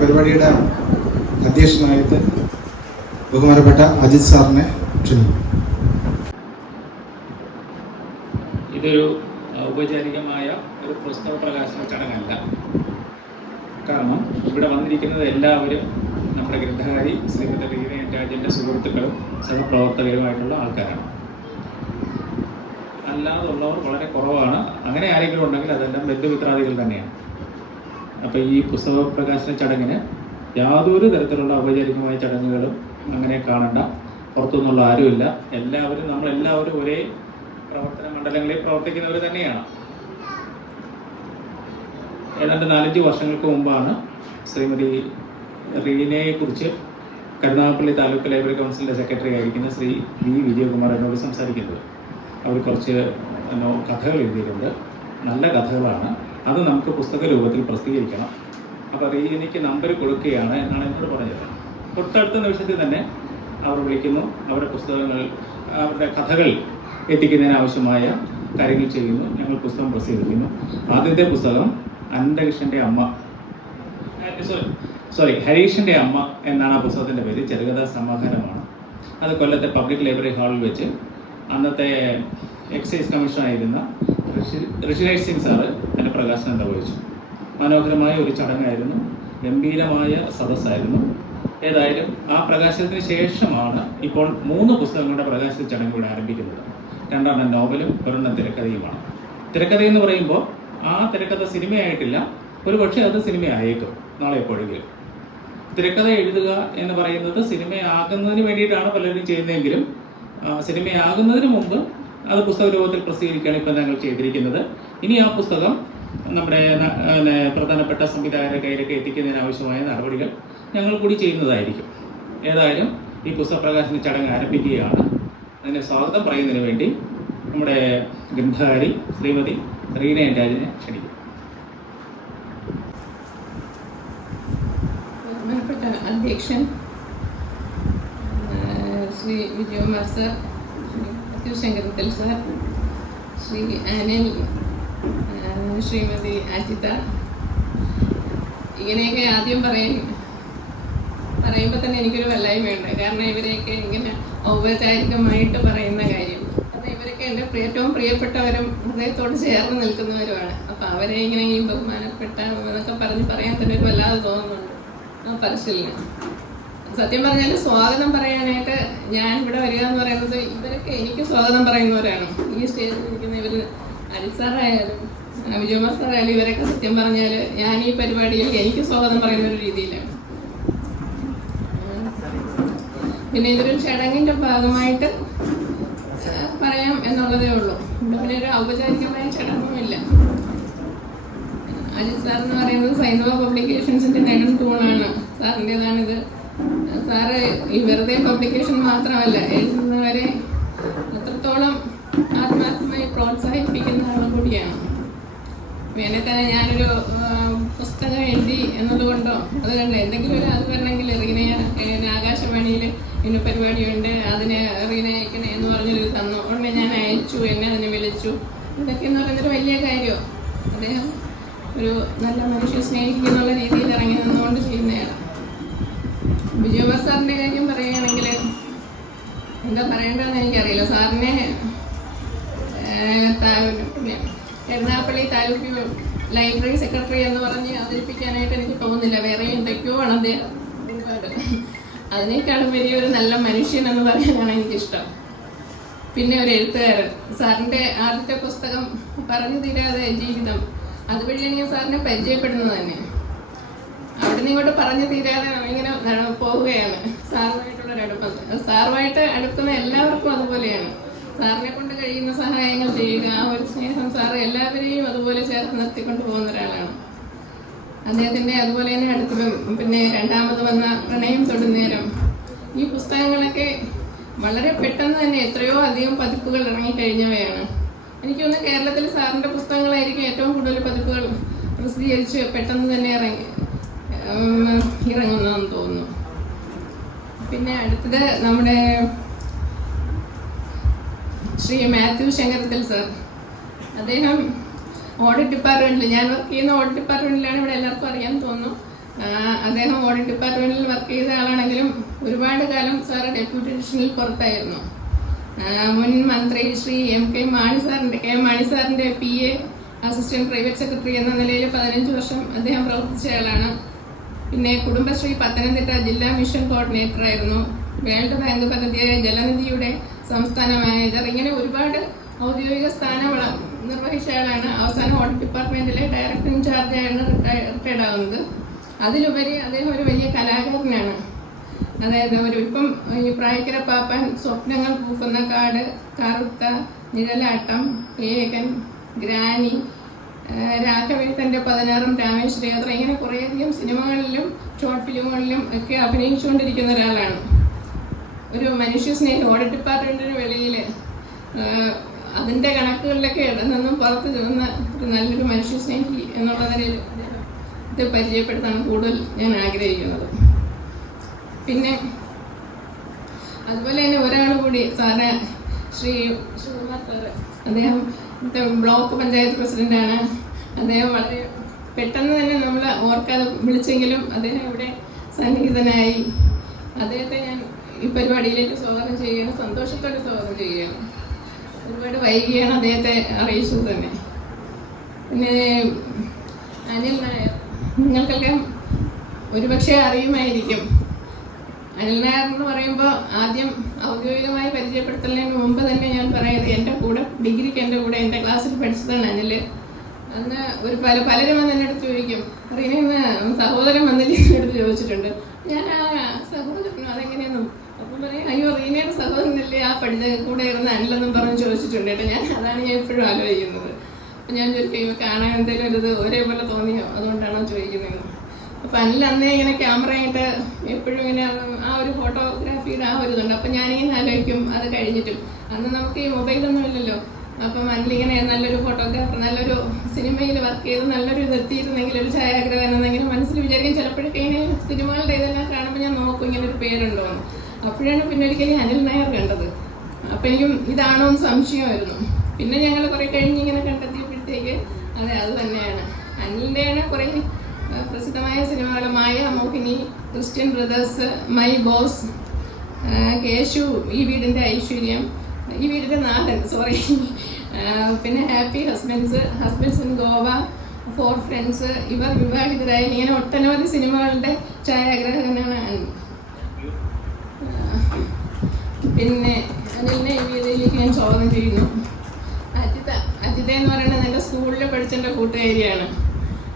പരിപാടിയുടെ അധ്യക്ഷനായിട്ട് ബഹുമാനപ്പെട്ട അജിത് സാറിനെ ക്ഷണിക്കും. ഇതൊരു ഔപചാരികമായ ഒരു പുസ്തക പ്രകാശന ചടങ്ങല്ല. കാരണം ഇവിടെ വന്നിരിക്കുന്നത് എല്ലാവരും നമ്മുടെ ഗ്രന്ഥകാരി ശ്രീമതി റീന രാജൻ്റെ സുഹൃത്തുക്കളും സഹപ്രവർത്തകരുമായിട്ടുള്ള ആൾക്കാരാണ്. അല്ലാതുള്ളവർ വളരെ കുറവാണ്. അങ്ങനെ ആരെങ്കിലും ഉണ്ടെങ്കിൽ അതെല്ലാം ബന്ധുമിത്രാദികൾ തന്നെയാണ്. അപ്പോൾ ഈ പുസ്തക പ്രകാശന ചടങ്ങിന് യാതൊരു തരത്തിലുള്ള ഔപചാരികമായ ചടങ്ങുകളും അങ്ങനെ കാണണ്ട. പുറത്തുനിന്നുള്ള ആരുമില്ല. നമ്മളെല്ലാവരും ഒരേ പ്രവർത്തന മണ്ഡലങ്ങളിൽ പ്രവർത്തിക്കുന്നവർ തന്നെയാണ്. ഏതാണ്ട് 4-5 വർഷങ്ങൾക്ക് മുമ്പാണ് ശ്രീമതി റീനയെക്കുറിച്ച് കരുനാഗപ്പള്ളി താലൂക്ക് ലൈബ്രറി കൗൺസിലിൻ്റെ സെക്രട്ടറി ആയിരിക്കുന്ന ശ്രീ വി വിജയകുമാർ എന്നോട് സംസാരിക്കുന്നത്. അവർ കുറച്ച് കഥകൾ എഴുതിയിട്ടുണ്ട്. നല്ല കഥകളാണ്. അത് നമുക്ക് പുസ്തക രൂപത്തിൽ പ്രസിദ്ധീകരിക്കണം. അപ്പോൾ റീനയ്ക്ക് നമ്പർ കൊടുക്കുകയാണ് എന്നാണ് എന്നോട് പറഞ്ഞത്. തൊട്ടടുത്ത നിമിഷത്തിൽ തന്നെ അവർ വിളിക്കുന്നു. അവരുടെ പുസ്തകങ്ങൾ, അവരുടെ കഥകൾ എത്തിക്കുന്നതിന് ആവശ്യമായ കാര്യങ്ങൾ ചെയ്യുന്നു. ഞങ്ങൾ പുസ്തകം പ്രസിദ്ധീകരിക്കുന്നു. ആദ്യത്തെ പുസ്തകം ഹരീഷിൻ്റെ അമ്മ എന്നാണ് ആ പുസ്തകത്തിൻ്റെ പേര്. ചെറുകഥാ സമാഹാരമാണ്. അത് കൊല്ലത്തെ പബ്ലിക് ലൈബ്രറി ഹാളിൽ വെച്ച് അന്നത്തെ എക്സൈസ് കമ്മീഷണറായിരുന്ന ഋഷിരാജ് സിംഗ് സാറ് അതിൻ്റെ പ്രകാശനം നിർവഹിച്ചു. മനോഹരമായ ഒരു ചടങ്ങായിരുന്നു. ഗംഭീരമായ സദസ്സായിരുന്നു. ഏതായാലും ആ പ്രകാശനത്തിന് ശേഷമാണ് ഇപ്പോൾ 3 പുസ്തകങ്ങളുടെ പ്രകാശന ചടങ്ങ് ഇവിടെ ആരംഭിക്കുന്നത്. 2 നോവലും 1 തിരക്കഥയുമാണ്. തിരക്കഥ എന്ന് പറയുമ്പോൾ ആ തിരക്കഥ സിനിമയായിട്ടില്ല. ഒരു പക്ഷേ അത് സിനിമയായേക്കും നാളെ എപ്പോഴെങ്കിലും. തിരക്കഥ എഴുതുക എന്ന് പറയുന്നത് സിനിമയാകുന്നതിന് വേണ്ടിയിട്ടാണ് പലരും ചെയ്യുന്നതെങ്കിലും സിനിമയാകുന്നതിന് മുമ്പ് അത് പുസ്തക രൂപത്തിൽ പ്രസിദ്ധീകരിക്കുകയാണ് ഇപ്പോൾ ഞങ്ങൾ ചെയ്തിരിക്കുന്നത്. ഇനി ആ പുസ്തകം നമ്മുടെ പ്രധാനപ്പെട്ട സംവിധായകരുടെ കയ്യിലേക്ക് എത്തിക്കുന്നതിന് ആവശ്യമായ നടപടികൾ ഞങ്ങൾ കൂടി ചെയ്യുന്നതായിരിക്കും. ഏതായാലും ഈ പുസ്തക പ്രകാശന ചടങ്ങ് ആരംഭിക്കുകയാണ്. അതിനെ സ്വാഗതം പറയുന്നതിന് വേണ്ടി നമ്മുടെ ഗ്രന്ഥകാരി ശ്രീമതി റീന രാജനെ ക്ഷണിക്കും. ബഹുമാനപ്പെട്ട അധ്യക്ഷൻ ശ്രീ വിജയകുമാർ സാർ, ശ്രീ ശങ്കരത്തിൽ സാർ, ശ്രീ അനിൽ, ശ്രീമതി അജിത, ഇങ്ങനെയൊക്കെ ആദ്യം പറയുമ്പോൾ തന്നെ എനിക്കൊരു വല്ലായ്മയുണ്ട്. കാരണം ഇവരെയൊക്കെ ഇങ്ങനെ ഔപചാരികമായിട്ട് പറയുന്ന കാര്യം, കാരണം ഇവരൊക്കെ എൻ്റെ ഏറ്റവും പ്രിയപ്പെട്ടവരും ഹൃദയത്തോട് ചേർന്ന് നിൽക്കുന്നവരുമാണ്. അപ്പം അവരെ ഇങ്ങനെ ഈ ബഹുമാനപ്പെട്ട എന്നൊക്കെ പറയാൻ തന്നെ ഒരു വല്ലാതെ തോന്നുന്നുണ്ട് ആ പറച്ചിലിന്. സത്യം പറഞ്ഞാൽ സ്വാഗതം പറയാനായിട്ട് ഞാൻ ഇവിടെ വരിക എന്ന് പറയുന്നത് ഇവരൊക്കെ എനിക്ക് സ്വാഗതം പറയുന്നവരാണ്. ഈ സ്റ്റേജിൽ ഇരിക്കുന്ന ഇവർ അജിത് സാറായാലും വിജയകുമാർ സാറായാലും ഇവരൊക്കെ സത്യം പറഞ്ഞാൽ ഞാൻ ഈ പരിപാടിയിൽ എനിക്ക് സ്വാഗതം പറയുന്ന ഒരു രീതിയിലാണ്. പിന്നെ ഇതൊരു ചടങ്ങിൻ്റെ ഭാഗമായിട്ട് പറയാം എന്നുള്ളതേ ഉള്ളൂ. ഇവിടെ പിന്നെ ഒരു ഔപചാരികമായ ചടങ്ങുമില്ല. അജിത് സാർ എന്ന് പറയുന്നത് സൈനവ പബ്ലിക്കേഷൻസിൻ്റെ നെടും തൂണാണ്. സാറിൻ്റെതാണിത്. സാറ് ഈ വെറുതെ പബ്ലിക്കേഷൻ മാത്രമല്ല, എഴുതുന്നവരെ അത്രത്തോളം ആത്മാർത്ഥമായി പ്രോത്സാഹിപ്പിക്കുന്ന ആളും കൂടിയാണ്. വേണേ തന്നെ ഞാനൊരു പുസ്തകം എഴുതി എന്നതുകൊണ്ടോ അത് കണ്ട് എന്തെങ്കിലും ഒരു അത് വരണമെങ്കിൽ ആകാശവാണിയിൽ ഇന്ന പരിപാടിയുണ്ട്, അതിന് റീന അയക്കണേ എന്ന് പറഞ്ഞൊരു തന്നു. ഉടനെ ഞാൻ അയച്ചു, എന്നെ അതിനെ വിളിച്ചു. ഇതൊക്കെ എന്ന് പറയുന്നൊരു വലിയ കാര്യമോ. അദ്ദേഹം ഒരു നല്ല മനുഷ്യ സ്നേഹിക്കുന്നുള്ള രീതിയിൽ ഇറങ്ങി നിന്നുകൊണ്ട് ചെയ്യുന്നതാണ്. വിജയകുമാർ സാറിൻ്റെ കാര്യം പറയുകയാണെങ്കിൽ എന്താ പറയേണ്ടതെന്ന് എനിക്കറിയില്ല. സാറിനെ കരുനാഗപ്പള്ളി താലൂക്ക് ലൈബ്രറി സെക്രട്ടറി എന്ന് പറഞ്ഞ് അവതരിപ്പിക്കാനായിട്ട് എനിക്ക് തോന്നുന്നില്ല. വേറെ എന്തൊക്കെയോ ആണ് അദ്ദേഹം. അതിനേക്കാളും വലിയൊരു നല്ല മനുഷ്യൻ എന്ന് പറയാനാണ് എനിക്കിഷ്ടം. പിന്നെ ഒരു എഴുത്തുകാരൻ. സാറിൻ്റെ ആദ്യത്തെ പുസ്തകം പറഞ്ഞു തീരാതെ ജീവിതം, അതുവഴിയാണ് ഞാൻ സാറിനെ പരിചയപ്പെടുന്നത് തന്നെ. അവിടെ നിന്ന് ഇങ്ങോട്ട് പറഞ്ഞു തീരാതെ ഇങ്ങനെ പോവുകയാണ് സാറുമായിട്ടുള്ളൊരു അടുപ്പം. സാറുമായിട്ട് അടുക്കുന്ന എല്ലാവർക്കും അതുപോലെയാണ്. സാറിനെ കൊണ്ട് കഴിയുന്ന സഹായങ്ങൾ ചെയ്യുക, ആ ഒരു സ്നേഹം. സാറ് എല്ലാവരെയും അതുപോലെ ചേർത്ത് നിർത്തിക്കൊണ്ട് പോകുന്ന ഒരാളാണ്. അദ്ദേഹത്തിൻ്റെ അതുപോലെ തന്നെ അടുത്തതും പിന്നെ 2ാമത് വന്ന പ്രണയം തൊടുന്നേരം, ഈ പുസ്തകങ്ങളൊക്കെ വളരെ പെട്ടെന്ന് തന്നെ എത്രയോ അധികം പതിപ്പുകൾ ഇറങ്ങിക്കഴിഞ്ഞവയാണ്. എനിക്ക് തോന്നുന്നു കേരളത്തിൽ സാറിൻ്റെ പുസ്തകങ്ങളായിരിക്കും ഏറ്റവും കൂടുതൽ പതിപ്പുകൾ പ്രസിദ്ധീകരിച്ച് പെട്ടെന്ന് തന്നെ ഇറങ്ങുന്നതെന്ന് തോന്നുന്നു. പിന്നെ അടുത്തത് നമ്മുടെ ശ്രീ മാത്യു ശങ്കരത്തിൽ സാർ. അദ്ദേഹം ഓഡിറ്റ് ഡിപ്പാർട്ട്മെൻറ്റിൽ, ഞാൻ വർക്ക് ചെയ്യുന്ന ഓഡിറ്റ് ഡിപ്പാർട്ട്മെൻറ്റിലാണ്, ഇവിടെ എല്ലാവർക്കും അറിയാൻ തോന്നുന്നു. അദ്ദേഹം ഓഡിറ്റ് ഡിപ്പാർട്ട്മെന്റിൽ വർക്ക് ചെയ്ത ആളാണെങ്കിലും ഒരുപാട് കാലം സാറ് ഡെപ്യൂട്ടി എഡിഷനിൽ പുറത്തായിരുന്നു. മുൻ മന്ത്രി ശ്രീ കെ മാണി സാറിന്റെ PA അസിസ്റ്റന്റ് പ്രൈവറ്റ് സെക്രട്ടറി എന്ന നിലയിൽ 15 വർഷം അദ്ദേഹം പ്രവർത്തിച്ചയാളാണ്. പിന്നെ കുടുംബശ്രീ പത്തനംതിട്ട ജില്ലാ മിഷൻ കോർഡിനേറ്റർ ആയിരുന്നു. വേൾഡ് ബാങ്ക് പദ്ധതിയായ ജലനിധിയുടെ സംസ്ഥാന മാനേജർ. ഇങ്ങനെ ഒരുപാട് ഔദ്യോഗിക സ്ഥാനം നിർവഹിച്ച ആളാണ്. അവസാനം ഓഡിറ്റ് ഡിപ്പാർട്ട്മെന്റിലെ ഡയറക്ടർ ഇൻചാർജായാണ് റിട്ടയർഡ് ആവുന്നത്. അതിലുപരി അദ്ദേഹം ഒരു വലിയ കലാകാരനാണ്. അതായത് ഇപ്പം ഈ പ്രായക്കര പാപ്പാൻ, സ്വപ്നങ്ങൾ പൂക്കുന്ന കാട്, കറുത്ത, നിഴലാട്ടം, ഏകൻ, ഗ്രാനി, രാഘവേട്ടൻ്റെ 16 രാമേശ്വരയാത്ര, ഇങ്ങനെ കുറേയധികം സിനിമകളിലും ഷോർട്ട് ഫിലിമുകളിലും ഒക്കെ അഭിനയിച്ചുകൊണ്ടിരിക്കുന്ന ഒരാളാണ്. ഒരു മനുഷ്യസ്നേഹി. ഓഡിറ്റ് ഡിപ്പാർട്ട്മെന്റിന് വെളിയിൽ അതിൻ്റെ കണക്കുകളിലൊക്കെ ഇടനിന്നും പുറത്ത് ചെന്ന ഒരു നല്ലൊരു മനുഷ്യസ്നേഹി എന്നുള്ള നിലയിൽ ഇത് പരിചയപ്പെടുത്താണ് കൂടുതൽ ഞാൻ ആഗ്രഹിക്കുന്നത്. പിന്നെ അതുപോലെ തന്നെ ഒരാൾ കൂടി സാറ് ശ്രീ ശിവകുമാർ സാറ്, അദ്ദേഹം ബ്ലോക്ക് പഞ്ചായത്ത് പ്രസിഡന്റാണ്. അദ്ദേഹം വളരെ പെട്ടെന്ന് തന്നെ നമ്മൾ ഓർക്കാതെ വിളിച്ചെങ്കിലും അദ്ദേഹം ഇവിടെ സന്നിഹിതനായി. അദ്ദേഹത്തെ ഞാൻ ഈ പരിപാടിയിലേക്ക് സ്വാഗതം ചെയ്യുകയാണ്, സന്തോഷത്തോടെ സ്വാഗതം ചെയ്യുകയാണ്. ഒരുപാട് വൈകിയാണ് അദ്ദേഹത്തെ അറിയിച്ചത് തന്നെ. പിന്നെ അനിൽ നായർ, നിങ്ങൾക്കൊക്കെ ഒരുപക്ഷെ അറിയുമായിരിക്കും. അനിൽ നായർ എന്ന് പറയുമ്പോൾ ആദ്യം ഔദ്യോഗികമായി പരിചയപ്പെടുത്തലിന് മുമ്പ് തന്നെ ഞാൻ പറയുന്നത്, എൻ്റെ കൂടെ ഡിഗ്രിക്ക് എൻ്റെ കൂടെ എൻ്റെ ക്ലാസ്സിൽ പഠിച്ചതാണ് അനിൽ. അന്ന് പലരും വന്ന് എൻ്റെ അടുത്ത് ചോദിക്കും, റീന സഹോദരൻ വന്നില്ലേ എടുത്ത് ചോദിച്ചിട്ടുണ്ട്. ഞാൻ സഹോദരനോ അതെങ്ങനെയൊന്നും അപ്പം പറയും, അയ്യോ റീനയുടെ സഹോദരനല്ലേ ആ കൂടെ ഇരുന്ന അനിലെന്നും പറഞ്ഞ് ചോദിച്ചിട്ടുണ്ട് കേട്ടോ. അതാണ് ഞാൻ എപ്പോഴും ആലോചിക്കുന്നത്. അപ്പം ഞാൻ ചോദിക്കും, കാണാൻ എന്തെങ്കിലും ഒരേപോലെ തോന്നിയോ, അതുകൊണ്ടാണോ ചോദിക്കുന്നത്. അപ്പം അനിൽ അന്നേ ഇങ്ങനെ ക്യാമറയായിട്ട് എപ്പോഴും ഇങ്ങനെ ആ ഒരു ഫോട്ടോഗ്രാഫിയുടെ ആ ഒരു ഇതുണ്ട്. അപ്പം ഞാനിങ്ങനെ ആലോചിക്കും, അത് കഴിഞ്ഞിട്ടും അന്ന് നമുക്ക് ഈ മൊബൈലൊന്നും ഇല്ലല്ലോ. അപ്പം അനിലിങ്ങനെ നല്ലൊരു ഫോട്ടോഗ്രാഫർ, നല്ലൊരു സിനിമയിൽ വർക്ക് ചെയ്ത് നല്ലൊരു ഇതെത്തിയിരുന്നെങ്കിൽ, ഒരു ഛായാഗ്രഹൻ എന്നെങ്കിലും മനസ്സിൽ വിചാരിക്കും. ചിലപ്പോഴൊക്കെ ഇങ്ങനെ സിനിമകളുടെ ഇതെല്ലാം കാണുമ്പോൾ ഞാൻ നോക്കും ഇങ്ങനെ ഒരു പേരുണ്ടോ എന്ന്. അപ്പോഴാണ് പിന്നെ ഒരിക്കലും അനിൽ നായർ കണ്ടത്. അപ്പം എനിക്കും ഇതാണോ എന്ന് സംശയമായിരുന്നു. പിന്നെ ഞങ്ങൾ കുറെ കഴിഞ്ഞ് ഇങ്ങനെ കണ്ടെത്തിയപ്പോഴത്തേക്ക് അതെ അത് തന്നെയാണ്. അനിലിൻ്റെയാണ് കുറേ പ്രസിദ്ധമായ സിനിമകൾ, Maya Mohini, Christian Brothers, My Boss, Keshu, ഈ വീടിൻ്റെ ഐശ്വര്യം, ഈ വീടിൻ്റെ നാടൻ, പിന്നെ Happy Husbands in Goa, 4 friends, ഇവർ വിവാഹിതരായി, ഇങ്ങനെ ഒട്ടനവധി സിനിമകളുടെ ഛായാഗ്രഹകനാണ് അനിൽ. പിന്നെ അനിലിനെ ഈ വേദിയിലേക്ക് ഞാൻ സ്വാഗതം ചെയ്യുന്നു. അജിത എന്ന് പറയുന്നത് എൻ്റെ സ്കൂളിൽ പഠിച്ചെൻ്റെ കൂട്ടുകാരിയാണ്.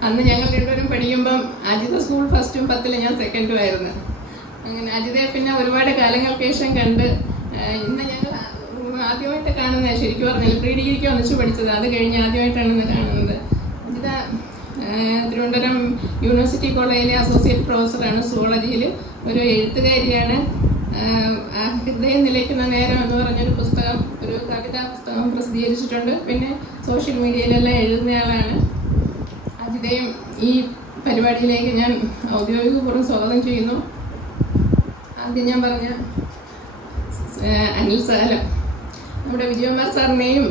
അന്ന് ഞങ്ങൾ രണ്ടുപേരും പഠിക്കുമ്പം അജിത സ്കൂൾ ഫസ്റ്റും 10ൽ ഞാൻ സെക്കൻഡും ആയിരുന്നു. അങ്ങനെ അജിതയെ പിന്നെ ഒരുപാട് കാലങ്ങൾക്ക് ശേഷം കണ്ട് ഇന്ന് ഞങ്ങൾ ആദ്യമായിട്ട് കാണുന്നത്, ശരിക്കും പറഞ്ഞാൽ പ്രീ ഡിഗ്രിക്ക് ഒന്നിച്ച് പഠിച്ചത്, അത് കഴിഞ്ഞ് ആദ്യമായിട്ടാണ് ഇന്ന് കാണുന്നത്. അജിത തിരുവനന്തപുരം യൂണിവേഴ്സിറ്റി കോളേജിലെ അസോസിയേറ്റ് പ്രൊഫസറാണ്, സുവോളജിയിൽ. ഒരു എഴുത്തുകാരിയാണ്. ഹൃദയം നിലയ്ക്കുന്ന നേരം എന്ന് പറഞ്ഞൊരു പുസ്തകം, ഒരു കവിതാ പുസ്തകം പ്രസിദ്ധീകരിച്ചിട്ടുണ്ട്. പിന്നെ സോഷ്യൽ മീഡിയയിലെല്ലാം എഴുതുന്നയാളാണ്. അജിതയും ഈ പരിപാടിയിലേക്ക് ഞാൻ ഔദ്യോഗികപൂർവ്വം സ്വാഗതം ചെയ്യുന്നു. ആദ്യം ഞാൻ പറഞ്ഞ അനിൽ സാലം, നമ്മുടെ വിജയകുമാർ സാറിനെയും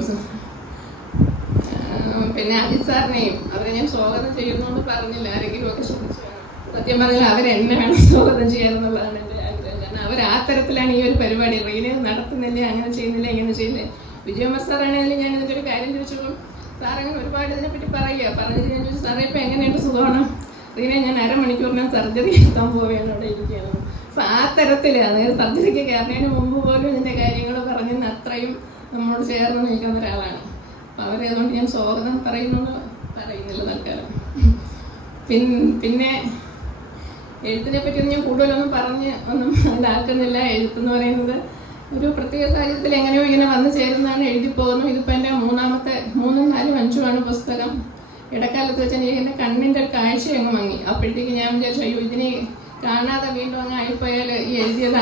പിന്നെ അജിത് സാറിനെയും അവരെ ഞാൻ സ്വാഗതം ചെയ്യുന്നു എന്ന് പറഞ്ഞില്ല. ആരെങ്കിലും ഒക്കെ ശ്രദ്ധിച്ചു. സത്യം പറഞ്ഞാൽ അവരെന്നെയാണ് സ്വാഗതം ചെയ്യാനെന്നുള്ളതാണ് എൻ്റെ ആഗ്രഹം. കാരണം അവർ ആ തരത്തിലാണ് ഈ ഒരു പരിപാടി റീന നടത്തുന്നില്ലേ, അങ്ങനെ ചെയ്യുന്നില്ല, ഇങ്ങനെ ചെയ്യില്ലേ. വിജയകുമാർ സാറാണെങ്കിലും ഞാൻ ഇതിൻ്റെ ഒരു കാര്യം ചോദിച്ചപ്പോൾ സാറങ്ങനെ ഒരുപാട് ഇതിനെപ്പറ്റി പറഞ്ഞിട്ട് ഞാൻ ചോദിച്ചു, സാറേ ഇപ്പം എങ്ങനെയുണ്ട്, സുഖമാണ്? റീനെ ഞാൻ അരമണിക്കൂറിന് സർജറി എടുക്കാൻ പോവുകയാണ്, അവിടെ ഇരിക്കുകയാണ്. അപ്പം ആ തരത്തിൽ, അതായത് സർജറിക്ക് കയറുന്നതിന് മുമ്പ് പോലും ഇതിൻ്റെ കാര്യങ്ങൾ പറഞ്ഞെന്ന് അത്രയും നമ്മളോട് ചേർന്ന് നിൽക്കുന്ന ഒരാളാണ്. അപ്പം അവരെ അതുകൊണ്ട് ഞാൻ സ്വാഗതം പറയുന്നില്ല തൽക്കാലം. പിന്നെ എഴുത്തിനെ പറ്റിയൊന്നും ഞാൻ കൂടുതലൊന്നും അതിലാക്കുന്നില്ല. എഴുത്തെന്ന് പറയുന്നത് ഒരു പ്രത്യേക കാര്യത്തിൽ എങ്ങനെയോ ഇങ്ങനെ വന്നു ചേരുന്നതാണ്, എഴുതിപ്പോകുന്നു. ഇതിപ്പോൾ എൻ്റെ 3, 4, 5 പുസ്തകം. ഇടക്കാലത്ത് വെച്ചാൽ എനിക്ക് എൻ്റെ കണ്ണിൻ്റെ ഒരു കാഴ്ച അങ്ങ് മങ്ങി. അപ്പോഴത്തേക്ക് ഞാൻ വിചാരിച്ചു, അയ്യോ ഇതിനെ കാണാതെ വീണ്ടും അങ്ങ് ആയിപ്പോയാൽ ഈ എഴുതിയത്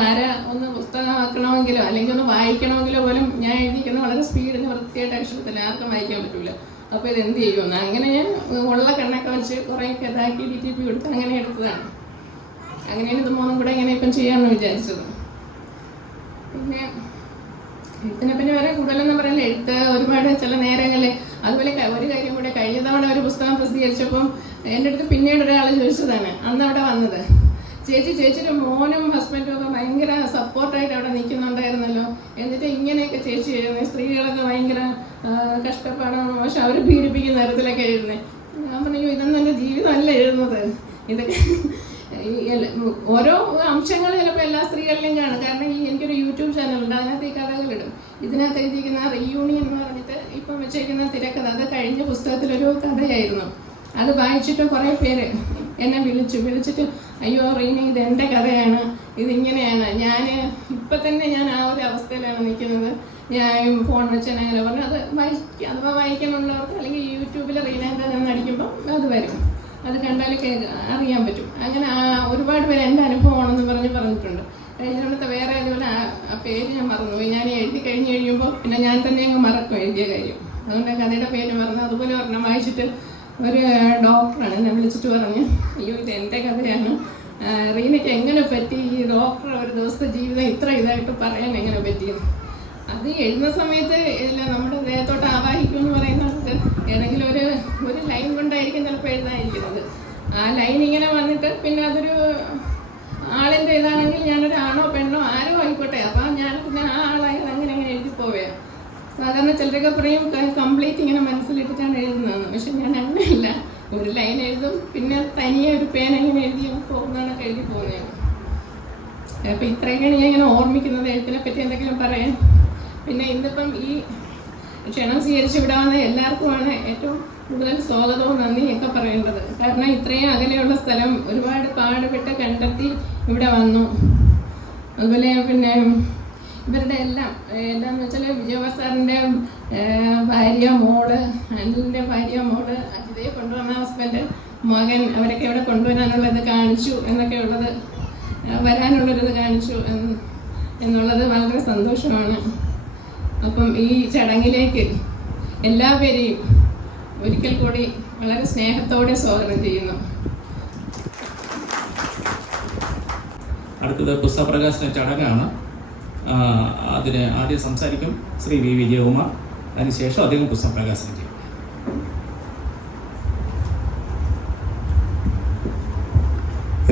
ഒന്ന് പുസ്തകമാക്കണമെങ്കിലോ അല്ലെങ്കിൽ ഒന്ന് വായിക്കണമെങ്കിലോ പോലും ഞാൻ എഴുതിക്കുന്ന വളരെ സ്പീഡിന് വൃത്തിയായിട്ട് അക്ഷരത്തിൽ ആർക്കും വായിക്കാൻ പറ്റില്ല. അപ്പോൾ ഇത് എന്ത് ചെയ്യുമെന്ന് അങ്ങനെ ഞാൻ ഉള്ള കണ്ണൊക്കെ വെച്ച് കുറേയൊക്കെ ഇതാക്കി DTP കൊടുത്ത് അങ്ങനെ എടുത്തതാണ്. അങ്ങനെയാണ് ഇത് 3 കൂടെ ഇങ്ങനെ ഇപ്പം ചെയ്യാമെന്ന് വിചാരിച്ചത്. പിന്നെ എഴുത്തിനെ പിന്നെ വേറെ കൂടുതലൊന്നും പറയില്ല. എഴുത്ത് ഒരുപാട് ചില നേരങ്ങളിൽ. അതുപോലെ ഒരു കാര്യം കൂടെ, കഴിഞ്ഞ തവണ ഒരു പുസ്തകം പ്രസിദ്ധീകരിച്ചപ്പം എൻ്റെ അടുത്ത് പിന്നീട് ഒരാൾ ചോദിച്ചതാണ് അന്ന് അവിടെ വന്നത്, ചേച്ചിയുടെ മോനും ഹസ്ബൻഡും ഒക്കെ ഭയങ്കര സപ്പോർട്ടായിട്ട് അവിടെ നിൽക്കുന്നുണ്ടായിരുന്നല്ലോ, എന്നിട്ട് ഇങ്ങനെയൊക്കെ ചേച്ചി എഴുതുന്നത്, സ്ത്രീകളൊക്കെ ഭയങ്കര കഷ്ടപ്പാടാണ്, പക്ഷെ അവർ പീഡിപ്പിക്കുന്ന തരത്തിലൊക്കെ എഴുതുന്നത്. ഞാൻ പറഞ്ഞു ഇതൊന്നും എൻ്റെ ജീവിതമല്ല എഴുതുന്നത്, ഇതൊക്കെ ഓരോ അംശങ്ങൾ ചിലപ്പോൾ എല്ലാ സ്ത്രീകളിലും കാണും. കാരണം എനിക്കൊരു യൂട്യൂബ് ചാനലുണ്ട്, അതിനകത്ത് ഈ കഥകളിടും. ഇതിനകത്ത് എഴുതിയിരിക്കുന്ന റീയൂണിയൻ എന്ന് പറഞ്ഞിട്ട് ഇപ്പം വെച്ചേക്കുന്ന തിരക്കഥ, അത് കഴിഞ്ഞ പുസ്തകത്തിലൊരു കഥയായിരുന്നു. അത് വായിച്ചിട്ട് കുറേ പേര് എന്നെ വിളിച്ചിട്ട് അയ്യോ റീന ഇത് എൻ്റെ കഥയാണ്, ഇതിങ്ങനെയാണ്, ഞാൻ ഇപ്പം തന്നെ ഞാൻ ആ ഒരു അവസ്ഥയിലാണ് നിൽക്കുന്നത്, ഞാൻ ഫോൺ വെച്ചാൽ അങ്ങനെ പറഞ്ഞു. അത് അഥവാ വായിക്കാനുള്ളവർക്ക് അല്ലെങ്കിൽ യൂട്യൂബിൽ റീനയുടെ കഥ അടിക്കുമ്പോൾ അത് വരും, അത് കണ്ടാൽ അറിയാൻ പറ്റും. അങ്ങനെ ഒരുപാട് പേര് എൻ്റെ അനുഭവമാണെന്ന് പറഞ്ഞിട്ടുണ്ട്. കഴിഞ്ഞിടത്ത് വേറെ അതുപോലെ ആ പേര് ഞാൻ മറന്നുപോയി. ഞാൻ എഴുതി കഴിഞ്ഞ് കഴിയുമ്പോൾ പിന്നെ ഞാൻ തന്നെ അങ്ങ് മറക്കും എഴുതിയ കാര്യം, അതുകൊണ്ട് കഥയുടെ പേര് മറന്നു. അതുപോലെ ഒരെണ്ണം വായിച്ചിട്ട് ഒരു ഡോക്ടറാണ് എന്നെ വിളിച്ചിട്ട് പറഞ്ഞു അയ്യോ ഇത് എൻ്റെ കഥയാണ്, റീനയ്ക്ക് എങ്ങനെ പറ്റി ഈ ഡോക്ടർ ഒരു ദിവസത്തെ ജീവിതം ഇത്ര ഇതായിട്ട് പറയാൻ എങ്ങനെ പറ്റിയത്. അത് എഴുതുന്ന സമയത്ത് ഇല്ല നമ്മുടെ ദേഹത്തോട്ട് ആവാഹിക്കുമെന്ന് പറയുന്നത് ഏതെങ്കിലും ഒരു ലൈൻ കൊണ്ടായിരിക്കും ചിലപ്പോൾ എഴുതാനിരിക്കുന്നത്. ആ ലൈൻ ഇങ്ങനെ വന്നിട്ട് പിന്നെ അതൊരു ആളിൻ്റെ ഇതാണെങ്കിൽ ഞാനൊരു ആണോ പെണ്ണോ ആരോ ആയിക്കോട്ടെ, അപ്പം ഞാൻ പിന്നെ ആ ആളായത് അങ്ങനെ എഴുതി പോവുകയാണ്. സാധാരണ ചിലരൊക്കെ പറയും കംപ്ലീറ്റ് ഇങ്ങനെ മനസ്സിലിട്ടിട്ടാണ് എഴുതുന്നതെന്ന്, പക്ഷെ ഞാൻ അങ്ങനെയല്ല, ഒരു ലൈൻ എഴുതും പിന്നെ തനിയെ ഒരു പേന ഇങ്ങനെ എഴുതി പോകുന്നതാണ് എഴുതി പോകുന്നതാണ്. അപ്പം ഇത്രയൊക്കെയാണ് ഞാൻ ഇങ്ങനെ ഓർമ്മിക്കുന്നത്. എഴുത്തിനെ പറ്റി എന്തെങ്കിലും പറയാൻ. പിന്നെ ഇന്നിപ്പം ഈ ക്ഷണം സ്വീകരിച്ച് ഇവിടെ വന്ന എല്ലാവർക്കുമാണ് ഏറ്റവും കൂടുതൽ സ്വാഗതവും നന്ദിയൊക്കെ പറയേണ്ടത്. കാരണം ഇത്രയും അകലെയുള്ള സ്ഥലം ഒരുപാട് പാടുപെട്ട് കണ്ടെത്തി ഇവിടെ വന്നു. അതുപോലെ പിന്നെ ഇവരുടെ എന്താന്ന് വെച്ചാൽ വിജയകുമാർ സാറിൻ്റെ ഭാര്യ മോള്, അനിലിൻ്റെ ഭാര്യ മോള്, അജിതയെ കൊണ്ടുവന്ന ഹസ്ബൻഡ്, മകൻ, അവരൊക്കെ ഇവിടെ കൊണ്ടുവരാനുള്ളത് കാണിച്ചു എന്നൊക്കെ ഉള്ളത്, വരാനുള്ളൊരിത് കാണിച്ചു എന്നുള്ളത് വളരെ സന്തോഷമാണ്. അപ്പം ഈ ചടങ്ങിലേക്ക് എല്ലാവരെയും ഒരിക്കൽ കൂടി വളരെ സ്നേഹത്തോടെ സ്വാഗതം ചെയ്യുന്നു. അടുത്തത് പുസ്തകപ്രകാശന ചടങ്ങാണ്. അതിന് ആദ്യം സംസാരിക്കും ശ്രീ വി വിജയകുമാർ, അതിനുശേഷം അദ്ദേഹം പുസ്തകപ്രകാശനം ചെയ്യും.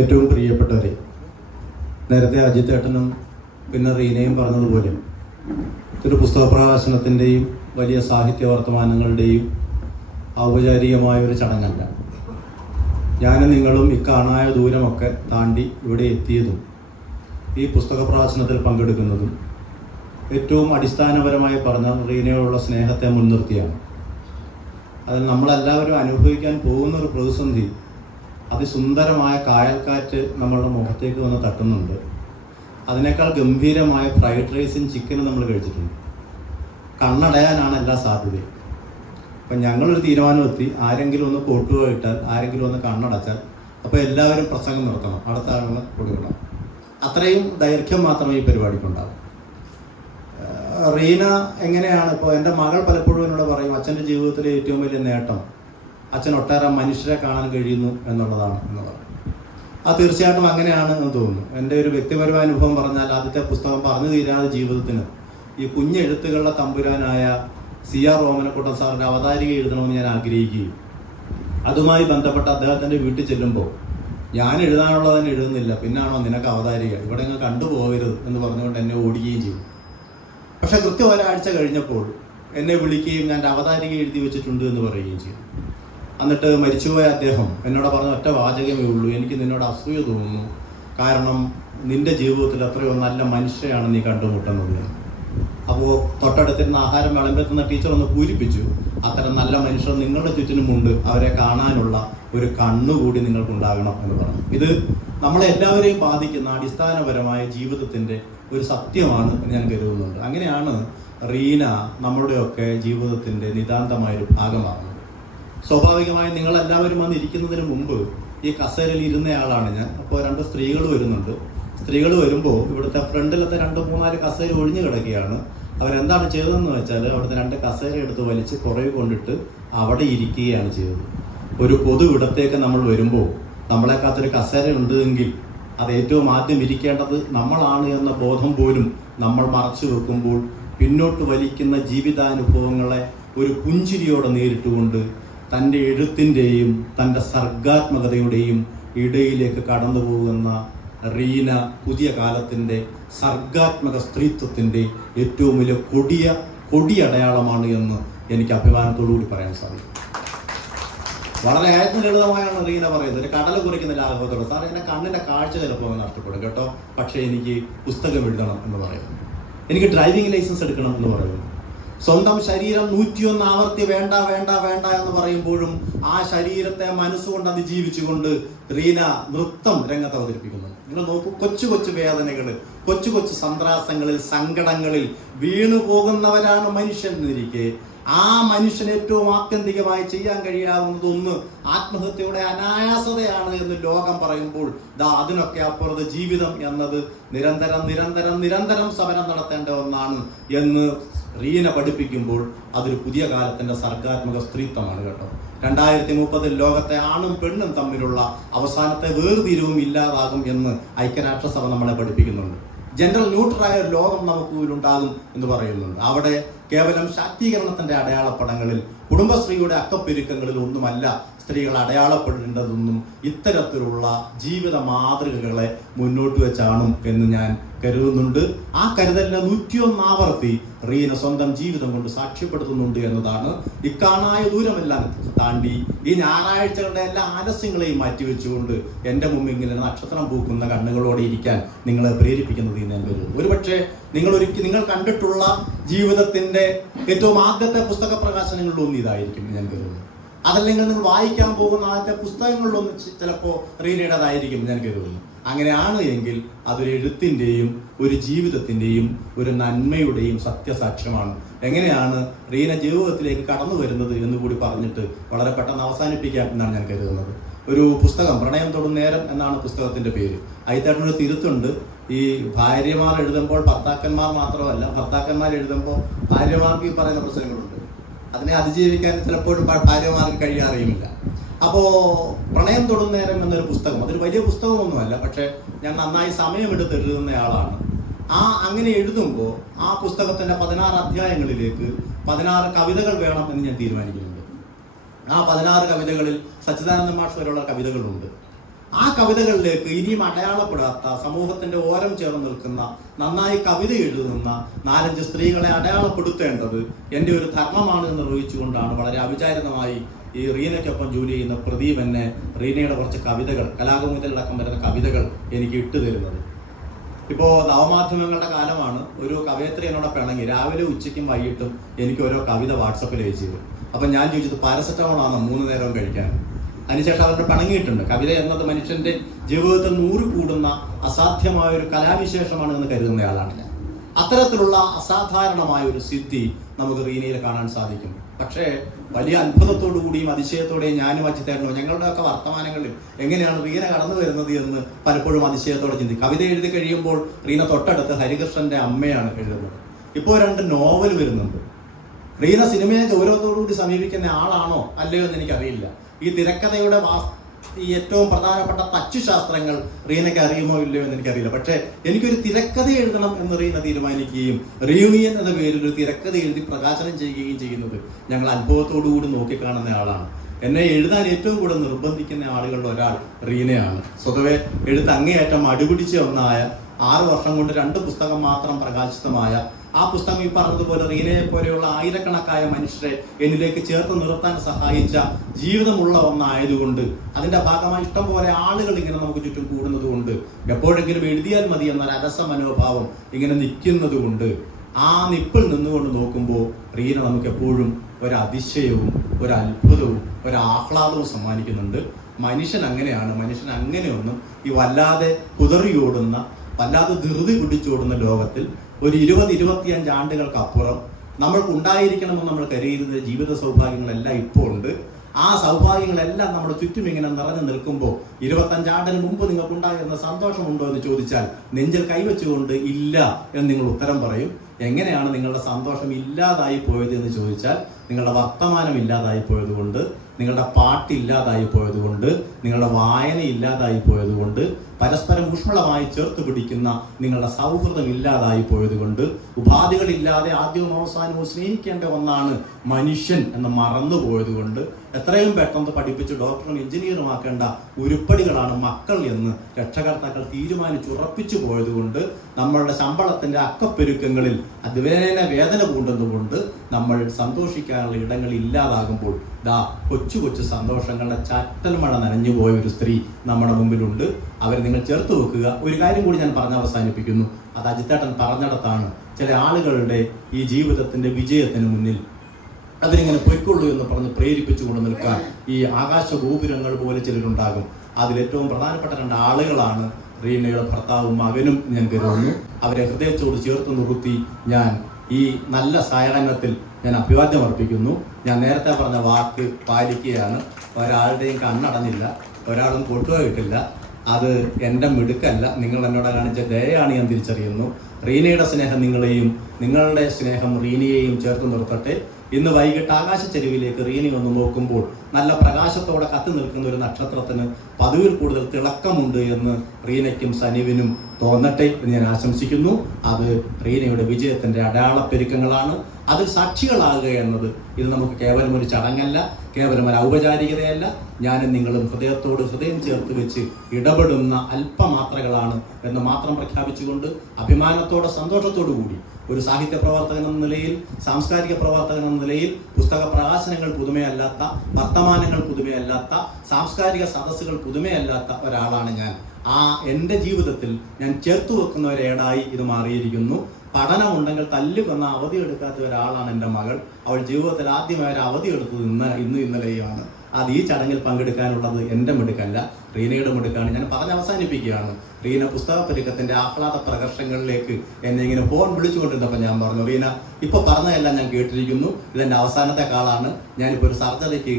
ഏറ്റവും പ്രിയപ്പെട്ടവരെ, നേരത്തെ അജിത് ഏട്ടനും പിന്നെ റീനയും പറഞ്ഞതുപോലെ ഇതൊരു പുസ്തക പ്രകാശനത്തിൻ്റെയും വലിയ സാഹിത്യ വർത്തമാനങ്ങളുടെയും ഔപചാരികമായ ഒരു ചടങ്ങല്ല. ഞാനും നിങ്ങളും ഇക്കാണായ ദൂരമൊക്കെ താണ്ടി ഇവിടെ എത്തിയതും ഈ പുസ്തക പ്രകാശനത്തിൽ പങ്കെടുക്കുന്നതും ഏറ്റവും അടിസ്ഥാനപരമായി പറഞ്ഞാൽ റീനയോടുള്ള സ്നേഹത്തെ മുൻനിർത്തിയാണ്. അതിൽ നമ്മളെല്ലാവരും അനുഭവിക്കാൻ പോകുന്ന ഒരു പ്രതിസന്ധി, അതിസുന്ദരമായ കായൽക്കാറ്റ് നമ്മളുടെ മുഖത്തേക്ക് വന്ന് തട്ടുന്നുണ്ട്. അതിനേക്കാൾ ഗംഭീരമായ ഫ്രൈഡ് റൈസും ചിക്കനും നമ്മൾ കഴിച്ചിട്ടുണ്ട്. കണ്ണടയാനാണ് എല്ലാ സാധ്യതയും. അപ്പം ഞങ്ങളൊരു തീരുമാനമെത്തി, ആരെങ്കിലും ഒന്ന് കോട്ടുക ഇട്ടാൽ, ആരെങ്കിലും ഒന്ന് കണ്ണടച്ചാൽ, അപ്പോൾ എല്ലാവരും പ്രസംഗം നിർത്തണം, അടുത്ത ആളുകൾ കൊടുക്കണം. അത്രയും ദൈർഘ്യം മാത്രമേ ഈ പരിപാടിക്കുണ്ടാവും. റീന എങ്ങനെയാണ് ഇപ്പോൾ എൻ്റെ മകൾ പലപ്പോഴും എന്നോട് പറയും അച്ഛൻ്റെ ജീവിതത്തിലെ ഏറ്റവും വലിയ നേട്ടം അച്ഛൻ ഒട്ടേറെ മനുഷ്യരെ കാണാൻ കഴിയുന്നു എന്നുള്ളതാണ് എന്ന് പറയും. അത് തീർച്ചയായിട്ടും അങ്ങനെയാണ് എന്ന് തോന്നുന്നു. എൻ്റെ ഒരു വ്യക്തിപരമായ അനുഭവം പറഞ്ഞാൽ ആദ്യത്തെ പുസ്തകം പറഞ്ഞു തീരാതെ ജീവിതത്തിന് ഈ കുഞ്ഞെഴുത്തുകളുടെ തമ്പുരാനായ CR ഓമനക്കുട്ടൻ സാറിൻ്റെ അവതാരിക എഴുതണമെന്ന് ഞാൻ ആഗ്രഹിക്കുകയും അതുമായി ബന്ധപ്പെട്ട അദ്ദേഹത്തിൻ്റെ വീട്ടിൽ ചെല്ലുമ്പോൾ ഞാൻ എഴുതാനുള്ളതന്നെ എഴുതുന്നില്ല, പിന്നാണോ നിനക്ക് അവതാരിക, ഇവിടെ അങ്ങ് കണ്ടുപോകരുത് എന്ന് പറഞ്ഞുകൊണ്ട് എന്നെ ഓടുകയും ചെയ്തു. പക്ഷെ കൃത്യം ഒരാഴ്ച കഴിഞ്ഞപ്പോൾ എന്നെ വിളിക്കുകയും ഞാൻ അവതാരിക എഴുതി വെച്ചിട്ടുണ്ട് എന്ന് പറയുകയും ചെയ്തു. എന്നിട്ട് മരിച്ചുപോയ അദ്ദേഹം എന്നോട് പറഞ്ഞ ഒറ്റ വാചകമേ ഉള്ളൂ, എനിക്ക് നിന്നോട് അസൂയ തോന്നുന്നു, കാരണം നിന്റെ ജീവിതത്തിൽ എത്രയോ നല്ല മനുഷ്യരെയാണ് നീ കണ്ടുമുട്ടുന്നത്. അപ്പോൾ തൊട്ടടുത്തിരുന്ന ആഹാരം വിളമ്പെത്തുന്ന ടീച്ചർ ഒന്ന് പൂരിപ്പിച്ചു, അത്തരം നല്ല മനുഷ്യർ നിങ്ങളുടെ ചുറ്റിനുമുണ്ട്, അവരെ കാണാനുള്ള ഒരു കണ്ണുകൂടി നിങ്ങൾക്കുണ്ടാകണം എന്ന് പറഞ്ഞു. ഇത് നമ്മളെല്ലാവരെയും ബാധിക്കുന്ന അടിസ്ഥാനപരമായ ജീവിതത്തിൻ്റെ ഒരു സത്യമാണ് എന്ന് ഞാൻ കരുതുന്നുണ്ട്. അങ്ങനെയാണ് റീന നമ്മളുടെയൊക്കെ ജീവിതത്തിൻ്റെ നിതാന്തമായൊരു ഭാഗമാകുന്നത്. സ്വാഭാവികമായി നിങ്ങളെല്ലാവരും വന്നിരിക്കുന്നതിന് മുമ്പ് ഈ കസേരയിൽ ഇരുന്നയാളാണ് ഞാൻ. അപ്പോൾ 2 സ്ത്രീകൾ വരുന്നുണ്ട്. സ്ത്രീകൾ വരുമ്പോൾ ഇവിടുത്തെ ഫ്രണ്ടിലത്തെ 2-3-4 കസേര ഒഴിഞ്ഞു കിടക്കുകയാണ്. അവരെന്താണ് ചെയ്തതെന്ന് വെച്ചാൽ അവിടുത്തെ 2 കസേര എടുത്ത് വലിച്ച് പുറകെ കൊണ്ടിട്ട് അവിടെ ഇരിക്കുകയാണ് ചെയ്തത്. ഒരു പൊതു ഇടത്തേക്ക് നമ്മൾ വരുമ്പോൾ നമ്മളെക്കാത്തൊരു കസേര ഉണ്ടെങ്കിൽ അത് ഏറ്റവും ആദ്യം ഇരിക്കേണ്ടത് നമ്മളാണ് എന്ന ബോധം പോലും നമ്മൾ മറച്ചു വെക്കുമ്പോൾ പിന്നോട്ട് വലിക്കുന്ന ജീവിതാനുഭവങ്ങളെ ഒരു പുഞ്ചിരിയോടെ നേരിട്ടുകൊണ്ട് തൻ്റെ എഴുത്തിൻ്റെയും തൻ്റെ സർഗാത്മകതയുടെയും ഇടയിലേക്ക് കടന്നു പോകുന്ന റീന പുതിയ കാലത്തിൻ്റെ സർഗാത്മക സ്ത്രീത്വത്തിൻ്റെ ഏറ്റവും വലിയ കൊടിയടയാളമാണ് എന്ന് എനിക്ക് അഭിമാനത്തോടുകൂടി പറയാൻ സാധിക്കും. വളരെ ലളിതമായാണ് റീന പറയുന്നത്. ഒരു കടൽ കുറിക്കുന്ന ലാഘവത്തോടെ, സാർ എൻ്റെ കണ്ണിൻ്റെ കാഴ്ച ചിലപ്പോൾ നഷ്ടപ്പെടും കേട്ടോ, പക്ഷേ എനിക്ക് പുസ്തകം എഴുതണം എന്ന് പറയുന്നു. എനിക്ക് ഡ്രൈവിംഗ് ലൈസൻസ് എടുക്കണം എന്ന് പറയുന്നു. സ്വന്തം ശരീരം 101 ആവർത്തി വേണ്ട വേണ്ട വേണ്ട എന്ന് പറയുമ്പോഴും ആ ശരീരത്തെ മനസ്സുകൊണ്ട് അതിജീവിച്ചുകൊണ്ട് റീന നൃത്തം രംഗത്ത് അവതരിപ്പിക്കുന്നു. നിങ്ങൾ നോക്കൂ, കൊച്ചു കൊച്ചു വേദനകൾ, കൊച്ചു കൊച്ചു സന്ത്രാസങ്ങളിൽ, സങ്കടങ്ങളിൽ വീണു പോകുന്നവരാണ് മനുഷ്യൻ എന്നിരിക്കെ ആ മനുഷ്യന് ഏറ്റവും ആത്യന്തികമായി ചെയ്യാൻ കഴിയാവുന്നതൊന്ന് ആത്മഹത്യയുടെ അനായാസതയാണ് എന്ന് ലോകം പറയുമ്പോൾ അതിനൊക്കെ അപ്പുറത്ത് ജീവിതം എന്നത് നിരന്തരം നിരന്തരം നിരന്തരം സമരം നടത്തേണ്ട ഒന്നാണ് എന്ന് റീന പഠിപ്പിക്കുമ്പോൾ അതൊരു പുതിയ കാലത്തിൻ്റെ സർഗാത്മക സ്ത്രീത്വമാണ് കേട്ടോ. 2030 ലോകത്തെ ആണും പെണ്ണും തമ്മിലുള്ള അവസാനത്തെ വേർതിരിവും ഇല്ലാതാകും എന്ന് ഐക്യരാഷ്ട്രസഭ നമ്മളെ പഠിപ്പിക്കുന്നുണ്ട്. ജെൻഡർ ന്യൂട്രലായ ഒരു ലോകം നമുക്ക് ഉണ്ടാകും എന്ന് പറയുന്നുണ്ട്. അവിടെ കേവലം ശാക്തീകരണത്തിൻ്റെ അടയാളപ്പടങ്ങളിൽ, കുടുംബശ്രീയുടെ അക്കപ്പെരുക്കങ്ങളിൽ ഒന്നുമല്ല സ്ത്രീകൾ അടയാളപ്പെടേണ്ടതൊന്നും ഇത്തരത്തിലുള്ള ജീവിത മാതൃകകളെ മുന്നോട്ട് വെച്ചാണ് എന്ന് ഞാൻ കരുതുന്നുണ്ട്. ആ കരുതലിനെ 101 ആവർത്തി റീന സ്വന്തം ജീവിതം കൊണ്ട് സാക്ഷ്യപ്പെടുത്തുന്നുണ്ട് എന്നതാണ് ഇക്കാണായ ദൂരമെല്ലാം താണ്ടി ഈ ഞായറാഴ്ചകളുടെ എല്ലാ ആലസ്യങ്ങളെയും മാറ്റിവെച്ചുകൊണ്ട് എൻ്റെ മുമ്പിൽ ഇങ്ങനെ നക്ഷത്രം പൂക്കുന്ന കണ്ണുകളോടെ ഇരിക്കാൻ നിങ്ങളെ പ്രേരിപ്പിക്കുന്നത് എന്ന് ഞാൻ കരുതുന്നു. ഒരുപക്ഷെ നിങ്ങൾ കണ്ടിട്ടുള്ള ജീവിതത്തിൻ്റെ ഏറ്റവും ആദ്യത്തെ പുസ്തക പ്രകാശനങ്ങളിലൊന്നും ഇതായിരിക്കും ഞാൻ കരുതുന്നു. അതല്ലെങ്കിൽ നിങ്ങൾ വായിക്കാൻ പോകുന്ന ആദ്യത്തെ പുസ്തകങ്ങളിലൊന്നും ചിലപ്പോൾ റീനയുടേതായിരിക്കും ഞാൻ കരുതുന്നു. അങ്ങനെയാണ് എങ്കിൽ അതൊരു എഴുത്തിൻ്റെയും ഒരു ജീവിതത്തിൻ്റെയും ഒരു നന്മയുടെയും സത്യസാക്ഷ്യമാണ്. എങ്ങനെയാണ് റീന ജീവിതത്തിലേക്ക് കടന്നു വരുന്നത് എന്ന് കൂടി പറഞ്ഞിട്ട് വളരെ പെട്ടെന്ന് അവസാനിപ്പിക്കാം എന്നാണ് ഞാൻ കരുതുന്നത്. ഒരു പുസ്തകം, പ്രണയം തൊടും നേരം എന്നാണ് പുസ്തകത്തിൻ്റെ പേര്. അതിൽ തിരുത്തുണ്ട്. ഈ ഭാര്യമാർ എഴുതുമ്പോൾ ഭർത്താക്കന്മാർ മാത്രമല്ല, ഭർത്താക്കന്മാർ എഴുതുമ്പോൾ ഭാര്യമാർക്ക് ഈ പറയുന്ന പ്രശ്നങ്ങളുണ്ട്. അതിനെ അതിജീവിക്കാൻ ചിലപ്പോഴും ഭാര്യമാർക്ക് കഴിയാറിയുമില്ല. അപ്പോൾ പ്രണയം തൊടും നേരം എന്നൊരു പുസ്തകം, അതൊരു വലിയ പുസ്തകമൊന്നുമല്ല, പക്ഷേ ഞാൻ നന്നായി സമയമെടുത്ത് എഴുതുന്നയാളാണ്. അങ്ങനെ എഴുതുമ്പോൾ ആ പുസ്തകത്തിൻ്റെ 16 അധ്യായങ്ങളിലേക്ക് 16 കവിതകൾ വേണം എന്ന് ഞാൻ തീരുമാനിക്കുന്നുണ്ട്. ആ 16 കവിതകളിൽ സച്ചിദാനന്ദ മാഷ് വരെയുള്ള കവിതകളുണ്ട്. ആ കവിതകളിലേക്ക് ഇനിയും അടയാളപ്പെടാത്ത, സമൂഹത്തിൻ്റെ ഓരം ചേർന്ന് നിൽക്കുന്ന, നന്നായി കവിത എഴുതുന്ന 4-5 സ്ത്രീകളെ അടയാളപ്പെടുത്തേണ്ടത് എൻ്റെ ഒരു ധർമ്മമാണ് എന്ന് നിർവഹിച്ചുകൊണ്ടാണ് വളരെ അവിചാരിതമായി ഈ റീനയ്ക്കൊപ്പം ജോലി ചെയ്യുന്ന പ്രദീപ് എന്നെ റീനയുടെ കുറച്ച് കവിതകൾ, കലാകൗമുദിലടക്കം വരുന്ന കവിതകൾ എനിക്ക് ഇട്ടുതരുന്നത്. ഇപ്പോൾ നവമാധ്യമങ്ങളുടെ കാലമാണ്. ഒരു കവയത്രി എന്നോട് പിണങ്ങി രാവിലെ ഉച്ചയ്ക്കും വൈകിട്ടും എനിക്ക് ഓരോ കവിത വാട്സപ്പിൽ അയച്ചു തരും. അപ്പം ഞാൻ ചോദിച്ചത് പാരസെറ്റമോളാണോ 3 നേരവും കഴിക്കാൻ? അതിനുശേഷം അവരുടെ പിണങ്ങിയിട്ടുണ്ട്. കവിത എന്നത് മനുഷ്യൻ്റെ ജീവിതത്തിൽ 100 കൂടുന്ന അസാധ്യമായ ഒരു കലാവിശേഷമാണ് എന്ന് കരുതുന്നയാളാണ് ഞാൻ. അത്തരത്തിലുള്ള അസാധാരണമായ ഒരു സിദ്ധി നമുക്ക് റീനയിൽ കാണാൻ സാധിക്കും. പക്ഷേ വലിയ അത്ഭുതത്തോടു കൂടിയും അതിശയത്തോടെയും ഞാനും അജിത്തേട്ടനോ ഞങ്ങളുടെയൊക്കെ വർത്തമാനങ്ങളിൽ എങ്ങനെയാണ് റീന കടന്നു വരുന്നത് എന്ന് പലപ്പോഴും അതിശയത്തോടെ ചിന്തിക്കും. കവിത എഴുതി കഴിയുമ്പോൾ റീന തൊട്ടടുത്ത് ഹരികൃഷ്ണന്റെ അമ്മയാണ് എഴുതുന്നത്. ഇപ്പോൾ 2 നോവൽ വരുന്നുണ്ട്. റീന സിനിമയെ ഗൗരവത്തോടുകൂടി സമീപിക്കുന്ന ആളാണോ അല്ലയോ എന്ന് എനിക്കറിയില്ല. ഈ തിരക്കഥയുടെ ഈ ഏറ്റവും പ്രധാനപ്പെട്ട തച്ചുശാസ്ത്രങ്ങൾ റീനയ്ക്ക് അറിയുമോ ഇല്ലയോ എന്ന് എനിക്കറിയില്ല. പക്ഷേ എനിക്കൊരു തിരക്കഥ എഴുതണം എന്ന് റീന തീരുമാനിക്കുകയും റിയൂണിയൻ എന്ന പേരിൽ ഒരു തിരക്കഥ എഴുതി പ്രകാശനം ചെയ്യുകയും ചെയ്യുന്നത് ഞങ്ങൾ അത്ഭുതത്തോടുകൂടി നോക്കിക്കാണുന്ന ആളാണ്. എന്നെ എഴുതാൻ ഏറ്റവും കൂടുതൽ നിർബന്ധിക്കുന്ന ആളുകളിൽ ഒരാൾ റീനയാണ്. സ്വതവേ എഴുത്ത് അങ്ങേയറ്റം അടിപിടിച്ച ഒന്നായ, 6 വർഷം കൊണ്ട് 2 പുസ്തകം മാത്രം പ്രകാശിതമായ ആ പുസ്തകം ഈ പറഞ്ഞതുപോലെ റീനയെ പോലെയുള്ള ആയിരക്കണക്കായ മനുഷ്യരെ എന്നിലേക്ക് ചേർത്ത് നിർത്താൻ സഹായിച്ച ജീവിതമുള്ള ഒന്നായതുകൊണ്ട്, അതിൻ്റെ ഭാഗമായി ഇഷ്ടംപോലെ ആളുകൾ ഇങ്ങനെ നമുക്ക് ചുറ്റും കൂടുന്നത് കൊണ്ട്, എപ്പോഴെങ്കിലും എഴുതിയാൽ മതി എന്നൊരു അരസ മനോഭാവം ഇങ്ങനെ നിൽക്കുന്നത് കൊണ്ട്, ആ നിപ്പിൽ നിന്നുകൊണ്ട് നോക്കുമ്പോൾ റീന നമുക്ക് എപ്പോഴും ഒരു അതിശയവും ഒരു അത്ഭുതവും ഒരു ആഹ്ലാദവും സമ്മാനിക്കുന്നുണ്ട്. മനുഷ്യൻ അങ്ങനെയാണ്. മനുഷ്യൻ അങ്ങനെയൊന്നും ഈ വല്ലാതെ കുതറിയോടുന്ന, വല്ലാതെ ധൃതി പിടിച്ചോടുന്ന ലോകത്തിൽ ഒരു 20-25 ആണ്ടുകൾക്കപ്പുറം നമ്മൾക്ക് ഉണ്ടായിരിക്കണമെന്ന് നമ്മൾ കരുതുന്ന ജീവിത സൗഭാഗ്യങ്ങളെല്ലാം ഇപ്പോൾ ഉണ്ട്. ആ സൗഭാഗ്യങ്ങളെല്ലാം നമ്മുടെ ചുറ്റും ഇങ്ങനെ നിറഞ്ഞു നിൽക്കുമ്പോൾ 25 ആണ്ടിന് മുമ്പ് നിങ്ങൾക്കുണ്ടായിരുന്ന സന്തോഷമുണ്ടോ എന്ന് ചോദിച്ചാൽ നെഞ്ചിൽ കൈവച്ചുകൊണ്ട് ഇല്ല എന്ന് നിങ്ങൾ ഉത്തരം പറയും. എങ്ങനെയാണ് നിങ്ങളുടെ സന്തോഷം ഇല്ലാതായി പോയത് എന്ന് ചോദിച്ചാൽ, നിങ്ങളുടെ വർത്തമാനം ഇല്ലാതായി പോയതുകൊണ്ട്, നിങ്ങളുടെ പാട്ടില്ലാതായി പോയതുകൊണ്ട്, നിങ്ങളുടെ വായന ഇല്ലാതായി പോയതുകൊണ്ട്, പരസ്പരം ഊഷ്മളമായി ചേർത്ത് പിടിക്കുന്ന നിങ്ങളുടെ സൗഹൃദം ഇല്ലാതായി പോയതുകൊണ്ട്, ഉപാധികളില്ലാതെ ആദ്യവും അവസാനവും സ്നേഹിക്കേണ്ട ഒന്നാണ് മനുഷ്യൻ എന്ന് മറന്നുപോയതുകൊണ്ട്, എത്രയും പെട്ടെന്ന് പഠിപ്പിച്ച് ഡോക്ടറും എഞ്ചിനീയറും ആക്കേണ്ട ഉരുപ്പടികളാണ് മക്കൾ എന്ന് രക്ഷകർത്താക്കൾ തീരുമാനിച്ചുറപ്പിച്ചു പോയതുകൊണ്ട് നമ്മളുടെ ശമ്പളത്തിൻ്റെ അക്കപ്പെരുക്കങ്ങളിൽ വേദന പൂണ്ടുന്നതുകൊണ്ട് നമ്മൾ സന്തോഷിക്കാനുള്ള ഇടങ്ങൾ ഇല്ലാതാകുമ്പോൾ കൊച്ചു കൊച്ചു സന്തോഷങ്ങളുടെ ചാറ്റൽ മഴ നനഞ്ഞു പോയ ഒരു സ്ത്രീ നമ്മുടെ മുമ്പിലുണ്ട്. അവരെ നിങ്ങൾ ചേർത്ത് വെക്കുക. ഒരു കാര്യം കൂടി ഞാൻ പറഞ്ഞ് അവസാനിപ്പിക്കുന്നു. അത് അജിത്തേട്ടൻ പറഞ്ഞിടത്താണ് ചില ആളുകളുടെ ഈ ജീവിതത്തിൻ്റെ വിജയത്തിന് മുന്നിൽ അവരിങ്ങനെ പൊയ്ക്കൊള്ളൂ എന്ന് പറഞ്ഞ് പ്രേരിപ്പിച്ചുകൊണ്ട് നിൽക്കാൻ ഈ ആകാശ ഗോപുരങ്ങൾ പോലെ ചിലരുണ്ടാകും. അതിലേറ്റവും പ്രധാനപ്പെട്ട 2 ആളുകളാണ് റീനയുടെ ഭർത്താവും മകനും ഞാൻ കരുതുന്നു. അവരെ ഹൃദയത്തോട് ചേർത്ത് നിർത്തി ഞാൻ ഈ നല്ല സായാഹ്നത്തിൽ ഞാൻ അഭിവാദ്യം അർപ്പിക്കുന്നു. ഞാൻ നേരത്തെ പറഞ്ഞ വാക്ക് പാലിക്കുകയാണ്. ഒരാളുടെയും കണ്ണടഞ്ഞില്ല, ഒരാളും കൊട്ടുപോയിട്ടില്ല. അത് എൻ്റെ മിടുക്കല്ല, നിങ്ങൾ എന്നോട് കാണിച്ച ദയയാണ് ഞാൻ തിരിച്ചറിയുന്നു. റീനയുടെ സ്നേഹം നിങ്ങളെയും നിങ്ങളുടെ സ്നേഹം റീനയെയും ചേർത്ത് നിർത്തട്ടെ. ഇന്ന് വൈകിട്ട് ആകാശച്ചെരുവിലേക്ക് റീനി ഒന്ന് നോക്കുമ്പോൾ നല്ല പ്രകാശത്തോടെ കത്തി നിൽക്കുന്ന ഒരു നക്ഷത്രത്തിന് പതിവിൽ കൂടുതൽ തിളക്കമുണ്ട് എന്ന് റീനയ്ക്കും സനിവിനും തോന്നട്ടെ എന്ന് ഞാൻ ആശംസിക്കുന്നു. അത് റീനയുടെ വിജയത്തിൻ്റെ അടയാളപ്പെരുക്കങ്ങളാണ്. അതിൽ സാക്ഷികളാകുക എന്നത് ഇത് നമുക്ക് കേവലം ഒരു ചടങ്ങല്ല, കേവലം ഒരു ഔപചാരികതയല്ല. ഞാനും നിങ്ങളും ഹൃദയത്തോട് ഹൃദയം ചേർത്ത് വെച്ച് ഇടപെടുന്ന അല്പമാത്രകളാണ് എന്ന് മാത്രം പ്രഖ്യാപിച്ചുകൊണ്ട് അഭിമാനത്തോടെ സന്തോഷത്തോടു കൂടി ഒരു സാഹിത്യ പ്രവർത്തകൻ എന്ന നിലയിൽ, സാംസ്കാരിക പ്രവർത്തകൻ എന്ന നിലയിൽ, പുസ്തക പ്രകാശനങ്ങൾ പുതുമയല്ലാത്ത, വർത്തമാനങ്ങൾ പുതുമയല്ലാത്ത, സാംസ്കാരിക സദസ്സുകൾ പുതുമയല്ലാത്ത ഒരാളാണ് ഞാൻ. എൻ്റെ ജീവിതത്തിൽ ഞാൻ ചേർത്തു വെക്കുന്ന ഒരേടായി ഇത് മാറിയിരിക്കുന്നു. പഠനമുണ്ടെങ്കിൽ തല്ലുകൊന്ന അവധി എടുക്കാത്ത ഒരാളാണ് എൻ്റെ മകൾ. അവൾ ജീവിതത്തിൽ ആദ്യമായി ഒരു അവധി എടുത്തത് ഇന്നലെയാണ്. അത് ഈ ചടങ്ങിൽ പങ്കെടുക്കാനുള്ളത് എൻ്റെ മിടുക്കല്ല, റീനയുടെ മിടുക്കാണ്. ഞാൻ പറഞ്ഞ് അവസാനിപ്പിക്കുകയാണ്. റീന പുസ്തകപ്പെരുക്കത്തിൻ്റെ ആഹ്ലാദ പ്രകർഷങ്ങളിലേക്ക് എന്നെ ഇങ്ങനെ ഫോൺ വിളിച്ചുകൊണ്ടിരുന്നപ്പോൾ ഞാൻ പറഞ്ഞു, റീന ഇപ്പോൾ പറഞ്ഞതെല്ലാം ഞാൻ കേട്ടിരിക്കുന്നു, ഇതെൻ്റെ അവസാനത്തെ കാളാണ്. ഞാനിപ്പോൾ ഒരു സർജറിക്ക്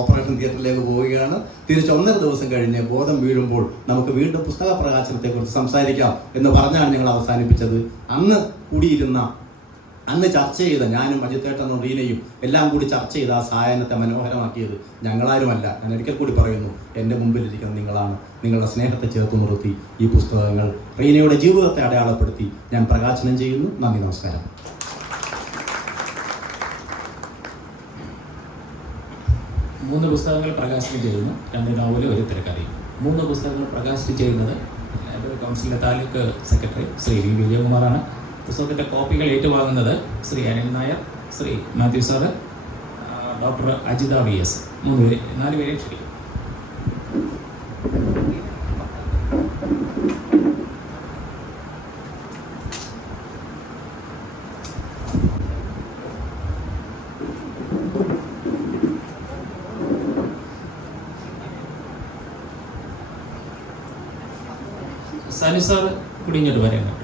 ഓപ്പറേഷൻ തിയേറ്ററിലേക്ക് പോവുകയാണ്. തിരിച്ച് 1.5 ദിവസം കഴിഞ്ഞ് ബോധം വീഴുമ്പോൾ നമുക്ക് വീണ്ടും പുസ്തക പ്രകാശനത്തെക്കുറിച്ച് സംസാരിക്കാം എന്ന് പറഞ്ഞാണ് ഞങ്ങൾ അവസാനിപ്പിച്ചത്. അന്ന് ചർച്ച ചെയ്ത ഞാനും അജിത്തേട്ടനും റീനയും എല്ലാം കൂടി ചർച്ച ചെയ്ത ആ സായാഹ്നത്തെ മനോഹരമാക്കിയത് ഞങ്ങളാരുമല്ല. ഞാൻ ഒരിക്കൽ കൂടി പറയുന്നു, എൻ്റെ മുമ്പിലിരിക്കുന്ന നിങ്ങളാണ്. നിങ്ങളുടെ സ്നേഹത്തെ ചേർത്ത് നിർത്തി ഈ പുസ്തകങ്ങൾ റീനയുടെ ജീവിതത്തെ അടയാളപ്പെടുത്തി ഞാൻ പ്രകാശനം ചെയ്യുന്നു. നന്ദി, നമസ്കാരം. മൂന്ന് പുസ്തകങ്ങൾ പ്രകാശനം ചെയ്യുന്നു, 2 നോവലും 1 തിരക്കഥയും. 3 പുസ്തകങ്ങൾ പ്രകാശനം ചെയ്യുന്നത് ലൈബ്രറി കൗൺസിലിൻ്റെ താലൂക്ക് സെക്രട്ടറി ശ്രീ വി വിജയകുമാറാണ്. പുസ്തകത്തിൻ്റെ കോപ്പികൾ ഏറ്റുവാങ്ങുന്നത് Shri Anil Nair, Shri Mathew sir, doctor Ajitha VS. 4 പേരെയും ക്ഷണിക്കും. സനു സാർ കൂടി ഇങ്ങോട്ട് വരാൻ പറ്റും.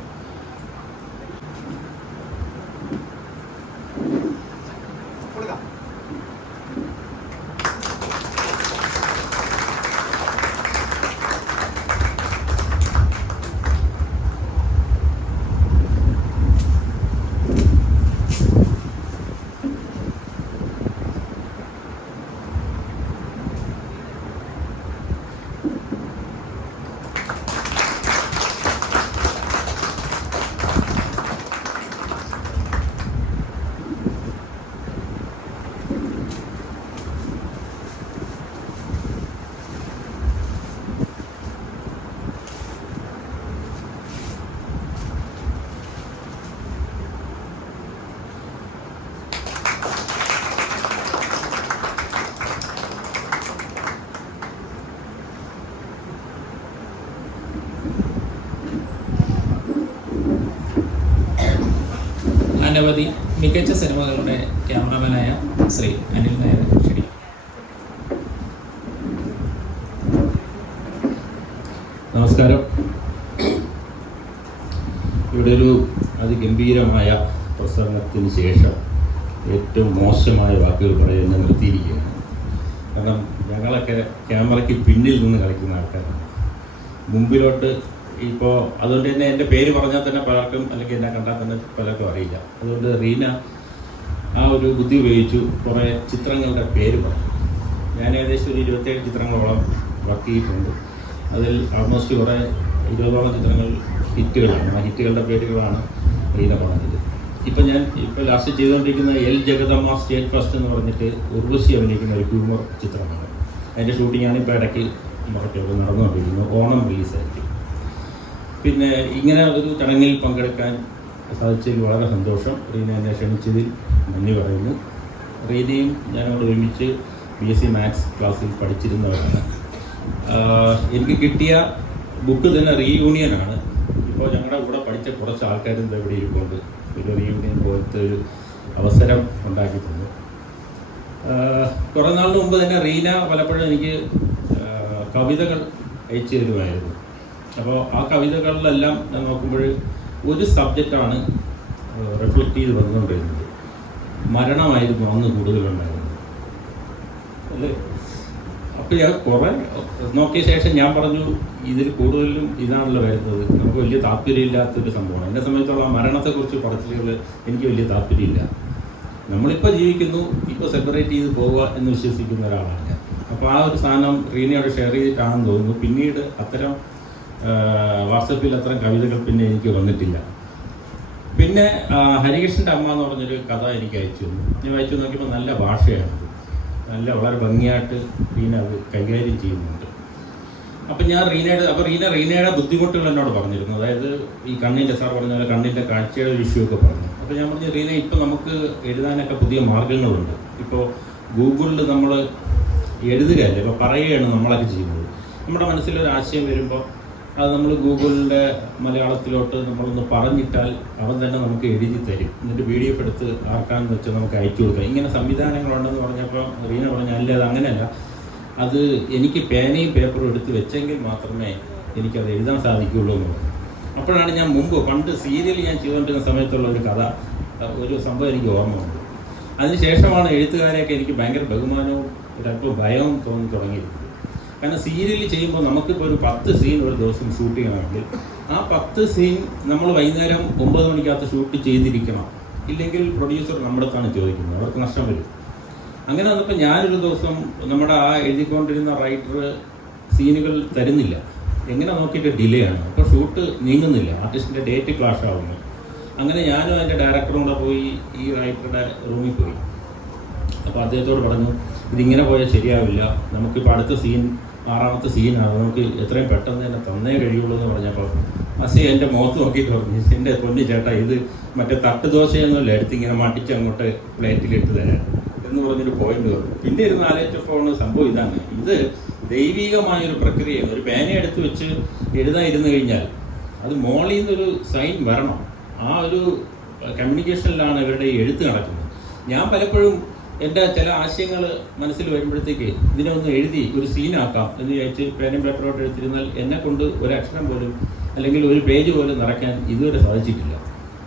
അനവധി മികച്ച സിനിമകളുടെ ക്യാമറമാനായ ശ്രീ അനിൽ നായർ ക്ഷണിക്കും. നമസ്കാരം. ഇവിടെ ഒരു അതിഗംഭീരമായ പ്രസംഗത്തിന് ശേഷം ഏറ്റവും മോശമായ വാക്കുകൾ പറയാൻ ഞാൻ നിർത്തിയിരിക്കുകയാണ്. കാരണം ഞങ്ങളൊക്കെ ക്യാമറയ്ക്ക് പിന്നിൽ നിന്ന് കളിക്കുന്ന ആൾക്കാരാണ്. മുമ്പിലോട്ട് ഇപ്പോൾ അതുകൊണ്ട് തന്നെ എൻ്റെ പേര് പറഞ്ഞാൽ തന്നെ പലർക്കും, അല്ലെങ്കിൽ എന്നെ കണ്ടാൽ തന്നെ പലർക്കും അറിയില്ല. അതുകൊണ്ട് റീന ആ ഒരു ബുദ്ധി ഉപയോഗിച്ചു കുറേ ചിത്രങ്ങളുടെ പേര് പറഞ്ഞു. ഞാൻ ഏകദേശം ഒരു 27 ചിത്രങ്ങളോളം വർക്ക് ചെയ്തിട്ടുണ്ട്. അതിൽ ആൾമോസ്റ്റ് കുറേ 20ഓളം ചിത്രങ്ങൾ ഹിറ്റുകളാണ്. ആ ഹിറ്റുകളുടെ പേരുകളാണ് റീന പറഞ്ഞത്. ഇപ്പം ഞാൻ ഇപ്പോൾ ലാസ്റ്റ് ചെയ്തുകൊണ്ടിരിക്കുന്ന എൽ ജഗദമ്മ സ്റ്റേറ്റ് ഫസ്റ്റ് എന്ന് പറഞ്ഞിട്ട് ഉർവശി അഭിനയിക്കുന്ന ഒരു ഹ്യൂമർ ചിത്രമാണ്. അതിൻ്റെ ഷൂട്ടിങ്ങാണ് ഇപ്പോൾ ഇടയ്ക്ക് മറക്കൊക്കെ നടന്നുകൊണ്ടിരിക്കുന്നത്. ഓണം റിലീസായിരിക്കും. പിന്നെ ഇങ്ങനെ ഒരു ചടങ്ങിൽ പങ്കെടുക്കാൻ സാധിച്ചതിൽ വളരെ സന്തോഷം. റീന എന്നെ ക്ഷണിച്ചതിൽ നന്ദി പറയുന്നു. റീനയും ഞാനോട് ഒരുമിച്ച് BSc മാത്സ് ക്ലാസ്സിൽ പഠിച്ചിരുന്നവരാണ്. എനിക്ക് കിട്ടിയ ബുക്ക് തന്നെ റീയൂണിയനാണ്. ഇപ്പോൾ ഞങ്ങളുടെ കൂടെ പഠിച്ച കുറച്ച് ആൾക്കാരും ഇവിടെ ഇരിപ്പുണ്ട്. ഒരു റീയൂണിയൻ പോലത്തെ ഒരു അവസരം ഉണ്ടാക്കി തന്നു. കുറേ നാളിന് മുമ്പ് തന്നെ റീന പലപ്പോഴും എനിക്ക് കവിതകൾ അയച്ചു തരുമായിരുന്നു. അപ്പോൾ ആ കവിതകളിലെല്ലാം ഞാൻ നോക്കുമ്പോൾ ഒരു സബ്ജക്റ്റാണ് റിഫ്ലക്റ്റ് ചെയ്ത് വന്നുകൊണ്ടിരുന്നത്. മരണമായിരുന്നു അന്ന് കൂടുതലുണ്ടായിരുന്നത് അല്ലേ. അപ്പോൾ ഞാൻ കുറേ നോക്കിയ ശേഷം ഞാൻ പറഞ്ഞു, ഇതിൽ കൂടുതലും ഇതാണല്ലോ വരുന്നത്, നമുക്ക് വലിയ താല്പര്യമില്ലാത്തൊരു സംഭവമാണ്. എന്നെ സംബന്ധിച്ചോളം മരണത്തെക്കുറിച്ച് പറച്ചിലുകൾ എനിക്ക് വലിയ താല്പര്യമില്ല. നമ്മളിപ്പോൾ ജീവിക്കുന്നു, ഇപ്പോൾ സെപ്പറേറ്റ് ചെയ്ത് പോവുക എന്ന് വിശ്വസിക്കുന്ന ഒരാളാണ് ഞാൻ. അപ്പോൾ ആ ഒരു സാധനം റീനയോട് ഷെയർ ചെയ്തിട്ടാണെന്ന് തോന്നുന്നു. പിന്നീട് അത്തരം വാട്സപ്പിൽ അത്തരം കവിതകൾ പിന്നെ എനിക്ക് വന്നിട്ടില്ല. പിന്നെ ഹരികൃഷ്ണൻ്റെ അമ്മ എന്ന് പറഞ്ഞൊരു കഥ എനിക്ക് അയച്ചു തന്നു. ഞാൻ വായിച്ചു നോക്കിയപ്പോൾ നല്ല ഭാഷയാണ്, നല്ല വളരെ ഭംഗിയായിട്ട് റീന അത് കൈകാര്യം ചെയ്യുന്നുണ്ട്. അപ്പം ഞാൻ റീനയുടെ ബുദ്ധിമുട്ടുകൾ എന്നോട് പറഞ്ഞിരുന്നു. അതായത് ഈ കണ്ണിൻ്റെ സാർ പറഞ്ഞ പോലെ കണ്ണിൻ്റെ കാഴ്ചയുടെ ഒരു ഇഷ്യൂ ഒക്കെ പറഞ്ഞു. അപ്പോൾ ഞാൻ പറഞ്ഞു, റീന ഇപ്പം നമുക്ക് എഴുതാനൊക്കെ പുതിയ മാർഗങ്ങളുണ്ട്. ഇപ്പോൾ ഗൂഗിളിൽ നമ്മൾ എഴുതുകയല്ലേ, ഇപ്പോൾ പറയുകയാണ് നമ്മളൊക്കെ ചെയ്യുന്നത്. നമ്മുടെ മനസ്സിലൊരു ആശയം വരുമ്പോൾ അത് നമ്മൾ ഗൂഗിളിൻ്റെ മലയാളത്തിലോട്ട് നമ്മളൊന്ന് പറഞ്ഞിട്ടാൽ അവൻ തന്നെ നമുക്ക് എഴുതി തരും. എന്നിട്ട് PDF എടുത്ത് ആർക്കാന്ന് വെച്ചാൽ നമുക്ക് അയച്ചു കൊടുക്കാം. ഇങ്ങനെ സംവിധാനങ്ങളുണ്ടെന്ന് പറഞ്ഞപ്പോൾ റീന പറഞ്ഞു, അല്ല അത് അങ്ങനെയല്ല, അത് എനിക്ക് പേനയും പേപ്പറും എടുത്ത് വെച്ചെങ്കിൽ മാത്രമേ എനിക്കത് എഴുതാൻ സാധിക്കുകയുള്ളൂ എന്ന് പറഞ്ഞു. അപ്പോഴാണ് ഞാൻ പണ്ട് സീരിയൽ ഞാൻ ചെയ്തുകൊണ്ടിരുന്ന സമയത്തുള്ള ഒരു കഥ, ഒരു സംഭവം എനിക്ക് ഓർമ്മ വന്നു. അതിനുശേഷമാണ് എഴുത്തുകാരെയൊക്കെ എനിക്ക് ഭയങ്കര ബഹുമാനവും ഒരല്പം ഭയവും തോന്നി തുടങ്ങിയത്. കാരണം സീരിയൽ ചെയ്യുമ്പോൾ നമുക്കിപ്പോൾ ഒരു 10 സീൻ ഒരു ദിവസം ഷൂട്ട് ചെയ്യണമെങ്കിൽ ആ 10 സീൻ നമ്മൾ വൈകുന്നേരം 9 മണിക്കകത്ത് ഷൂട്ട് ചെയ്തിരിക്കണം. ഇല്ലെങ്കിൽ പ്രൊഡ്യൂസർ നമ്മുടെ അടുത്താണ് ചോദിക്കുന്നത്, അവർക്ക് നഷ്ടം വരും. അങ്ങനെ വന്നപ്പോൾ ഞാനൊരു ദിവസം നമ്മുടെ ആ എഴുതിക്കൊണ്ടിരുന്ന റൈറ്റർ സീനുകൾ തരുന്നില്ല, എങ്ങനെ നോക്കിയിട്ട് ഡിലേ ആണ്. അപ്പോൾ ഷൂട്ട് നീങ്ങുന്നില്ല, ആർട്ടിസ്റ്റിൻ്റെ ഡേറ്റ് ക്ലാഷ് ആവുന്നു. അങ്ങനെ ഞാനും അതിൻ്റെ ഡയറക്ടറും കൂടെ പോയി ഈ റൈറ്ററുടെ റൂമിൽ പോയി. അപ്പോൾ അദ്ദേഹത്തോട് പറഞ്ഞു, ഇതിങ്ങനെ പോയാൽ ശരിയാവില്ല, നമുക്കിപ്പോൾ അടുത്ത സീൻ 6ാമത്തെ സീനാണ്, നമുക്ക് എത്രയും പെട്ടെന്ന് തന്നെ തന്നേ കഴിയുള്ളൂ എന്ന് പറഞ്ഞപ്പോൾ എൻ്റെ മുഖത്ത് നോക്കിയിട്ട് പറഞ്ഞു, എൻ്റെ പൊന്നു ചേട്ടാ, ഇത് മറ്റേ തട്ടുദോശയൊന്നുമില്ല, എടുത്തിങ്ങനെ മട്ടിച്ച് അങ്ങോട്ട് പ്ലേറ്റിലിട്ട് തരാൻ എന്ന് പറഞ്ഞൊരു പോയിന്റ് പറഞ്ഞു. പിന്നെ ഇരുന്ന് ആലോചിച്ചപ്പോൾ സംഭവം ഇതാണ്, ഇത് ദൈവികമായൊരു പ്രക്രിയയാണ്. ഒരു പേന എടുത്ത് വെച്ച് എഴുതാതിരുന്നു കഴിഞ്ഞാൽ അത് മോളിൽ നിന്നൊരു സൈൻ വരണം. ആ ഒരു കമ്മ്യൂണിക്കേഷനിലാണ് ഇവരുടെ ഈ എഴുത്ത് നടക്കുന്നത്. ഞാൻ പലപ്പോഴും എൻ്റെ ചില ആശയങ്ങൾ മനസ്സിൽ വരുമ്പോഴത്തേക്ക് ഇതിനെ ഒന്ന് എഴുതി ഒരു സീനാക്കാം എന്ന് വിചാരിച്ച് പേനയും പേപ്പറോട്ട് എടുത്തിരുന്നാൽ എന്നെ കൊണ്ട് ഒരു അക്ഷരം പോലും അല്ലെങ്കിൽ ഒരു പേജ് പോലും നിറയ്ക്കാൻ ഇതുവരെ സാധിച്ചിട്ടില്ല.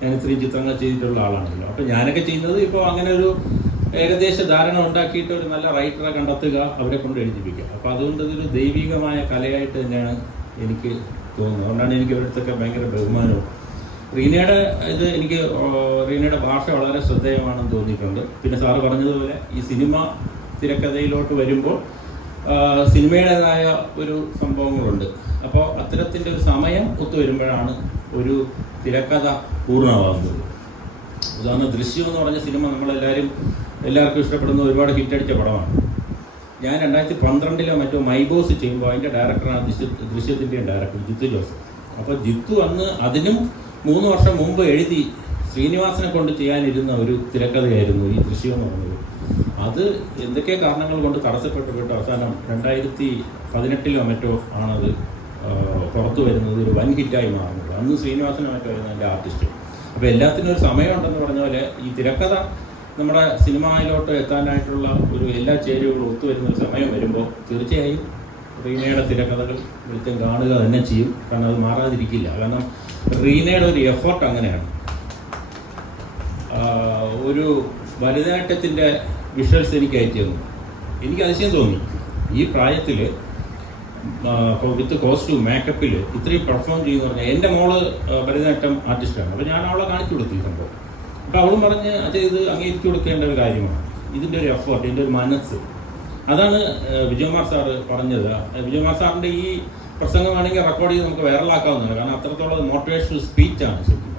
ഞാൻ ഇത്രയും ചിത്രങ്ങൾ ചെയ്തിട്ടുള്ള ആളാണല്ലോ. അപ്പോൾ ഞാനൊക്കെ ചെയ്യുന്നത് ഇപ്പോൾ അങ്ങനെ ഒരു ഏകദേശ ധാരണ ഉണ്ടാക്കിയിട്ട് ഒരു നല്ല റൈറ്ററെ കണ്ടെത്തുക, അവരെ കൊണ്ട് എഴുതിപ്പിക്കുക. അപ്പോൾ അതുകൊണ്ട് ഇതൊരു ദൈവികമായ കലയായിട്ട് തന്നെയാണ് എനിക്ക് തോന്നുന്നത്. അതുകൊണ്ടാണ് എനിക്ക് ഇവിടുത്തൊക്കെ ഭയങ്കര ബഹുമാനവും. റീനയുടെ ഭാഷ വളരെ ശ്രദ്ധേയമാണെന്ന് തോന്നിയിട്ടുണ്ട്. പിന്നെ സാറ് പറഞ്ഞതുപോലെ ഈ സിനിമ തിരക്കഥയിലോട്ട് വരുമ്പോൾ സിനിമയുടേതായ ഒരു സംഭവങ്ങളുണ്ട്. അപ്പോൾ അത്തരത്തിൻ്റെ ഒരു സമയം ഒത്തുവരുമ്പോഴാണ് ഒരു തിരക്കഥ പൂർണ്ണമാകുന്നത്. ഉദാഹരണം ദൃശ്യം എന്ന് പറഞ്ഞ സിനിമ എല്ലാവർക്കും ഇഷ്ടപ്പെടുന്ന ഒരുപാട് ഹിറ്റടിച്ച പടമാണ്. ഞാൻ 2012 മറ്റോ മൈബോസ് ചെയ്യുമ്പോൾ അതിൻ്റെ ഡയറക്ടറാണ് ദൃശ്യത്തിൻ്റെയും ഡയറക്ടർ ജിത്തു ജോസഫ്. അപ്പോൾ ജിത്തു അന്ന് അതിനും 3 വർഷം മുമ്പ് എഴുതി ശ്രീനിവാസനെ കൊണ്ട് ചെയ്യാനിരുന്ന ഒരു തിരക്കഥയായിരുന്നു ഈ ദൃശ്യം എന്ന് പറഞ്ഞത്. അത് എന്തൊക്കെ കാരണങ്ങൾ കൊണ്ട് തടസ്സപ്പെട്ടു അവസാനം 2018 മറ്റോ ആണത് പുറത്തു വരുന്നത്, ഒരു വൻ ഹിറ്റായി മാറുന്നത്. അന്ന് ശ്രീനിവാസനെ മറ്റോ ആയിരുന്നു എൻ്റെ ആർട്ടിസ്റ്റ്. അപ്പോൾ എല്ലാത്തിനും ഒരു സമയമുണ്ടെന്ന് പറഞ്ഞ പോലെ ഈ തിരക്കഥ നമ്മുടെ സിനിമയിലോട്ട് എത്താനായിട്ടുള്ള ഒരു എല്ലാ ചേരുവകളും ഒത്തുവരുന്ന ഒരു സമയം വരുമ്പോൾ തീർച്ചയായും റീനയുടെ തിരക്കഥകൾ വെളിച്ചം കാണുക തന്നെ ചെയ്യും. കാരണം അത് മാറാതിരിക്കില്ല. കാരണം റീനയുടെ ഒരു എഫേർട്ട് അങ്ങനെയാണ്. ഒരു ഭരതനാട്യത്തിൻ്റെ വിഷ്വൽസ് എനിക്ക് അയച്ചു തന്നു. എനിക്ക് അതിശയം തോന്നി, ഈ പ്രായത്തിൽ വിത്ത് കോസ്റ്റ്യൂം മേക്കപ്പിൽ ഇത്രയും പെർഫോം ചെയ്യുന്ന പറഞ്ഞാൽ. എൻ്റെ മോള് ഭരതനാട്യം ആർട്ടിസ്റ്റാണ്. അപ്പോൾ ഞാൻ അവളെ കാണിച്ചു കൊടുത്തു ഈ സംഭവം. അപ്പോൾ അവളും പറഞ്ഞ് അച്ഛൻ ഇത് അംഗീകരിച്ചു കൊടുക്കേണ്ട ഒരു കാര്യമാണ്. ഇതിൻ്റെ ഒരു എഫേർട്ട്, ഇതിൻ്റെ ഒരു മനസ്സ്, അതാണ് വിജയകുമാർ സാറ് പറഞ്ഞത്. വിജയകുമാർ സാറിൻ്റെ ഈ പ്രസംഗമാണെങ്കിൽ റെക്കോർഡ് ചെയ്ത് നമുക്ക് വൈറലാക്കാവുന്നതാണ്. കാരണം അത്രത്തോളം മോട്ടിവേഷണൽ സ്പീച്ചാണ് ശരിക്കും.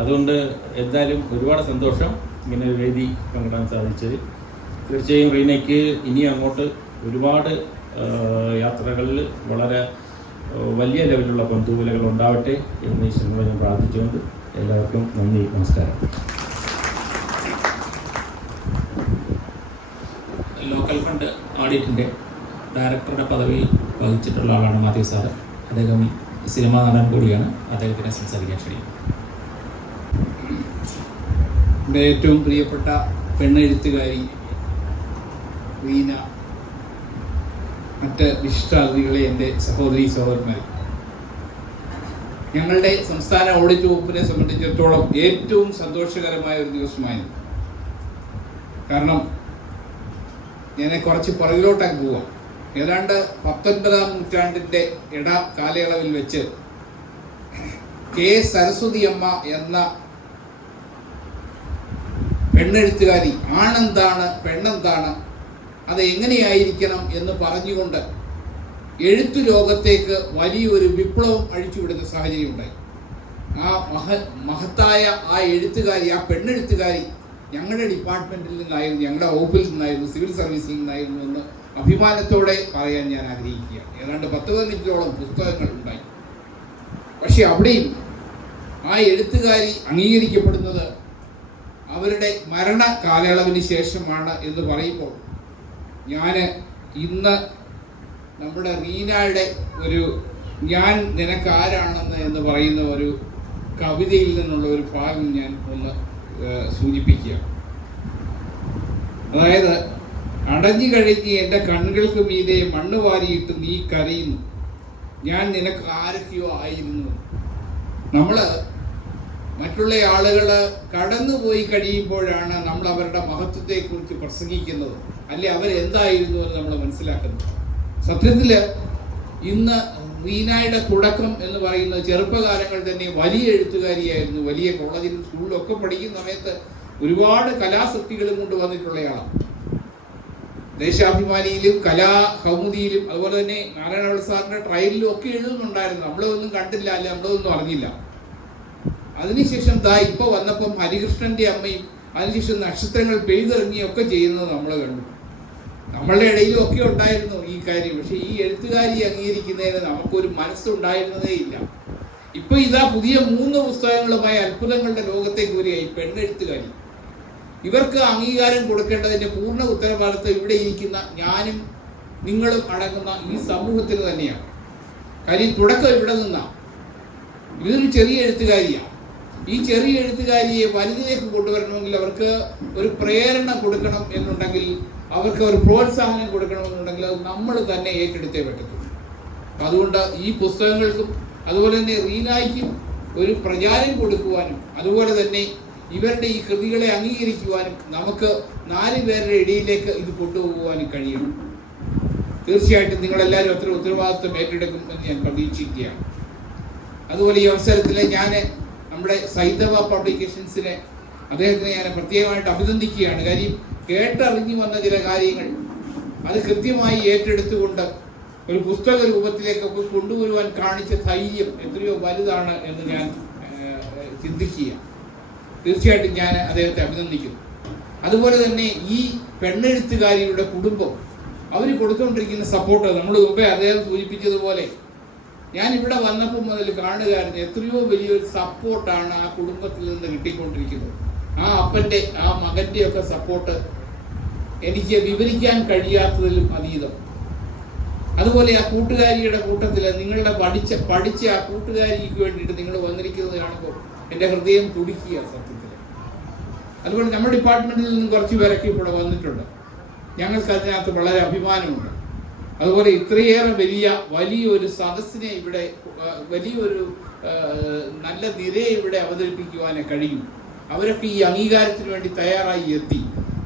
അതുകൊണ്ട് എന്തായാലും ഒരുപാട് സന്തോഷം ഇങ്ങനെ ഒരു വേദി പങ്കിടാൻ സാധിച്ചത്. തീർച്ചയായും റീനയ്ക്ക് ഇനി അങ്ങോട്ട് ഒരുപാട് യാത്രകളിൽ വളരെ വലിയ ലെവലിലുള്ള പൊന്തൂവലുകൾ ഉണ്ടാവട്ടെ എന്ന് ഈ സിനിമ ഞാൻ പ്രാർത്ഥിച്ചുകൊണ്ട് എല്ലാവർക്കും നന്ദി, നമസ്കാരം. ലോക്കൽ ഫണ്ട് ഓഡിറ്റിൻ്റെ ഡയറക്ടറുടെ പദവി വഹിച്ചിട്ടുള്ള ആളാണ് മാത്യു സാറ്. അദ്ദേഹം സിനിമാ നടൻ കൂടിയാണ്. അദ്ദേഹത്തിനെ സംസാരിക്കാൻ ക്ഷണിക്കും. എൻ്റെ ഏറ്റവും പ്രിയപ്പെട്ട പെണ്ണെഴുത്തുകാരി റീന, മറ്റ് വിശിഷ്ടാതിഥികളെ, എൻ്റെ സഹോദരി സഹോദരന്മാർ, ഞങ്ങളുടെ സംസ്ഥാന ഓഡിറ്റ് വകുപ്പിനെ സംബന്ധിച്ചിടത്തോളം ഏറ്റവും സന്തോഷകരമായ ഒരു ദിവസമായിരുന്നു. കാരണം ഞാൻ കുറച്ച് പുറകിലോട്ടൊക്കെ പോവാം. ഏതാണ്ട് 19ാം നൂറ്റാണ്ടിൻ്റെ കാലയളവിൽ വെച്ച് കെ സരസ്വതി അമ്മ എന്ന പെണ്ണെഴുത്തുകാരി ആണെന്താണ്, പെണ്ണെന്താണ്, അത് എങ്ങനെയായിരിക്കണം എന്ന് പറഞ്ഞുകൊണ്ട് എഴുത്തു ലോകത്തേക്ക് വലിയൊരു വിപ്ലവം അഴിച്ചുവിടുന്ന സാഹചര്യം ഉണ്ടായി. ആ മഹത്തായ ആ എഴുത്തുകാരി, ആ പെണ്ണെഴുത്തുകാരി ഞങ്ങളുടെ ഡിപ്പാർട്ട്മെൻറ്റിൽ നിന്നായിരുന്നു, ഞങ്ങളുടെ വകുപ്പിൽ നിന്നായിരുന്നു, സിവിൽ സർവീസിൽ നിന്നായിരുന്നു എന്ന് അഭിമാനത്തോടെ പറയാൻ ഞാൻ ആഗ്രഹിക്കുകയാണ്. ഏതാണ്ട് 10-15ഓളം പുസ്തകങ്ങൾ ഉണ്ടായി. പക്ഷെ അവിടെയും ആ എഴുത്തുകാരി അംഗീകരിക്കപ്പെടുന്നത് അവരുടെ മരണ കാലയളവിന് ശേഷമാണ് എന്ന് പറയുമ്പോൾ ഞാൻ ഇന്ന് നമ്മുടെ റീനയുടെ ഒരു ഞാൻ നിനക്കാരാണെന്ന് എന്ന് പറയുന്ന ഒരു കവിതയിൽ നിന്നുള്ള ഒരു ഭാഗം ഞാൻ ഒന്ന് സൂചിപ്പിക്കുക. അതായത്, അടഞ്ഞു കഴിഞ്ഞ് എൻ്റെ കണ്ണുകൾക്ക് മീതെ മണ്ണ് വാരിയിട്ട് നീ കരയുന്നു, ഞാൻ നിനക്ക് ആരൊക്കെയോ ആയിരുന്നു. നമ്മൾ മറ്റുള്ള ആളുകൾ കടന്നുപോയി കഴിയുമ്പോഴാണ് നമ്മൾ അവരുടെ മഹത്വത്തെക്കുറിച്ച് പ്രസംഗിക്കുന്നത്, അല്ലെ അവരെന്തായിരുന്നു എന്ന് നമ്മൾ മനസ്സിലാക്കുന്നത്. സത്യത്തിൽ ഇന്ന് റീനയുടെ തുടക്കം എന്ന് പറയുന്നത് ചെറുപ്പകാലങ്ങൾ തന്നെ വലിയ എഴുത്തുകാരിയായിരുന്നു. വലിയ കോളേജിലും സ്കൂളിലും ഒക്കെ പഠിക്കുന്ന സമയത്ത് ഒരുപാട് കലാസക്തികളും കൊണ്ട് വന്നിട്ടുള്ളയാളാണ്. ദേശാഭിമാനിയിലും കലാകൗമുദിയിലും അതുപോലെ തന്നെ നാരായണപിള്ള സാറിൻ്റെ ട്രയലിലും ഒക്കെ എഴുതുന്നുണ്ടായിരുന്നു. നമ്മളൊന്നും കണ്ടില്ല, അല്ല നമ്മളൊന്നും അറിഞ്ഞില്ല. അതിനുശേഷം ഇപ്പോൾ വന്നപ്പം ഹരികൃഷ്ണന്റെ അമ്മയും അതിനുശേഷം നക്ഷത്രങ്ങൾ പെയ്തിറങ്ങിയൊക്കെ ചെയ്യുന്നത് നമ്മൾ കണ്ടു. നമ്മളുടെ ഇടയിലും ഒക്കെ ഉണ്ടായിരുന്നു ഈ കാര്യം. പക്ഷെ ഈ എഴുത്തുകാരി അംഗീകരിക്കുന്നതിന് നമുക്കൊരു മനസ്സുണ്ടായിരുന്നതേ ഇല്ല. ഇപ്പൊ ഇതാ പുതിയ 3 പുസ്തകങ്ങളുമായി അത്ഭുതങ്ങളുടെ ലോകത്തേക്ക് വരികയായി പെണ്ണെഴുത്തുകാരി. ഇവർക്ക് അംഗീകാരം കൊടുക്കേണ്ടതിന്റെ പൂർണ്ണ ഉത്തരവാദിത്വം ഇവിടെ ഇരിക്കുന്ന ഞാനും നിങ്ങളും അടങ്ങുന്ന ഈ സമൂഹത്തിന് തന്നെയാണ്. കാര്യം തുടക്കം ഇവിടെ നിന്നാണ്. ഇതൊരു ചെറിയ എഴുത്തുകാരിയാണ്. ഈ ചെറിയ എഴുത്തുകാരിയെ വലുതിലേക്ക് കൊണ്ടുവരണമെങ്കിൽ അവർക്ക് ഒരു പ്രേരണ കൊടുക്കണം എന്നുണ്ടെങ്കിൽ, അവർക്ക് ഒരു പ്രോത്സാഹനം കൊടുക്കണമെന്നുണ്ടെങ്കിൽ അത് നമ്മൾ തന്നെ ഏറ്റെടുത്തേ പറ്റത്തുള്ളൂ. അതുകൊണ്ട് ഈ പുസ്തകങ്ങൾക്കും അതുപോലെ തന്നെ റീനായ്ക്കും ഒരു പ്രചാരം കൊടുക്കുവാനും അതുപോലെ തന്നെ ഇവരുടെ ഈ കൃതികളെ അംഗീകരിക്കുവാനും നമുക്ക് 4 പേരുടെ ഇടയിലേക്ക് ഇത് കൊണ്ടുപോകുവാനും കഴിയണം. തീർച്ചയായിട്ടും നിങ്ങളെല്ലാവരും അത്ര ഉത്തരവാദിത്വം ഏറ്റെടുക്കുമെന്ന് ഞാൻ പ്രതീക്ഷിക്കുകയാണ്. അതുപോലെ ഈ അവസരത്തിൽ ഞാൻ നമ്മുടെ സൈതവ പബ്ലിക്കേഷൻസിനെ, അദ്ദേഹത്തിനെ ഞാൻ പ്രത്യേകമായിട്ട് അഭിനന്ദിക്കുകയാണ്. കാര്യം കേട്ടറിഞ്ഞു വന്ന ചില കാര്യങ്ങൾ അത് കൃത്യമായി ഏറ്റെടുത്തുകൊണ്ട് ഒരു പുസ്തക രൂപത്തിലേക്കൊക്കെ കൊണ്ടുവരുവാൻ കാണിച്ച ധൈര്യം എത്രയോ വലുതാണ് എന്ന് ഞാൻ ചിന്തിക്കുക. തീർച്ചയായിട്ടും ഞാൻ അദ്ദേഹത്തെ അഭിനന്ദിക്കുന്നു. അതുപോലെ തന്നെ ഈ പെണ്ണെഴുത്തുകാരിയുടെ കുടുംബം അവർ കൊടുത്തുകൊണ്ടിരിക്കുന്ന സപ്പോർട്ട് നമ്മൾ മുമ്പേ അദ്ദേഹം സൂചിപ്പിച്ചതുപോലെ ഞാൻ ഇവിടെ വന്നപ്പോൾ മുതൽ കാണുകയായിരുന്നു എത്രയോ വലിയൊരു സപ്പോർട്ടാണ് ആ കുടുംബത്തിൽ നിന്ന് കിട്ടിക്കൊണ്ടിരിക്കുന്നത്. ആ അപ്പൻ്റെ ആ മകൻ്റെ ഒക്കെ സപ്പോർട്ട് എനിക്ക് വിവരിക്കാൻ കഴിയാത്തതിലും അതീതം. അതുപോലെ ആ കൂട്ടുകാരിയുടെ കൂട്ടത്തിൽ നിങ്ങളുടെ പഠിച്ച ആ കൂട്ടുകാരിക്ക് വേണ്ടിയിട്ട് നിങ്ങൾ വന്നിരിക്കുന്നത് കാണുമ്പോൾ എൻ്റെ ഹൃദയം തുടിക്കുക സത്യത്തിൽ. അതുപോലെ നമ്മുടെ ഡിപ്പാർട്ട്മെൻറ്റിൽ നിന്നും കുറച്ച് പേരൊക്കെ ഇവിടെ വന്നിട്ടുണ്ട്. ഞങ്ങൾക്ക് അതിനകത്ത് വളരെ അഭിമാനമുണ്ട്. അതുപോലെ ഇത്രയേറെ വലിയൊരു സദസ്സിനെ ഇവിടെ, വലിയൊരു നല്ല നിരയെ ഇവിടെ അവതരിപ്പിക്കുവാനേ കഴിയും. അവരൊക്കെ ഈ അംഗീകാരത്തിന് വേണ്ടി തയ്യാറായി എത്തി.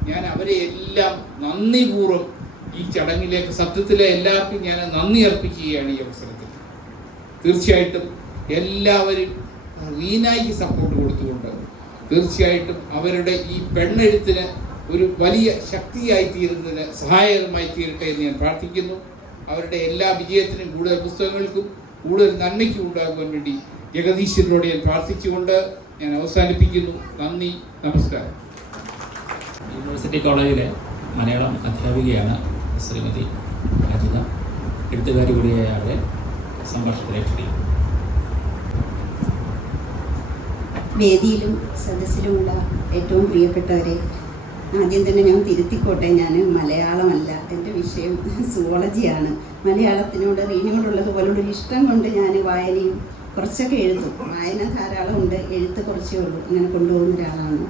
ഞാൻ അവരെ എല്ലാം നന്ദിപൂർവ്വം ഈ ചടങ്ങിലേക്ക് സത്യത്തിലെ എല്ലാവർക്കും ഞാൻ നന്ദി അർപ്പിക്കുകയാണ് ഈ അവസരത്തിൽ. തീർച്ചയായിട്ടും എല്ലാവരും റീനായ്ക്ക് സപ്പോർട്ട് കൊടുത്തുകൊണ്ട് തീർച്ചയായിട്ടും അവരുടെ ഈ പെണ്ണെഴുത്തിന് ഒരു വലിയ ശക്തിയായി തീരുന്നതിന് സഹായകരമായി തീരട്ടെ എന്ന് ഞാൻ പ്രാർത്ഥിക്കുന്നു. അവരുടെ എല്ലാ വിജയത്തിനും, കൂടുതൽ പുസ്തകങ്ങൾക്കും കൂടുതൽ നന്മയ്ക്കും ഉണ്ടാകുവാൻ വേണ്ടി ജഗദീശ്വരനോട് ഞാൻ പ്രാർത്ഥിച്ചുകൊണ്ട് ഞാൻ അവസാനിപ്പിക്കുന്നു. നന്ദി, നമസ്കാരം. യൂണിവേഴ്സിറ്റി കോളേജിലെ മലയാളം അധ്യാപികയാണ് ശ്രീമതി അജിത. എഴുത്തുകാരി കൂടിയായ അവരെ സംഭാഷണത്തിലേക്ക് ക്ഷണിക്കും. വേദിയിലും സദസ്സിലുമുള്ള ഏറ്റവും പ്രിയപ്പെട്ടവരെ, ആദ്യം തന്നെ ഞാൻ തിരുത്തിക്കോട്ടെ, ഞാൻ മലയാളമല്ല, എൻ്റെ വിഷയം സുവോളജിയാണ്. മലയാളത്തിനോട് റീനോടുള്ളതുപോലുള്ള ഇഷ്ടം കൊണ്ട് ഞാൻ വായനയും കുറച്ചൊക്കെ എഴുതും. വായന ധാരാളം ഉണ്ട്, എഴുത്ത് കുറച്ചേ ഉള്ളൂ. അങ്ങനെ കൊണ്ടുപോകുന്ന ഒരാളാണ്.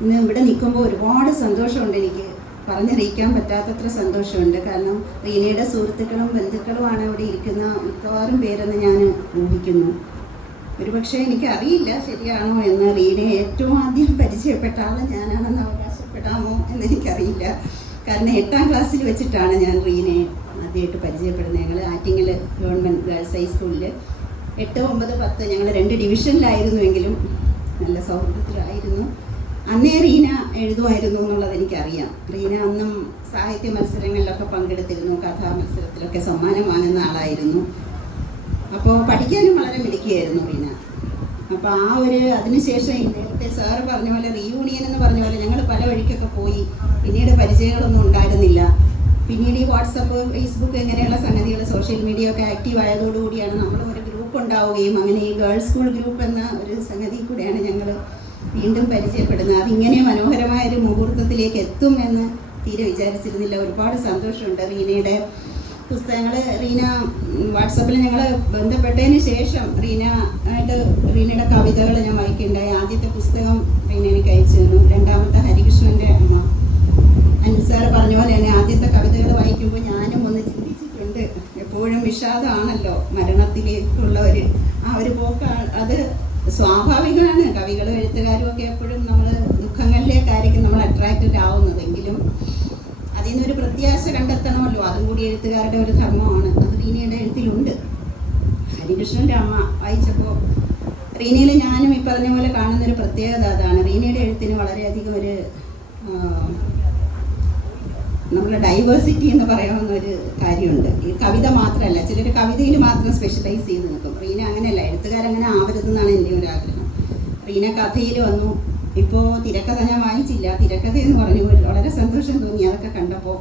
ഇന്ന് ഇവിടെ നിൽക്കുമ്പോൾ ഒരുപാട് സന്തോഷമുണ്ട്. എനിക്ക് പറഞ്ഞറിയിക്കാൻ പറ്റാത്തത്ര സന്തോഷമുണ്ട്. കാരണം റീനയുടെ സുഹൃത്തുക്കളും ബന്ധുക്കളുമാണ് ഇവിടെ ഇരിക്കുന്ന മിക്കവാറും പേരെന്ന് ഞാൻ ഊഹിക്കുന്നു. ഒരുപക്ഷെ എനിക്കറിയില്ല ശരിയാണോ എന്ന്. റീനയെ ഏറ്റവും ആദ്യം പരിചയപ്പെട്ട ആൾ ഞാനാണെന്ന് അവകാശപ്പെടാമോ എന്ന് എനിക്കറിയില്ല. കാരണം 8ാം ക്ലാസ്സിൽ വെച്ചിട്ടാണ് ഞാൻ റീനയെ ആദ്യമായിട്ട് പരിചയപ്പെടുന്നത്. ഞങ്ങൾ ആറ്റിങ്ങൽ ഗവൺമെൻറ് ഗേൾസ് ഹൈസ്കൂളിൽ 8, 9, 10 ഞങ്ങൾ 2 ഡിവിഷനിലായിരുന്നുവെങ്കിലും നല്ല സൗഹൃദത്തിലായിരുന്നു. അന്നേ റീന എഴുതുമായിരുന്നു എന്നുള്ളത് എനിക്കറിയാം. റീന അന്നും സാഹിത്യ മത്സരങ്ങളിലൊക്കെ പങ്കെടുത്തിരുന്നു, കഥാ മത്സരത്തിലൊക്കെ സമ്മാനം വാങ്ങുന്ന ആളായിരുന്നു. അപ്പോൾ പഠിക്കാനും വളരെ മിടുക്കിയായിരുന്നു റീന. അപ്പോൾ അതിനുശേഷം നേരത്തെ സാറ് പറഞ്ഞ പോലെ റീയൂണിയൻ എന്ന് പറഞ്ഞ പോലെ ഞങ്ങൾ പല വഴിക്കൊക്കെ പോയി. പിന്നീട് പരിചയങ്ങളൊന്നും ഉണ്ടായിരുന്നില്ല. പിന്നീട് ഈ വാട്സപ്പ്, ഫേസ്ബുക്ക് ഇങ്ങനെയുള്ള സംഗതികൾ, സോഷ്യൽ മീഡിയ ഒക്കെ ആക്റ്റീവ് ആയതോടുകൂടിയാണ് നമ്മൾ ഒരു ഗ്രൂപ്പ് ഉണ്ടാവുകയും അങ്ങനെ ഈ ഗേൾസ് സ്കൂൾ ഗ്രൂപ്പ് എന്ന ഒരു സംഗതി കൂടെയാണ് ഞങ്ങൾ വീണ്ടും പരിചയപ്പെടുന്നത്. അതിങ്ങനെ മനോഹരമായൊരു മുഹൂർത്തത്തിലേക്ക് എത്തും എന്ന് തീരെ വിചാരിച്ചിരുന്നില്ല. ഒരുപാട് സന്തോഷമുണ്ട്. റീനയുടെ പുസ്തകങ്ങൾ റീന വാട്സപ്പിൽ ഞങ്ങൾ ബന്ധപ്പെട്ടതിന് ശേഷം റീനയുടെ കവിതകൾ ഞാൻ വായിക്കുകയുണ്ടായി. ആദ്യത്തെ പുസ്തകം റീന എനിക്ക് അയച്ചു തന്നു. 2ാമത്തെ ഹരികൃഷ്ണൻ്റെ അമ്മ. അൻസാറ് പറഞ്ഞ പോലെ തന്നെ ആദ്യത്തെ കവിതകൾ വായിക്കുമ്പോൾ ഞാനും ഒന്ന് ചിന്തിച്ചിട്ടുണ്ട്. എപ്പോഴും വിഷാദമാണല്ലോ മരണത്തിലേക്കുള്ള ഒരു പോക്കാണ്. അത് സ്വാഭാവികമാണ്. കവികളും എഴുത്തുകാരും ഒക്കെ എപ്പോഴും നമ്മൾ ദുഃഖങ്ങളിലേക്കായിരിക്കും നമ്മൾ അട്രാക്റ്റഡ് ആവുന്നതെങ്കിലും അതിൽ നിന്നൊരു പ്രത്യാശ കണ്ടെത്തണമല്ലോ. അതും കൂടി എഴുത്തുകാരുടെ ഒരു ധർമ്മമാണ്. അത് റീനയുടെ എഴുത്തിലുണ്ട്. ഹരികൃഷ്ണൻ്റെ അമ്മ വായിച്ചപ്പോൾ റീനയിൽ ഞാനും ഈ പറഞ്ഞ പോലെ കാണുന്നൊരു പ്രത്യേകത അതാണ്. റീനയുടെ എഴുത്തിന് വളരെയധികം ഒരു നമ്മളെ ഡൈവേഴ്സിറ്റി എന്ന് പറയാവുന്ന ഒരു കാര്യമുണ്ട്. ഈ കവിത മാത്രമല്ല, ചിലർ കവിതയിൽ മാത്രം സ്പെഷ്യലൈസ് ചെയ്ത് നിൽക്കും. റീന അങ്ങനെയല്ല. എഴുത്തുകാരങ്ങനെ ആവരുതെന്നാണ് എൻ്റെ ഒരു ആഗ്രഹം. റീന കഥയിൽ വന്നു. ഇപ്പോൾ തിരക്കഥ ഞാൻ വായിച്ചില്ല. തിരക്കഥ എന്ന് പറഞ്ഞു വളരെ സന്തോഷം തോന്നി അതൊക്കെ കണ്ടപ്പോൾ.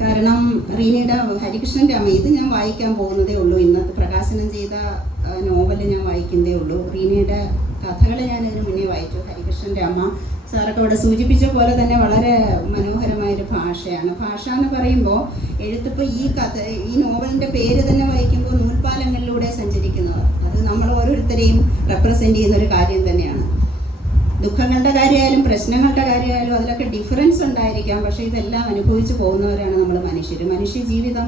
കാരണം റീനയുടെ ഹരികൃഷ്ണൻ്റെ അമ്മ ഇത് ഞാൻ വായിക്കാൻ പോകുന്നതേ ഉള്ളൂ. ഇന്നത്തെ പ്രകാശനം ചെയ്ത നോവൽ ഞാൻ വായിക്കുന്നതേ ഉള്ളൂ. റീനയുടെ കഥകൾ ഞാൻ ഇതിനു മുന്നേ വായിച്ചു. ഹരികൃഷ്ണൻ്റെ അമ്മ സാറൊക്കെ ഇവിടെ സൂചിപ്പിച്ച പോലെ തന്നെ വളരെ മനോഹരമായൊരു ഭാഷയാണ്. ഭാഷ എന്ന് പറയുമ്പോൾ എഴുത്തിപ്പോൾ ഈ നോവലിൻ്റെ പേര് തന്നെ വായിക്കുമ്പോൾ നൂൽപ്പാലങ്ങളിലൂടെ സഞ്ചരിക്കുന്നവർ, അത് നമ്മൾ ഓരോരുത്തരെയും റെപ്രസെൻ്റ് ചെയ്യുന്നൊരു കാര്യം തന്നെയാണ്. ദുഃഖങ്ങളുടെ കാര്യമായാലും പ്രശ്നങ്ങളുടെ കാര്യമായാലും അതിലൊക്കെ ഡിഫറൻസ് ഉണ്ടായിരിക്കാം. പക്ഷേ ഇതെല്ലാം അനുഭവിച്ചു പോകുന്നവരാണ് നമ്മൾ മനുഷ്യർ. മനുഷ്യ ജീവിതം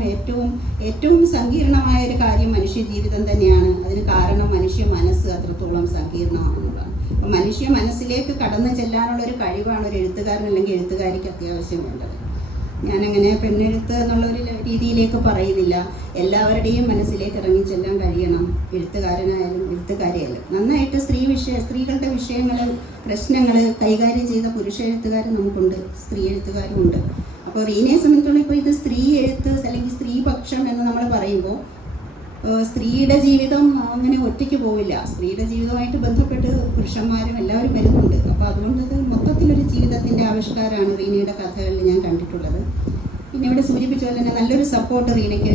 ഏറ്റവും സങ്കീർണമായൊരു കാര്യം മനുഷ്യ ജീവിതം തന്നെയാണ്. അതിന് കാരണം മനുഷ്യ മനസ്സ് അത്രത്തോളം സങ്കീർണമാണെന്നുള്ളതാണ്. അപ്പോൾ മനുഷ്യ മനസ്സിലേക്ക് കടന്നു ചെല്ലാനുള്ളൊരു കഴിവാണ് ഒരു എഴുത്തുകാരൻ അല്ലെങ്കിൽ എഴുത്തുകാരിക്ക് അത്യാവശ്യം വേണ്ടത്. ഞാനങ്ങനെ പെണ്ണെഴുത്ത് എന്നുള്ളൊരു രീതിയിലേക്ക് പറയുന്നില്ല. എല്ലാവരുടെയും മനസ്സിലേക്ക് ഇറങ്ങിച്ചെല്ലാൻ കഴിയണം. എഴുത്തുകാരനായാലും എഴുത്തുകാരിയായാലും നന്നായിട്ട് സ്ത്രീകളുടെ വിഷയങ്ങൾ, പ്രശ്നങ്ങൾ കൈകാര്യം ചെയ്ത പുരുഷ എഴുത്തുകാരും നമുക്കുണ്ട്, സ്ത്രീ എഴുത്തുകാരും ഉണ്ട്. അപ്പോൾ റീനയെ സംബന്ധിച്ചുള്ള ഇപ്പോൾ ഇത് സ്ത്രീ എഴുത്ത് അല്ലെങ്കിൽ സ്ത്രീപക്ഷം എന്ന് നമ്മൾ പറയുമ്പോൾ സ്ത്രീയുടെ ജീവിതം അങ്ങനെ ഒറ്റയ്ക്ക് പോവില്ല. സ്ത്രീയുടെ ജീവിതമായിട്ട് ബന്ധപ്പെട്ട് പുരുഷന്മാരും എല്ലാവരും വരുന്നുണ്ട്. അപ്പോൾ അതുകൊണ്ട് മൊത്തത്തിലൊരു ജീവിതത്തിൻ്റെ ആവിഷ്കാരമാണ് റീനയുടെ കഥകളിൽ ഞാൻ കണ്ടിട്ടുള്ളത്. പിന്നെ ഇവിടെ സൂചിപ്പിച്ച പോലെ തന്നെ നല്ലൊരു സപ്പോർട്ട് റീനയ്ക്ക്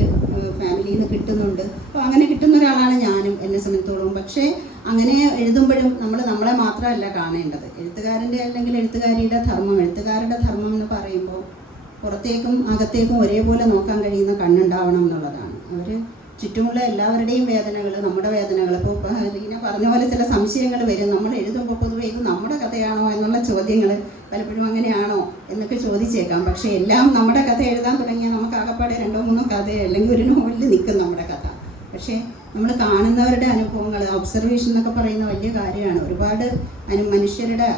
ഫാമിലിയിൽ നിന്ന് കിട്ടുന്നുണ്ട്. അപ്പോൾ അങ്ങനെ കിട്ടുന്ന ഒരാളാണ് ഞാനും എന്നെ സംബന്ധിച്ചോളം. പക്ഷേ അങ്ങനെ എഴുതുമ്പോഴും നമ്മളെ മാത്രമല്ല കാണേണ്ടത്. എഴുത്തുകാരൻ്റെ അല്ലെങ്കിൽ എഴുത്തുകാരിയുടെ ധർമ്മം എന്ന് പറയുമ്പോൾ പുറത്തേക്കും അകത്തേക്കും ഒരേപോലെ നോക്കാൻ കഴിയുന്ന കണ്ണുണ്ടാവണം എന്നുള്ളതാണ്. അവർ ചുറ്റുമുള്ള എല്ലാവരുടെയും വേദനകൾ, നമ്മുടെ വേദനകൾ. ഇപ്പോൾ റീന പറഞ്ഞ പോലെ ചില സംശയങ്ങൾ വരും. നമ്മൾ എഴുതുമ്പോൾ പൊതുവെ ഇത് നമ്മുടെ കഥയാണോ എന്നുള്ള ചോദ്യങ്ങൾ പലപ്പോഴും അങ്ങനെയാണോ എന്നൊക്കെ ചോദിച്ചേക്കാം. പക്ഷേ എല്ലാം നമ്മുടെ കഥ എഴുതാൻ തുടങ്ങിയാൽ നമുക്ക് ആകപ്പാടെ 2-3 കഥ അല്ലെങ്കിൽ ഒരു നോവലിൽ നിൽക്കും നമ്മുടെ കഥ. പക്ഷേ നമ്മൾ കാണുന്നവരുടെ അനുഭവങ്ങൾ, ഒബ്സർവേഷൻ എന്നൊക്കെ പറയുന്ന വലിയ കാര്യമാണ്. ഒരുപാട്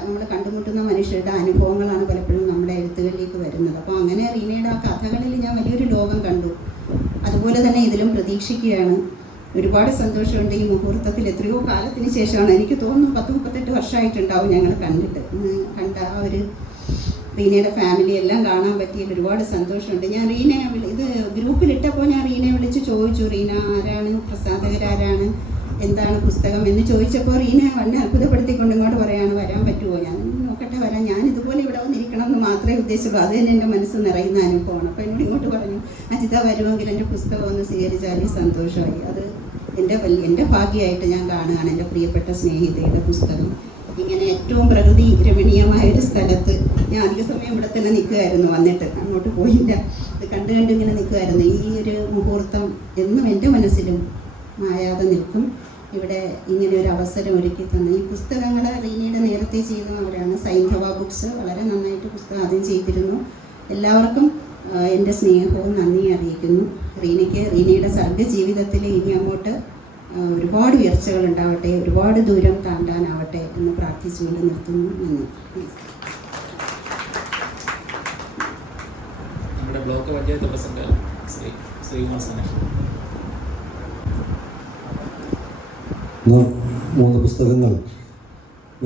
നമ്മൾ കണ്ടുമുട്ടുന്ന മനുഷ്യരുടെ അനുഭവങ്ങളാണ് പലപ്പോഴും നമ്മുടെ എഴുത്തുകളിലേക്ക് വരുന്നത്. അപ്പോൾ അങ്ങനെ റീനയുടെ ആ കഥകളിൽ ഞാൻ വലിയൊരു ലോകം കണ്ടു. അതുപോലെ തന്നെ ഇതിലും പ്രതീക്ഷിക്കുകയാണ്. ഒരുപാട് സന്തോഷമുണ്ട് ഈ മുഹൂർത്തത്തിൽ. എത്രയോ കാലത്തിന് ശേഷമാണ്, എനിക്ക് തോന്നുന്നു 10-38 വർഷമായിട്ടുണ്ടാവും ഞങ്ങൾ കണ്ട ആ ഒരു റീനയുടെ ഫാമിലി എല്ലാം കാണാൻ പറ്റിയതിൽ ഒരുപാട് സന്തോഷമുണ്ട്. ഞാൻ ഇത് ഗ്രൂപ്പിലിട്ടപ്പോൾ ഞാൻ റീനയെ വിളിച്ച് ചോദിച്ചു, റീന ആരാണ്, പ്രസാധകരാരാണ്, എന്താണ് പുസ്തകം എന്ന് ചോദിച്ചപ്പോൾ റീന വന്നെ അത്ഭുതപ്പെടുത്തിക്കൊണ്ട് ഇങ്ങോട്ട് പറയാണ്, വരാൻ പറ്റുമോ? ഞാൻ നോക്കട്ടെ വരാം, ഞാൻ ഇതുപോലെ ഇവിടെ വന്നിരിക്കണം എന്ന് മാത്രമേ ഉദ്ദേശിച്ചുള്ളൂ. അത് തന്നെ എൻ്റെ മനസ്സ് നിറയുന്ന അനുഭവമാണ്. അപ്പോൾ എന്നോട് ഇങ്ങോട്ട് പറഞ്ഞു, അജിത വരുമെങ്കിൽ എൻ്റെ പുസ്തകം ഒന്ന് സ്വീകരിച്ചാൽ സന്തോഷമായി. അത് എൻ്റെ ഭാഗ്യമായിട്ട് ഞാൻ കാണുകയാണ്. എൻ്റെ പ്രിയപ്പെട്ട സ്നേഹിതയുടെ പുസ്തകം ഇങ്ങനെ ഏറ്റവും പ്രകൃതി രമണീയമായ ഒരു സ്ഥലത്ത്, ഞാൻ അധിക സമയം ഇവിടെ തന്നെ നിൽക്കുമായിരുന്നു, വന്നിട്ട് അങ്ങോട്ട് പോയില്ല. ഇത് കണ്ട് ഇങ്ങനെ നിൽക്കുമായിരുന്നു. ഈ ഒരു മുഹൂർത്തം എന്നും എൻ്റെ മനസ്സിലും മായാതെ നിൽക്കും. ഇവിടെ ഇങ്ങനെ ഒരു അവസരം ഒരുക്കി തന്നു. ഈ പുസ്തകങ്ങൾ റീനയുടെ നേരത്തെ ചെയ്തവരാണ്. സൈന്ധവ ബുക്സ് വളരെ നന്നായിട്ട് പുസ്തകം ആദ്യം ചെയ്തിരുന്നു. എല്ലാവർക്കും എൻ്റെ സ്നേഹവും നന്ദി അറിയിക്കുന്നു. റീനയുടെ സർഗ ജീവിതത്തിൽ ഇനി അങ്ങോട്ട് ഒരുപാട് ഉയർച്ചകൾ ഉണ്ടാവട്ടെ, ഒരുപാട് ദൂരം താണ്ടാനാവട്ടെ എന്ന് പ്രാർത്ഥിച്ചുകൊണ്ട് നിർത്തുന്നു. നന്ദി. നമ്മുടെ ബ്ലോക്ക് പഞ്ചായത്ത് പ്രസിഡന്റ് ശ്രീകുമാർ സനേഷ്. 3 പുസ്തകങ്ങൾ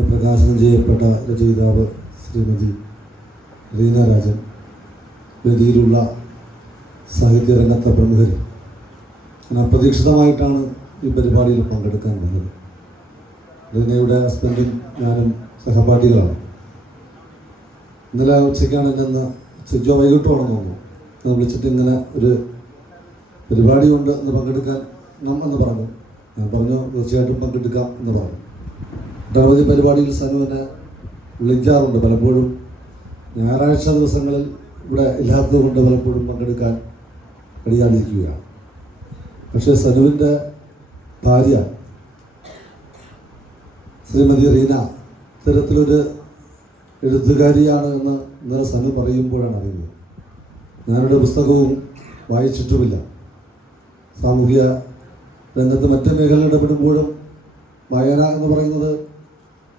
പ്രകാശനം ചെയ്യപ്പെട്ട രചയിതാവ് ശ്രീമതി റീന രാജൻ, വേദിയിലുള്ള സാഹിത്യരംഗത്തെ പ്രമുഖർ, ഞാൻ അപ്രതീക്ഷിതമായിട്ടാണ് ഈ പരിപാടിയിൽ പങ്കെടുക്കാൻ വന്നത്. റീനയുടെ ഹസ്ബൻഡും ഞാനും സഹപാഠികളാണ്. ഇന്നലെ ഉച്ചയ്ക്കാണ് എന്നെ ഉച്ചയ്ക്കോ വൈകിട്ടോണെന്ന് തോന്നുന്നു വിളിച്ചിട്ട് ഇങ്ങനെ ഒരു പരിപാടി കൊണ്ട് ഒന്ന് പങ്കെടുക്കാൻ എന്ന് പറഞ്ഞു. ഞാൻ പറഞ്ഞു തീർച്ചയായിട്ടും പങ്കെടുക്കാം എന്ന് പറഞ്ഞു. ഒട്ടനവധി പരിപാടിയിൽ സനുവിനെ വിളിക്കാറുണ്ട്. പലപ്പോഴും ഞായറാഴ്ച ദിവസങ്ങളിൽ ഇവിടെ ഇല്ലാത്തത് കൊണ്ട് പലപ്പോഴും പങ്കെടുക്കാൻ കഴിയാതിരിക്കുകയാണ്. പക്ഷേ സനുവിൻ്റെ ഭാര്യ ശ്രീമതി റീന ഇത്തരത്തിലൊരു എഴുത്തുകാരിയാണ് എന്ന് ഇന്നലെ സനു പറയുമ്പോഴാണ് അറിയുന്നത്. ഞാനൊരു പുസ്തകവും വായിച്ചിട്ടുമില്ല. സാമൂഹിക രംഗത്ത് മറ്റ് മേഖലകൾ ഇടപെടുമ്പോഴും വായന എന്ന് പറയുന്നത്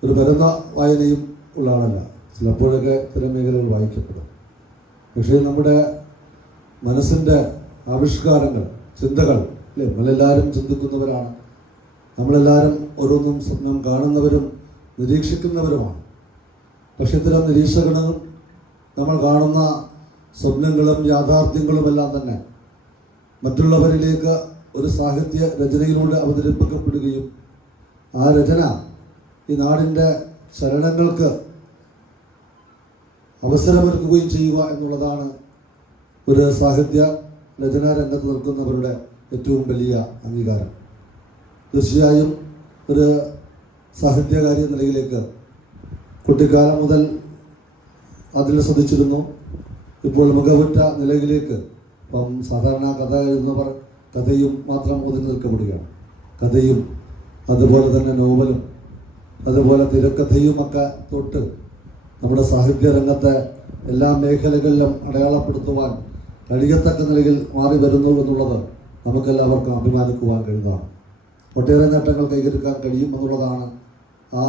ഒരു പരന്ന വായനയും ഉള്ള ആളല്ല. ചിലപ്പോഴൊക്കെ ഇത്തരം മേഖലകൾ വായിക്കപ്പെടും. പക്ഷേ നമ്മുടെ മനസ്സിൻ്റെ ആവിഷ്കാരങ്ങൾ, ചിന്തകൾ അല്ലേ, നമ്മളെല്ലാവരും ചിന്തിക്കുന്നവരാണ്. നമ്മളെല്ലാവരും ഓരോന്നും സ്വപ്നം കാണുന്നവരും നിരീക്ഷിക്കുന്നവരുമാണ്. പക്ഷെ ഇത്തരം നിരീക്ഷകനും നമ്മൾ കാണുന്ന സ്വപ്നങ്ങളും യാഥാർത്ഥ്യങ്ങളുമെല്ലാം തന്നെ മറ്റുള്ളവരിലേക്ക് ഒരു സാഹിത്യ രചനയിലൂടെ അവതരിപ്പിക്കപ്പെടുകയും ആ രചന ഈ നാടിൻ്റെ ചലനങ്ങൾക്ക് അവസരമൊരുക്കുകയും ചെയ്യുക എന്നുള്ളതാണ് ഒരു സാഹിത്യ രചനാ രംഗത്ത് നിൽക്കുന്നവരുടെ ഏറ്റവും വലിയ അംഗീകാരം. തീർച്ചയായും ഒരു സാഹിത്യകാരി എന്ന നിലയിലേക്ക് കുട്ടിക്കാലം മുതൽ അതിൽ ശ്രദ്ധിച്ചിരുന്നു. ഇപ്പോൾ മികവുറ്റ നിലയിലേക്ക് ഇപ്പം സാധാരണ കഥ എഴുതുന്നവർ കഥയും മാത്രം ഒതുങ്ങി നിൽക്കപ്പെടുകയാണ്. കഥയും അതുപോലെ തന്നെ നോവലും അതുപോലെ തിരക്കഥയുമൊക്കെ തൊട്ട് നമ്മുടെ സാഹിത്യ രംഗത്തെ എല്ലാ മേഖലകളിലും അടയാളപ്പെടുത്തുവാൻ കഴിയത്തക്ക നിലയിൽ മാറി വരുന്നു എന്നുള്ളത് നമുക്കെല്ലാവർക്കും അഭിമാനിക്കുവാൻ കഴിയുന്നതാണ്. ഒട്ടേറെ നേട്ടങ്ങൾ കൈവരിക്കാൻ കഴിയും എന്നുള്ളതാണ് ആ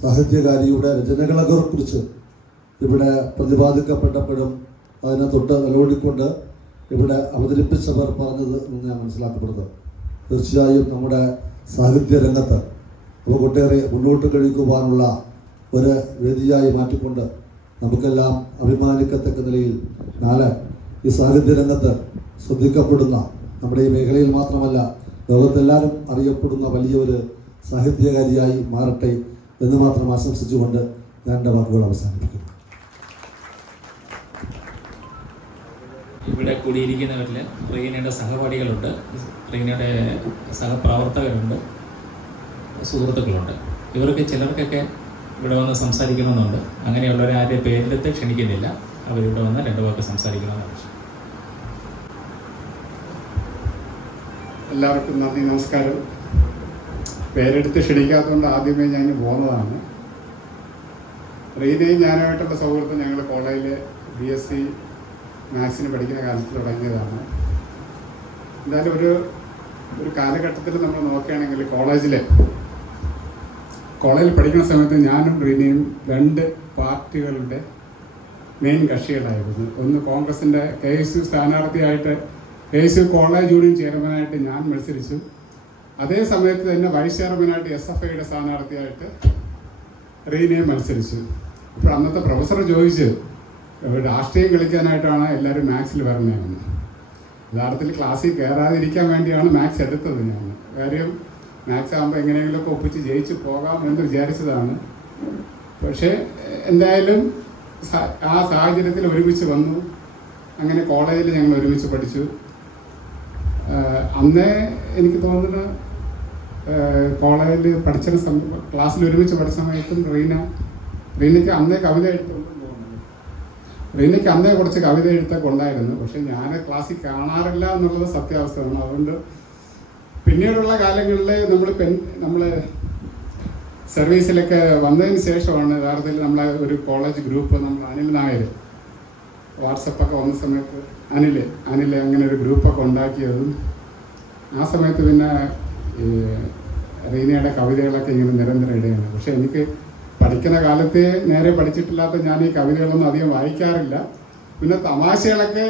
സാഹിത്യകാരിയുടെ രചനകളെക്കുറിച്ച് ഇവിടെ പ്രതിപാദിക്കപ്പെട്ടപ്പോഴും അതിനെ തൊട്ട് നിലകൊള്ളിക്കൊണ്ട് ഇവിടെ അവതരിപ്പിച്ചവർ പറഞ്ഞത് എന്ന് ഞാൻ മനസ്സിലാക്കപ്പെടുന്നത്. തീർച്ചയായും നമ്മുടെ സാഹിത്യ രംഗത്ത് നമുക്കൊട്ടേറെ മുന്നോട്ട് കഴിക്കുവാനുള്ള ഒരു വേദിയായി മാറ്റിക്കൊണ്ട് നമുക്കെല്ലാം അഭിമാനിക്കത്തക്ക നിലയിൽ നാളെ ഈ സാഹിത്യ രംഗത്ത് ശ്രദ്ധിക്കപ്പെടുന്ന നമ്മുടെ ഈ മേഖലയിൽ മാത്രമല്ല ലോകത്തെല്ലാവരും അറിയപ്പെടുന്ന വലിയൊരു സാഹിത്യകാരിയായി മാറട്ടെ എന്ന് മാത്രം ആശംസിച്ചുകൊണ്ട് ഞാൻ എൻ്റെ വാക്കുകൾ അവസാനിപ്പിക്കുന്നു. ഇവിടെ കൂടിയിരിക്കുന്നവരിൽ റീനയുടെ സഹപാഠികളുണ്ട്, റീനയുടെ സഹപ്രവർത്തകരുണ്ട്, സുഹൃത്തുക്കളുണ്ട്. ഇവർക്ക് ചിലർക്കൊക്കെ ഇവിടെ വന്ന് സംസാരിക്കണമെന്നുണ്ട്. അങ്ങനെയുള്ളവരെ ആരുടെ പേരെടുത്ത് ക്ഷണിക്കുന്നില്ല. അവരിവിടെ വന്ന് 2 വാക്ക് സംസാരിക്കണമെന്നാണ്. എല്ലാവർക്കും നന്ദി, നമസ്കാരം. പേരെടുത്ത് ക്ഷണിക്കാത്തതുകൊണ്ട് ആദ്യമേ ഞാൻ പോകുന്നതാണ്. റീനയും ഞാനുമായിട്ടുള്ള സൗഹൃദം ഞങ്ങൾ കോളേജിൽ BSc മാത്സിന് പഠിക്കുന്ന കാലത്ത് തുടങ്ങിയതാണ്. എന്തായാലും ഒരു കാലഘട്ടത്തിൽ നമ്മൾ നോക്കുകയാണെങ്കിൽ കോളേജിൽ പഠിക്കുന്ന സമയത്ത് ഞാനും റീനയും 2 പാർട്ടികളുടെ മെയിൻ കക്ഷികളായിരുന്നു. ഒന്ന് കോൺഗ്രസിൻ്റെ KSU സ്ഥാനാർത്ഥിയായിട്ട്, KSU കോളേജ് യൂണിയൻ ചെയർമാനായിട്ട് ഞാൻ മത്സരിച്ചു. അതേ സമയത്ത് തന്നെ വൈസ് ചെയർമാനായിട്ട് SFIയുടെ സ്ഥാനാർത്ഥിയായിട്ട് റീനയും മത്സരിച്ചു. അപ്പോൾ അന്നത്തെ പ്രൊഫസർ ചോദിച്ചു, രാഷ്ട്രീയം കളിക്കാനായിട്ടാണ് എല്ലാവരും മാത്സിൽ വരണതെന്ന്. യഥാർത്ഥത്തിൽ ക്ലാസ്സിൽ കയറാതിരിക്കാൻ വേണ്ടിയാണ് മാത്സ് എടുത്തത് ഞാൻ. കാര്യം മാത്സ് ആകുമ്പോൾ എങ്ങനെയെങ്കിലുമൊക്കെ ഒപ്പിച്ച് ജയിച്ച് പോകാം എന്ന് വിചാരിച്ചതാണ്. പക്ഷേ എന്തായാലും ആ സാഹചര്യത്തിൽ ഒരുമിച്ച് വന്നു. അങ്ങനെ കോളേജിൽ ഞങ്ങൾ ഒരുമിച്ച് പഠിച്ചു. അന്നേ എനിക്ക് തോന്നുന്നു കോളേജിൽ പഠിച്ച ക്ലാസ്സിൽ ഒരുമിച്ച് പഠിച്ച സമയത്തും റീനയ്ക്ക് അന്നേ കവിത എഴുത്തുണ്ടെന്ന് തോന്നുന്നു. റീനയ്ക്ക് അന്നേ കുറച്ച് കവിത എഴുത്തൊക്കെ ഉണ്ടായിരുന്നു. പക്ഷെ ഞാൻ ക്ലാസ്സിൽ കാണാറില്ല എന്നുള്ളത് സത്യാവസ്ഥയാണ്. അതുകൊണ്ട് പിന്നീടുള്ള കാലങ്ങളിൽ നമ്മൾ സർവീസിലൊക്കെ വന്നതിന് ശേഷമാണ് യഥാർത്ഥത്തിൽ നമ്മളെ ഒരു കോളേജ് ഗ്രൂപ്പ് നമ്മൾ അനിൽ നായർ വാട്സപ്പൊക്കെ വന്ന സമയത്ത് അനിൽ അങ്ങനെ ഒരു ഗ്രൂപ്പൊക്കെ ഉണ്ടാക്കിയതും ആ സമയത്ത് പിന്നെ റീനയുടെ കവിതകളൊക്കെ ഇങ്ങനെ നിരന്തരം ഇടുകയാണ്. പക്ഷെ എനിക്ക് പഠിക്കുന്ന കാലത്ത് നേരെ പഠിച്ചിട്ടില്ലാത്ത ഞാൻ ഈ കവിതകളൊന്നും അധികം വായിക്കാറില്ല. പിന്നെ തമാശകളൊക്കെ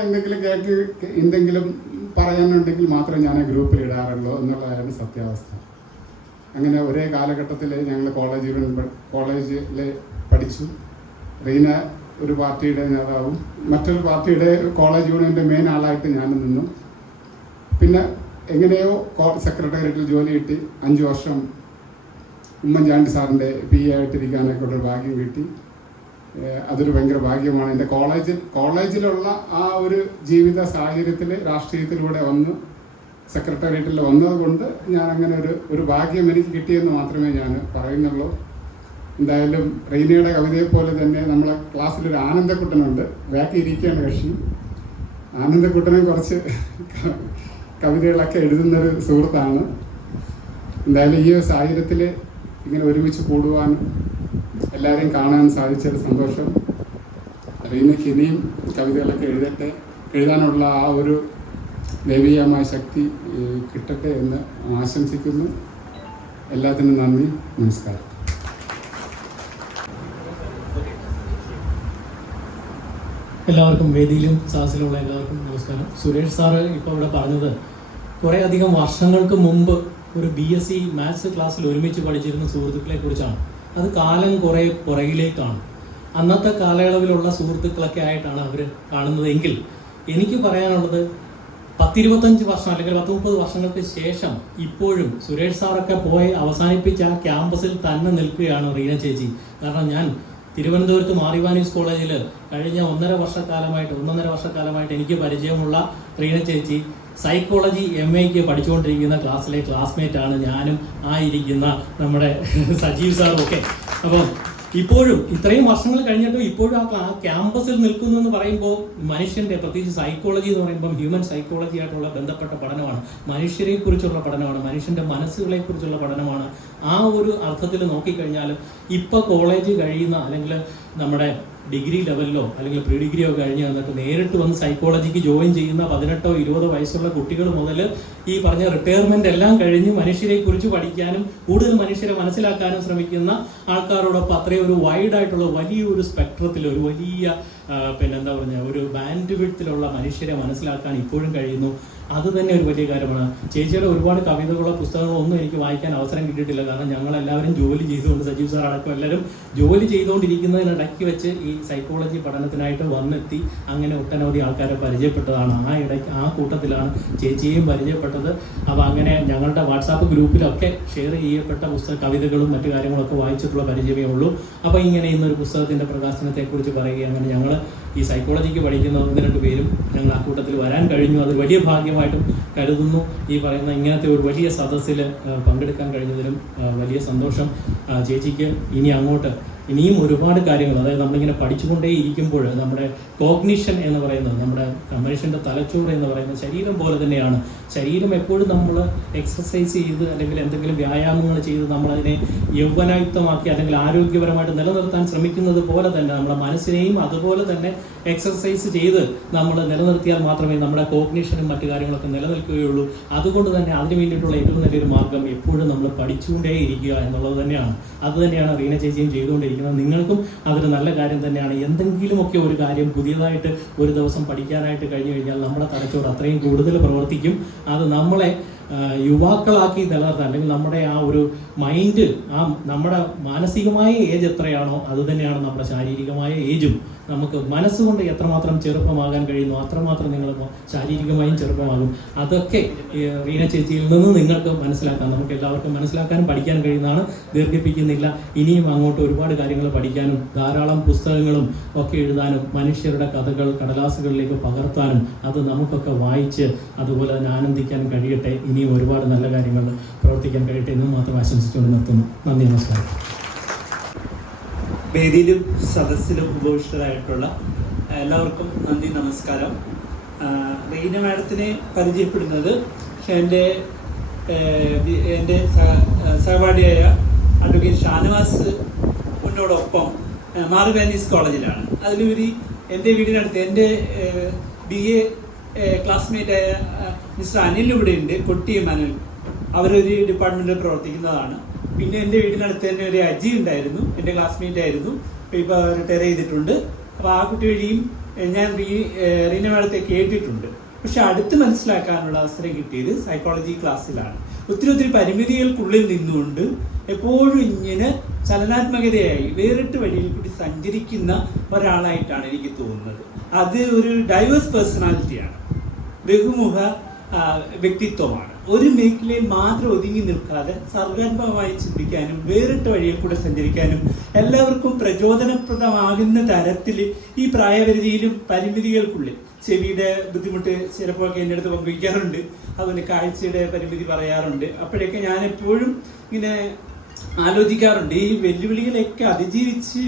എന്തെങ്കിലും പറയാനുണ്ടെങ്കിൽ മാത്രമേ ഞാൻ ആ ഗ്രൂപ്പിൽ ഇടാറുള്ളൂ എന്നുള്ളതാണ് സത്യാവസ്ഥ. അങ്ങനെ ഒരേ കാലഘട്ടത്തിൽ ഞങ്ങൾ കോളേജിൽ പഠിച്ചു. റീന ഒരു പാർട്ടിയുടെ നേതാവും മറ്റൊരു പാർട്ടിയുടെ കോളേജ് യൂണിയൻ്റെ മെയിൻ ആളായിട്ട് ഞാൻ നിന്നു. പിന്നെ എങ്ങനെയോ സെക്രട്ടേറിയറ്റിൽ ജോലി കിട്ടി. 5 വർഷം ഉമ്മൻചാണ്ടി സാറിൻ്റെ PA ആയിട്ടിരിക്കാനൊക്കെ ഒരു ഭാഗ്യം കിട്ടി. അതൊരു ഭയങ്കര ഭാഗ്യമാണ്. എൻ്റെ കോളേജിലുള്ള ആ ഒരു ജീവിത സാഹചര്യത്തിൽ രാഷ്ട്രീയത്തിലൂടെ വന്ന് സെക്രട്ടേറിയറ്റിൽ വന്നതുകൊണ്ട് ഞാൻ അങ്ങനെ ഒരു ഭാഗ്യം എനിക്ക് കിട്ടിയെന്ന് മാത്രമേ ഞാൻ പറയുന്നുള്ളൂ. എന്തായാലും റീനയുടെ കവിതയെ പോലെ തന്നെ നമ്മളെ ക്ലാസ്സിലൊരു ആനന്ദക്കുട്ടനുണ്ട്. ബാക്കി ഇരിക്കുകയാണ് കക്ഷി. ആനന്ദക്കുട്ടനെ കുറച്ച് കവിതകളൊക്കെ എഴുതുന്നൊരു സുഹൃത്താണ്. എന്തായാലും ഈ സാഹചര്യത്തിൽ ഇങ്ങനെ ഒരുമിച്ച് കൂടുവാനും എല്ലാവരെയും കാണാൻ സാധിച്ചൊരു സന്തോഷം. റീനയ്ക്ക് ഇനിയും കവിതകളൊക്കെ എഴുതാനുള്ള ആ ഒരു ദൈവീയമായ ശക്തി കിട്ടട്ടെ എന്ന് ആശംസിക്കുന്നു. എല്ലാത്തിനും നന്ദി, നമസ്കാരം. എല്ലാവർക്കും വേദിയിലും സാഹസിലുള്ള എല്ലാവർക്കും നമസ്കാരം. സുരേഷ് സാറ് ഇപ്പോൾ ഇവിടെ പറഞ്ഞത് കുറേ അധികം വർഷങ്ങൾക്ക് മുമ്പ് ഒരു BSc മാത്സ് ക്ലാസ്സിൽ ഒരുമിച്ച് പഠിച്ചിരുന്ന സുഹൃത്തുക്കളെ കുറിച്ചാണ്. അത് കാലം കുറേ പുറകിലേക്കാണ്. അന്നത്തെ കാലയളവിലുള്ള സുഹൃത്തുക്കളൊക്കെ ആയിട്ടാണ് അവർ കാണുന്നതെങ്കിൽ എനിക്ക് പറയാനുള്ളത് 10-25 വർഷം അല്ലെങ്കിൽ 10-30 വർഷങ്ങൾക്ക് ശേഷം ഇപ്പോഴും സുരേഷ് സാറൊക്കെ പോയി അവസാനിപ്പിച്ച ആ ക്യാമ്പസിൽ തന്നെ നിൽക്കുകയാണ് റീന ചേച്ചി. കാരണം ഞാൻ തിരുവനന്തപുരത്ത് മാറിവാനീസ് കോളേജിൽ കഴിഞ്ഞ 1.5 വർഷക്കാലമായിട്ട് എനിക്ക് പരിചയമുള്ള റീന ചേച്ചി സൈക്കോളജി MAക്ക് പഠിച്ചുകൊണ്ടിരിക്കുന്ന ക്ലാസ്സിലെ ക്ലാസ്മേറ്റ് ആണ് ഞാനും ആയിരിക്കുന്ന നമ്മുടെ സജീവ് സാറും ഒക്കെ. അപ്പം ഇപ്പോഴും ഇത്രയും വർഷങ്ങൾ കഴിഞ്ഞിട്ടും ഇപ്പോഴും ആ ക്യാമ്പസിൽ നിൽക്കുന്നു എന്ന് പറയുമ്പോൾ മനുഷ്യൻ്റെ പ്രത്യേകിച്ച് സൈക്കോളജി എന്ന് പറയുമ്പോൾ ഹ്യൂമൻ സൈക്കോളജി ആയിട്ടുള്ള ബന്ധപ്പെട്ട പഠനമാണ്, മനുഷ്യരെ കുറിച്ചുള്ള പഠനമാണ്, മനുഷ്യൻ്റെ മനസ്സുകളെ കുറിച്ചുള്ള പഠനമാണ്. ആ ഒരു അർത്ഥത്തിൽ നോക്കിക്കഴിഞ്ഞാലും ഇപ്പോൾ കോളേജ് കഴിയുന്ന അല്ലെങ്കിൽ നമ്മുടെ ഡിഗ്രി ലെവലിലോ അല്ലെങ്കിൽ പ്രീ ഡിഗ്രിയോ കഴിഞ്ഞ് വന്നിട്ട് നേരിട്ട് വന്ന് സൈക്കോളജിക്ക് ജോയിൻ ചെയ്യുന്ന 18-20 വയസ്സുള്ള കുട്ടികൾ മുതൽ ഈ പറഞ്ഞ റിട്ടയർമെന്റ് എല്ലാം കഴിഞ്ഞ് മനുഷ്യരെ കുറിച്ച് പഠിക്കാനും കൂടുതൽ മനുഷ്യരെ മനസ്സിലാക്കാനും ശ്രമിക്കുന്ന ആൾക്കാരോടൊപ്പം അത്രയും ഒരു വൈഡായിട്ടുള്ള വലിയൊരു സ്പെക്ട്രത്തിൽ ഒരു വലിയ ഒരു ബാൻഡ് വിഡ്ത്തിലുള്ള മനുഷ്യരെ മനസ്സിലാക്കാൻ ഇപ്പോഴും കഴിയുന്നു. അത് തന്നെ ഒരു വലിയ കാര്യമാണ്. ചേച്ചിയുടെ ഒരുപാട് കവിതകളോ പുസ്തകങ്ങളോ ഒന്നും എനിക്ക് വായിക്കാൻ അവസരം കിട്ടിയിട്ടില്ല. കാരണം ഞങ്ങളെല്ലാവരും ജോലി ചെയ്തുകൊണ്ട് സജീവ് സാർ അടക്കം എല്ലാവരും ജോലി ചെയ്തുകൊണ്ടിരിക്കുന്നതിനിടയ്ക്ക് വെച്ച് ഈ സൈക്കോളജി പഠനത്തിനായിട്ട് വന്നെത്തി അങ്ങനെ ഒട്ടനവധി ആൾക്കാരെ പരിചയപ്പെട്ടതാണ്. ആ കൂട്ടത്തിലാണ് ചേച്ചിയെയും പരിചയപ്പെട്ടത്. അപ്പോൾ അങ്ങനെ ഞങ്ങളുടെ വാട്സാപ്പ് ഗ്രൂപ്പിലൊക്കെ ഷെയർ ചെയ്യപ്പെട്ട കവിതകളും മറ്റു കാര്യങ്ങളൊക്കെ വായിച്ചിട്ടുള്ള പരിചയമേ ഉള്ളൂ. അപ്പോൾ ഇങ്ങനെ ഇന്നൊരു പുസ്തകത്തിൻ്റെ പ്രകാശനത്തെക്കുറിച്ച് പറയുകയാണ്. അങ്ങനെ ഞങ്ങൾ ഈ സൈക്കോളജിക്ക് പഠിക്കുന്ന 1-2 പേരും ഞങ്ങൾ ആ കൂട്ടത്തിൽ വരാൻ കഴിഞ്ഞു. അത് വലിയ ഭാഗ്യമായിട്ടും കരുതുന്നു. ഈ പറയുന്ന ഇങ്ങനത്തെ ഒരു വലിയ സദസ്സിൽ പങ്കെടുക്കാൻ കഴിഞ്ഞതിലും വലിയ സന്തോഷം. ചേച്ചിക്ക് ഇനി അങ്ങോട്ട് ഇനിയും ഒരുപാട് കാര്യങ്ങൾ, അതായത് നമ്മളിങ്ങനെ പഠിച്ചുകൊണ്ടേ ഇരിക്കുമ്പോൾ നമ്മുടെ കോഗ്നിഷൻ എന്ന് പറയുന്നത്, നമ്മുടെ മനുഷ്യൻ്റെ തലച്ചോറ് എന്ന് പറയുന്നത് ശരീരം പോലെ തന്നെയാണ്. ശരീരം എപ്പോഴും നമ്മൾ എക്സസൈസ് ചെയ്ത് അല്ലെങ്കിൽ എന്തെങ്കിലും വ്യായാമങ്ങൾ ചെയ്ത് നമ്മളതിനെ യൗവനായുക്തമാക്കി അല്ലെങ്കിൽ ആരോഗ്യപരമായിട്ട് നിലനിർത്താൻ ശ്രമിക്കുന്നത് പോലെ തന്നെ നമ്മുടെ മനസ്സിനെയും അതുപോലെ തന്നെ എക്സസൈസ് ചെയ്ത് നമ്മൾ നിലനിർത്തിയാൽ മാത്രമേ നമ്മുടെ കോഗ്നിഷനും മറ്റു കാര്യങ്ങളൊക്കെ നിലനിൽക്കുകയുള്ളൂ. അതുകൊണ്ട് തന്നെ അതിന് വേണ്ടിയിട്ടുള്ള ഏറ്റവും നല്ലൊരു മാർഗം എപ്പോഴും നമ്മൾ പഠിച്ചുകൊണ്ടേ ഇരിക്കുക എന്നുള്ളത് തന്നെയാണ്. അതുതന്നെയാണ് റീന ചേച്ചിയും ചെയ്തുകൊണ്ടിരിക്കുന്നത്. നിങ്ങൾക്കും അതൊരു നല്ല കാര്യം തന്നെയാണ്. എന്തെങ്കിലുമൊക്കെ ഒരു കാര്യം പുതിയതായിട്ട് ഒരു ദിവസം പഠിക്കാനായിട്ട് കഴിഞ്ഞു കഴിഞ്ഞാൽ നമ്മുടെ തലച്ചോറ് അത്രയും കൂടുതൽ പ്രവർത്തിക്കും. അത് നമ്മളെ യുവാക്കളാക്കി നിലനിർത്താൻ, അല്ലെങ്കിൽ നമ്മുടെ ആ ഒരു മൈൻഡ്, ആ നമ്മുടെ മാനസികമായ ഏജ് എത്രയാണോ അത് തന്നെയാണ് നമ്മുടെ ശാരീരികമായ ഏജും. നമുക്ക് മനസ്സുകൊണ്ട് എത്രമാത്രം ചെറുപ്പമാകാൻ കഴിയുന്നു അത്രമാത്രം നിങ്ങൾ ശാരീരികമായും ചെറുപ്പമാകും. അതൊക്കെ റീന ചേച്ചിയിൽ നിന്ന് നിങ്ങൾക്ക് മനസ്സിലാക്കാം, നമുക്ക് എല്ലാവർക്കും മനസ്സിലാക്കാനും പഠിക്കാനും കഴിയുന്നതാണ്. ദീർഘിപ്പിക്കുന്നില്ല. ഇനിയും അങ്ങോട്ട് ഒരുപാട് കാര്യങ്ങൾ പഠിക്കാനും ധാരാളം പുസ്തകങ്ങളും ഒക്കെ എഴുതാനും മനുഷ്യരുടെ കഥകൾ കടലാസുകളിലേക്ക് പകർത്താനും അത് നമുക്കൊക്കെ വായിച്ച് അതുപോലെ തന്നെ ആനന്ദിക്കാനും കഴിയട്ടെ. ഇനിയും ഒരുപാട് നല്ല കാര്യങ്ങൾ പ്രവർത്തിക്കാൻ കഴിയട്ടെ എന്ന് മാത്രം ആശംസിച്ചുകൊണ്ട് നിർത്തുന്നു. നന്ദി, നമസ്കാരം. വേദിയിലും സദസ്സിലും ഉപവിഷ്ടരായിട്ടുള്ള എല്ലാവർക്കും നന്ദി, നമസ്കാരം. റീന മാഡത്തിനെ പരിചയപ്പെടുന്നത് എൻ്റെ സഹപാഠിയായ അഡ്വക്കേറ്റ് ഷാനവാസ് മുന്നോടൊപ്പം മാർഗാനീസ് കോളേജിലാണ്. അതിലുപരി എൻ്റെ വീടിനടുത്ത് എൻ്റെ BA ക്ലാസ്മേറ്റായ മിസ്റ്റർ അനിൽ ഇവിടെ ഉണ്ട്, കൊട്ടിയം അനിൽ. അവരൊരു ഡിപ്പാർട്ട്മെൻറ്റിൽ പ്രവർത്തിക്കുന്നതാണ്. പിന്നെ എൻ്റെ വീടിനടുത്ത് തന്നെ ഒരു അജി ഉണ്ടായിരുന്നു, എൻ്റെ ക്ലാസ്മേറ്റ് ആയിരുന്നു, ഇപ്പോൾ റിട്ടയർ ചെയ്തിട്ടുണ്ട്. അപ്പോൾ ആ കുട്ടി വഴിയും ഞാൻ റീന മാഡത്തെ കേട്ടിട്ടുണ്ട്. പക്ഷെ അടുത്ത് മനസ്സിലാക്കാനുള്ള അവസരം കിട്ടിയത് സൈക്കോളജി ക്ലാസ്സിലാണ്. ഒത്തിരി പരിമിതികൾക്കുള്ളിൽ നിന്നുകൊണ്ട് എപ്പോഴും ഇങ്ങനെ ചലനാത്മകതയായി വേറിട്ട് വഴിയിൽ കൂടി സഞ്ചരിക്കുന്ന ഒരാളായിട്ടാണ് എനിക്ക് തോന്നുന്നത്. അത് ഒരു ഡൈവേഴ്സ് പേഴ്സണാലിറ്റിയാണ്, ബഹുമുഖ വ്യക്തിത്വമാണ്. ഒരു മേഖലയിൽ മാത്രം ഒതുങ്ങി നിൽക്കാതെ സർഗാത്മകമായി ചിന്തിക്കാനും വേറിട്ട വഴിയിൽ കൂടെ സഞ്ചരിക്കാനും എല്ലാവർക്കും പ്രചോദനപ്രദമാകുന്ന തരത്തിൽ ഈ പ്രായപരിധിയിലും പരിമിതികൾക്കുള്ളിൽ, ചെവിയുടെ ബുദ്ധിമുട്ട് ചിലപ്പോഴൊക്കെ എൻ്റെ അടുത്ത് പങ്കുവയ്ക്കാറുണ്ട്, അതുപോലെ കാഴ്ചയുടെ പരിമിതി പറയാറുണ്ട്. അപ്പോഴൊക്കെ ഞാൻ എപ്പോഴും ഇങ്ങനെ ആലോചിക്കാറുണ്ട്, ഈ വെല്ലുവിളികളെയൊക്കെ അതിജീവിച്ച്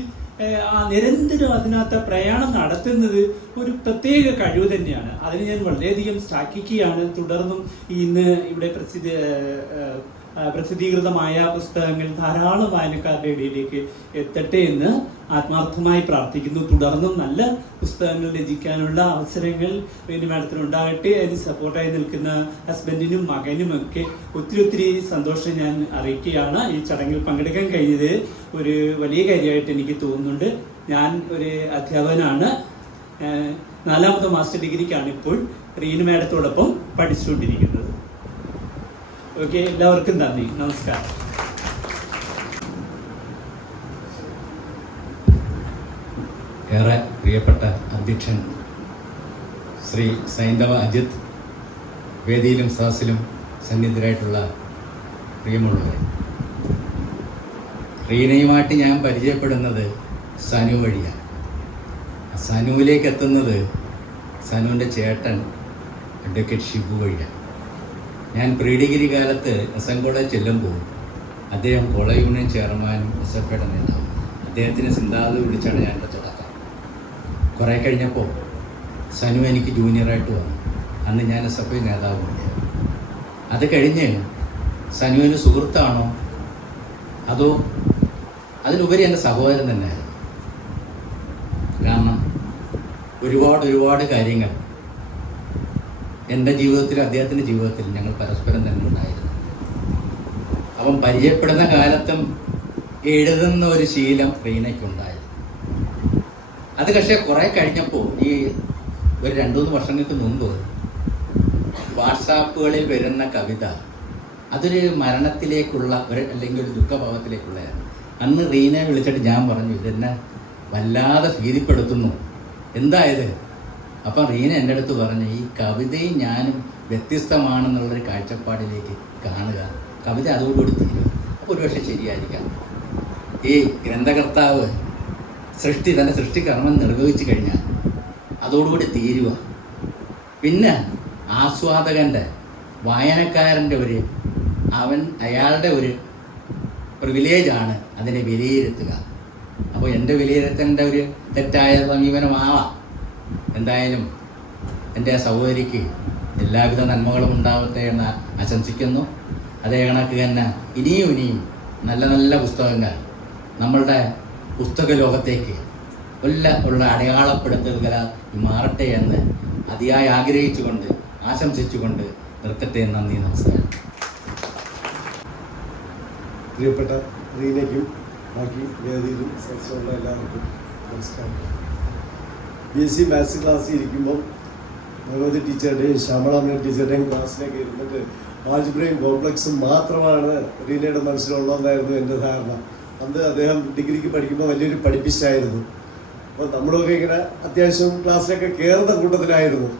നിരന്തരം അതിനകത്ത് പ്രയാണം നടത്തുന്നത് ഒരു പ്രത്യേക കഴിവ് തന്നെയാണ്. അതിന് ഞാൻ വളരെയധികം ശ്ലാഘിക്കുകയാണ്. തുടർന്നും ഇന്ന് ഇവിടെ പ്രസിദ്ധീകൃതമായ പുസ്തകങ്ങൾ ധാരാളം വായനക്കാരുടെ ഇടയിലേക്ക് എത്തട്ടെ എന്ന് ആത്മാർത്ഥമായി പ്രാർത്ഥിക്കുന്നു. തുടർന്നും നല്ല പുസ്തകങ്ങൾ രചിക്കാനുള്ള അവസരങ്ങൾ പിന്നെ മാഡത്തിന് ഉണ്ടാകട്ടെ. അതിന് സപ്പോർട്ടായി നിൽക്കുന്ന ഹസ്ബൻഡിനും മകനുമൊക്കെ ഒത്തിരി സന്തോഷം ഞാൻ അറിയിക്കുകയാണ്. ഈ ചടങ്ങിൽ പങ്കെടുക്കാൻ കഴിഞ്ഞത് ഒരു വലിയ കാര്യമായിട്ട് എനിക്ക് തോന്നുന്നുണ്ട്. ഞാൻ ഒരു അധ്യാപകനാണ്, 4ാമത്തെ മാസ്റ്റർ ഡിഗ്രിക്കാണ് ഇപ്പോൾ റീന മാഡത്തോടൊപ്പം പഠിച്ചുകൊണ്ടിരിക്കുന്നത്. ഓക്കെ, എല്ലാവർക്കും നന്ദി, നമസ്കാരം. ഏറെ പ്രിയപ്പെട്ട അധ്യക്ഷൻ ശ്രീ സൈന്ധവ അജിത്, വേദിയിലും സദസ്സിലും സന്നിധരായിട്ടുള്ള പ്രിയമുള്ളവരെ, റീനയുമായിട്ട് ഞാൻ പരിചയപ്പെടുന്നത് സനു വഴിയാണ്. സനുവിലേക്ക് എത്തുന്നത് സനുവിൻ്റെ ചേട്ടൻ അഡ്വക്കേറ്റ് ഷിബു വഴിയാണ്. ഞാൻ പ്രീ ഡിഗ്രി കാലത്ത് SM കോളേജ് ചെല്ലുമ്പോൾ അദ്ദേഹം കോളേജ് യൂണിയൻ ചെയർമാനും SFയുടെ നേതാവും. അദ്ദേഹത്തിന് സിന്ധാത് വിളിച്ചാണ് ഞാൻ എൻ്റെ തുടക്കം. കുറേ കഴിഞ്ഞപ്പോൾ സനു എനിക്ക് ജൂനിയറായിട്ട് വന്നു. അന്ന് ഞാൻ SFI നേതാവുണ്ട്. അത് കഴിഞ്ഞ് സനുവിന് സുഹൃത്താണോ അതോ അതിലുപരി എൻ്റെ സഹോദരൻ തന്നെയായിരുന്നു. കാരണം ഒരുപാട് കാര്യങ്ങൾ എൻ്റെ ജീവിതത്തിലും അദ്ദേഹത്തിൻ്റെ ജീവിതത്തിലും ഞങ്ങൾ പരസ്പരം തന്നെ ഉണ്ടായിരുന്നു. അപ്പം പരിചയപ്പെടുന്ന കാലത്തും എഴുതുന്ന ഒരു ശീലം റീനയ്ക്കുണ്ടായിരുന്നു. അത് പക്ഷേ കുറേ കഴിഞ്ഞപ്പോൾ, ഈ ഒരു 2-3 വർഷങ്ങൾക്ക് മുമ്പ് വാട്സാപ്പുകളിൽ വരുന്ന കവിത അതൊരു മരണത്തിലേക്കുള്ള അല്ലെങ്കിൽ ഒരു ദുഃഖഭാവത്തിലേക്കുള്ളതാണ്. അന്ന് റീനയെ വിളിച്ചിട്ട് ഞാൻ പറഞ്ഞു, ഇതെന്നെ വല്ലാതെ ഭീതിപ്പെടുത്തുന്നു, എന്തായത്? അപ്പം റീന എൻ്റെ അടുത്ത് പറഞ്ഞു, ഈ കവിതയും ഞാനും വ്യത്യസ്തമാണെന്നുള്ളൊരു കാഴ്ചപ്പാടിലേക്ക് കാണുക, കവിത അതോടുകൂടി തീരും. അപ്പോൾ ഒരുപക്ഷെ ശരിയായിരിക്കാം. ഈ ഗ്രന്ഥകർത്താവ് തൻ്റെ സൃഷ്ടികർമ്മം നിർവഹിച്ചു കഴിഞ്ഞാൽ അതോടുകൂടി തീരുക. പിന്നെ ആസ്വാദകൻ്റെ, വായനക്കാരൻ്റെ അയാളുടെ ഒരു പ്രിവിലേജാണ് അതിനെ വിലയിരുത്തുക. അപ്പോൾ എൻ്റെ വിലയിരുത്തേണ്ട ഒരു തെറ്റായ സമീപനമാവാം. എന്തായാലും എൻ്റെ സഹോദരിക്ക് എല്ലാവിധ നന്മകളും ഉണ്ടാവട്ടെ എന്ന് ആശംസിക്കുന്നു. അതേ കണക്ക് തന്നെ ഇനിയും നല്ല പുസ്തകങ്ങൾ നമ്മളുടെ പുസ്തക ലോകത്തേക്ക് ഉള്ള അടയാളപ്പെടുത്തലുകളായി മാറട്ടെ എന്ന് അതിയായി ആഗ്രഹിച്ചുകൊണ്ട് ആശംസിച്ചുകൊണ്ട് നിർത്തട്ടെ. നന്ദി, നമസ്കാരം. പ്രിയപ്പെട്ട റീനയ്ക്കും ബാക്കി വേദിയിലും സദസ്സുള്ള എല്ലാവർക്കും നമസ്കാരം. BSc മാത്സ് ക്ലാസ്സിൽ ഇരിക്കുമ്പം ഭഗവതി ടീച്ചറുടെയും ശ്യാമളാമ്മ ടീച്ചറുടെയും ക്ലാസ്സിലേക്ക് ഇരുന്നിട്ട് ആൽജിബ്രയും കോംപ്ലക്സും മാത്രമാണ് റീനയുടെ മനസ്സിലുള്ളതെന്നായിരുന്നു എൻ്റെ ധാരണ. അന്ന് അദ്ദേഹം ഡിഗ്രിക്ക് പഠിക്കുമ്പോൾ വലിയൊരു പഠിപ്പിച്ചായിരുന്നു. അപ്പോൾ നമ്മളൊക്കെ ഇങ്ങനെ അത്യാവശ്യം ക്ലാസ്സിലൊക്കെ കയറുന്ന കൂട്ടത്തിലായിരുന്നു.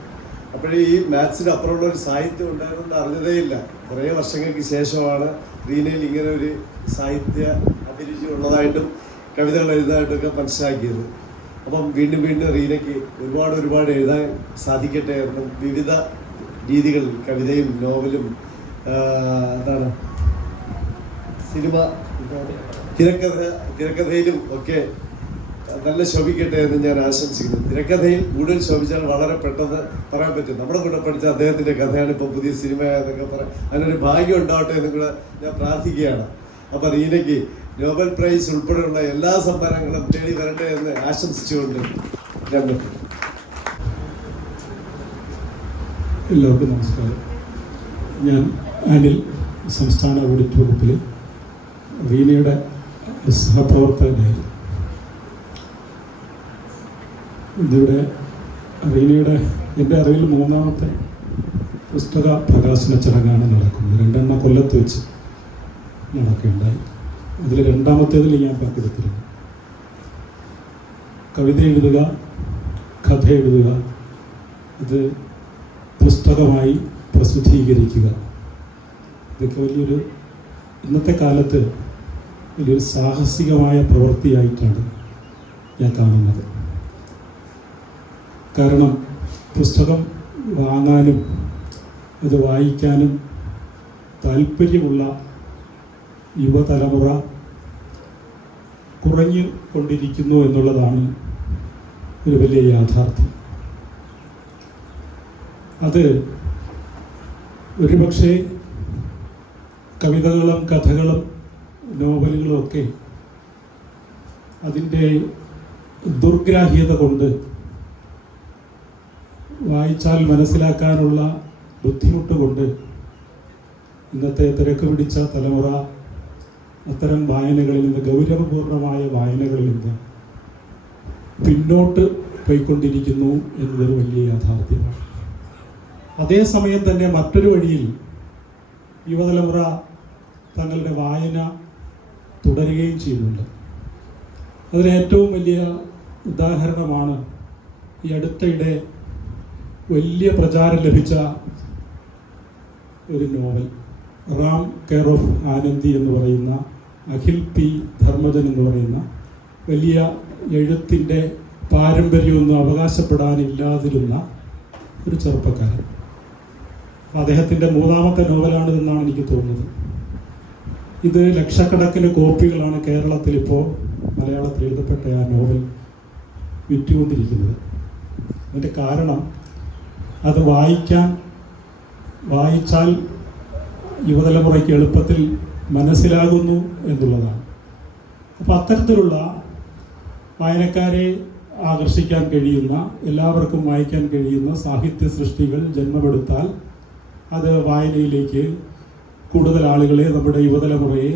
അപ്പോഴേ ഈ മാത്സിന് അപ്പുറമുള്ള ഒരു സാഹിത്യം ഉണ്ടായിരുന്നെന്ന് അറിഞ്ഞതേ ഇല്ല. കുറേ വർഷങ്ങൾക്ക് ശേഷമാണ് റീനയിൽ ഇങ്ങനെ ഒരു സാഹിത്യ അഭിരുചി ഉള്ളതായിട്ടും കവിതകൾ എഴുതാനായിട്ടൊക്കെ മനസ്സിലാക്കിയത്. അപ്പം വീണ്ടും വീണ്ടും റീനയ്ക്ക് ഒരുപാട് എഴുതാൻ സാധിക്കട്ടെ എന്നും വിവിധ രീതികളിൽ കവിതയും നോവലും സിനിമ തിരക്കഥയിലും ഒക്കെ നല്ല ശോഭിക്കട്ടെ എന്ന് ഞാൻ ആശംസിക്കുന്നു. തിരക്കഥയിൽ കൂടുതൽ ശോഭിച്ചാൽ വളരെ പെട്ടെന്ന് പറയാൻ പറ്റും. നമ്മുടെ കൂടെ പഠിച്ച അദ്ദേഹത്തിൻ്റെ കഥയാണ് ഇപ്പോൾ പുതിയ സിനിമ എന്നൊക്കെ പറയാം. അതിനൊരു ഭാഗ്യം ഉണ്ടാവട്ടെ എന്ന് കൂടെ ഞാൻ പ്രാർത്ഥിക്കുകയാണ്. അപ്പോൾ റീനയ്ക്ക് നോബൽ പ്രൈസ് ഉൾപ്പെടെയുള്ള എല്ലാ സമ്മാനങ്ങളും തേടി വരട്ടെ എന്ന് ആശംസിച്ചുകൊണ്ട് ഞാൻ നിർത്തുന്നു. എല്ലാവർക്കും നമസ്കാരം. ഞാൻ അനിൽ, സംസ്ഥാന ഓഡിറ്റ് വകുപ്പിൽ റീനയുടെ സഹപ്രവർത്തകനായിരുന്നു. ഇതിവിടെ റീനയുടെ എൻ്റെ അറിവിൽ 3ാമത്തെ പുസ്തക പ്രകാശന ചടങ്ങാണ് നടക്കുന്നത്. 2 കൊല്ലത്ത് വെച്ച് നടക്കുകയുണ്ടായി. അതിൽ 2ാമത്തേതിൽ ഞാൻ പങ്കെടുത്തിരുന്നു. കവിത എഴുതുക, കഥ എഴുതുക, അത് പുസ്തകമായി പ്രസിദ്ധീകരിക്കുക, ഇതൊക്കെ വലിയൊരു ഇന്നത്തെ കാലത്ത് വലിയൊരു സാഹസികമായ പ്രവൃത്തിയായിട്ടാണ് ഞാൻ കാണുന്നത്. കാരണം പുസ്തകം വാങ്ങാനും അത് വായിക്കാനും താല്പര്യമുള്ള യുവതലമുറ കുറഞ്ഞു കൊണ്ടിരിക്കുന്നു എന്നുള്ളതാണ് ഒരു വലിയ യാഥാർത്ഥ്യം. അത് ഒരുപക്ഷെ കവിതകളും കഥകളും നോവലുകളും ഒക്കെ അതിൻ്റെ ദുർഗ്രാഹ്യത കൊണ്ട് വായിച്ചാൽ മനസ്സിലാക്കാനുള്ള ബുദ്ധിമുട്ട് കൊണ്ട് ഇന്നത്തെ തിരക്ക് പിടിച്ച തലമുറ അത്തരം വായനകളിൽ നിന്ന്, ഗൗരവപൂർണമായ വായനകളിൽ നിന്ന് പിന്നോട്ട് പോയിക്കൊണ്ടിരിക്കുന്നു എന്നതൊരു വലിയ യാഥാർത്ഥ്യമാണ്. അതേസമയം തന്നെ മറ്റൊരു വഴിയിൽ യുവതലമുറ തങ്ങളുടെ വായന തുടരുകയും ചെയ്യുന്നുണ്ട്. അതിന് ഏറ്റവും വലിയ ഉദാഹരണമാണ് ഈ അടുത്തിടെ വലിയ പ്രചാരം ലഭിച്ച ഒരു novel, Ram care of Anandi എന്ന് പറയുന്ന അഖിൽ പി ധർമ്മജൻ എന്ന് പറയുന്ന വലിയ എഴുത്തിൻ്റെ പാരമ്പര്യമൊന്നും അവകാശപ്പെടാനില്ലാതിരുന്ന ഒരു ചെറുപ്പക്കാരൻ. അദ്ദേഹത്തിൻ്റെ 3ാമത്തെ നോവലാണിതെന്നാണ് എനിക്ക് തോന്നുന്നത്. ഇത് ലക്ഷക്കണക്കിന് കോപ്പികളാണ് കേരളത്തിൽ ഇപ്പോൾ മലയാളത്തിൽ എഴുതപ്പെട്ട ആ നോവൽ വിറ്റുകൊണ്ടിരിക്കുന്നത്. അതിൻ്റെ കാരണം അത് വായിച്ചാൽ യുവതലമുറയ്ക്ക് എളുപ്പത്തിൽ മനസ്സിലാകുന്നു എന്നുള്ളതാണ്. അപ്പോൾ അത്തരത്തിലുള്ള വായനക്കാരെ ആകർഷിക്കാൻ കഴിയുന്ന, എല്ലാവർക്കും വായിക്കാൻ കഴിയുന്ന സാഹിത്യ സൃഷ്ടികൾ ജന്മമെടുത്താൽ അത് വായനയിലേക്ക് കൂടുതൽ ആളുകളെ, നമ്മുടെ യുവതലമുറയെ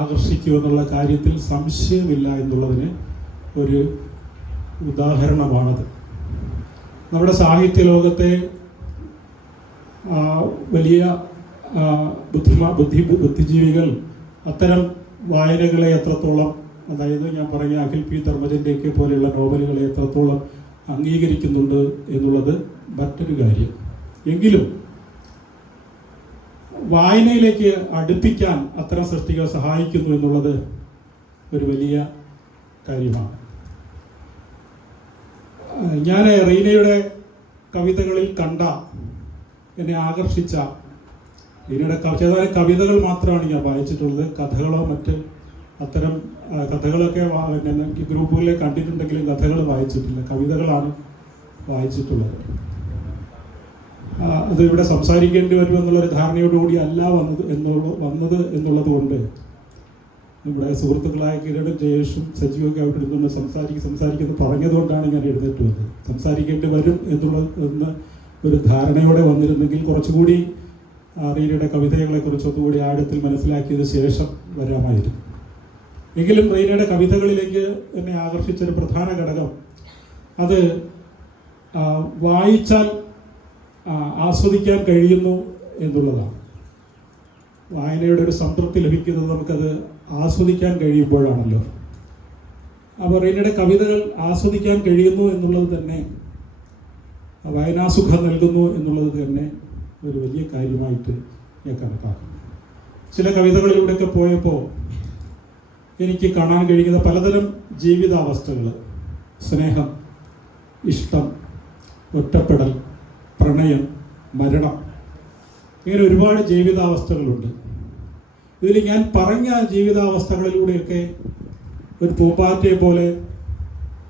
ആകർഷിക്കുമെന്നുള്ള കാര്യത്തിൽ സംശയമില്ല എന്നുള്ളതിന് ഒരു ഉദാഹരണമാണത്. നമ്മുടെ സാഹിത്യ ലോകത്തെ വലിയ ബുദ്ധിജീവികൾ അത്തരം വായനകളെ എത്രത്തോളം, അതായത് ഞാൻ പറഞ്ഞ അഖിൽ പി ധർമ്മജൻ്റെയൊക്കെ പോലെയുള്ള നോവലുകളെ എത്രത്തോളം അംഗീകരിക്കുന്നുണ്ട് എന്നുള്ളത് മറ്റൊരു കാര്യം. എങ്കിലും വായനയിലേക്ക് അടുപ്പിക്കാൻ അത്തരം സൃഷ്ടികൾ സഹായിക്കുന്നു എന്നുള്ളത് ഒരു വലിയ കാര്യമാണ്. ഞാൻ റീനയുടെ കവിതകളിൽ കണ്ട, എന്നെ ആകർഷിച്ച, റീനയുടെ ഏതാനും കവിതകൾ മാത്രമാണ് ഞാൻ വായിച്ചിട്ടുള്ളത്. കഥകളോ മറ്റ് അത്തരം കഥകളൊക്കെ ഗ്രൂപ്പുകളിലെ കണ്ടിട്ടുണ്ടെങ്കിലും കഥകൾ വായിച്ചിട്ടില്ല, കവിതകളാണ് വായിച്ചിട്ടുള്ളത്. അത് ഇവിടെ സംസാരിക്കേണ്ടി വരുമെന്നുള്ളൊരു ധാരണയോടുകൂടി അല്ല വന്നത് എന്നുള്ളത് കൊണ്ട് നമ്മുടെ സുഹൃത്തുക്കളായ കിരണും ജയേഷും സജീവൊക്കെ അവിടെ ഇരുന്നുകൊണ്ട് സംസാരിക്കുന്നത് പറഞ്ഞതുകൊണ്ടാണ് ഞാൻ എഴുന്നേറ്റ് വന്നത്. സംസാരിക്കേണ്ടി വരും എന്ന് ഒരു ധാരണയോടെ വന്നിരുന്നെങ്കിൽ കുറച്ചുകൂടി റീനയുടെ കവിതകളെക്കുറിച്ച് ഒന്നുകൂടി ആഴത്തിൽ മനസ്സിലാക്കിയതിന് ശേഷം വരാമായിരുന്നു. എങ്കിലും റീനയുടെ കവിതകളിലേക്ക് എന്നെ ആകർഷിച്ചൊരു പ്രധാന ഘടകം, അത് വായിച്ചാൽ ആസ്വദിക്കാൻ കഴിയുന്നു എന്നുള്ളതാണ്. വായനയുടെ ഒരു സംതൃപ്തി ലഭിക്കുന്നത് നമുക്കത് ആസ്വദിക്കാൻ കഴിയുമ്പോഴാണല്ലോ. അപ്പോൾ റീനയുടെ കവിതകൾ ആസ്വദിക്കാൻ കഴിയുന്നു എന്നുള്ളത് തന്നെ, വായനാസുഖം നൽകുന്നു എന്നുള്ളത് തന്നെ ഒരു വലിയ കാര്യമായിട്ട് ഞാൻ കണക്കാക്കുന്നു. ചില കവിതകളിലൂടെയൊക്കെ പോയപ്പോൾ എനിക്ക് കാണാൻ കഴിയുന്ന പലതരം ജീവിതാവസ്ഥകൾ, സ്നേഹം, ഇഷ്ടം, ഒറ്റപ്പെടൽ, പ്രണയം, മരണം, ഇങ്ങനെ ഒരുപാട് ജീവിതാവസ്ഥകളുണ്ട്. ഇതിൽ ഞാൻ പറഞ്ഞ ജീവിതാവസ്ഥകളിലൂടെയൊക്കെ ഒരു പൂമ്പാറ്റയെ പോലെ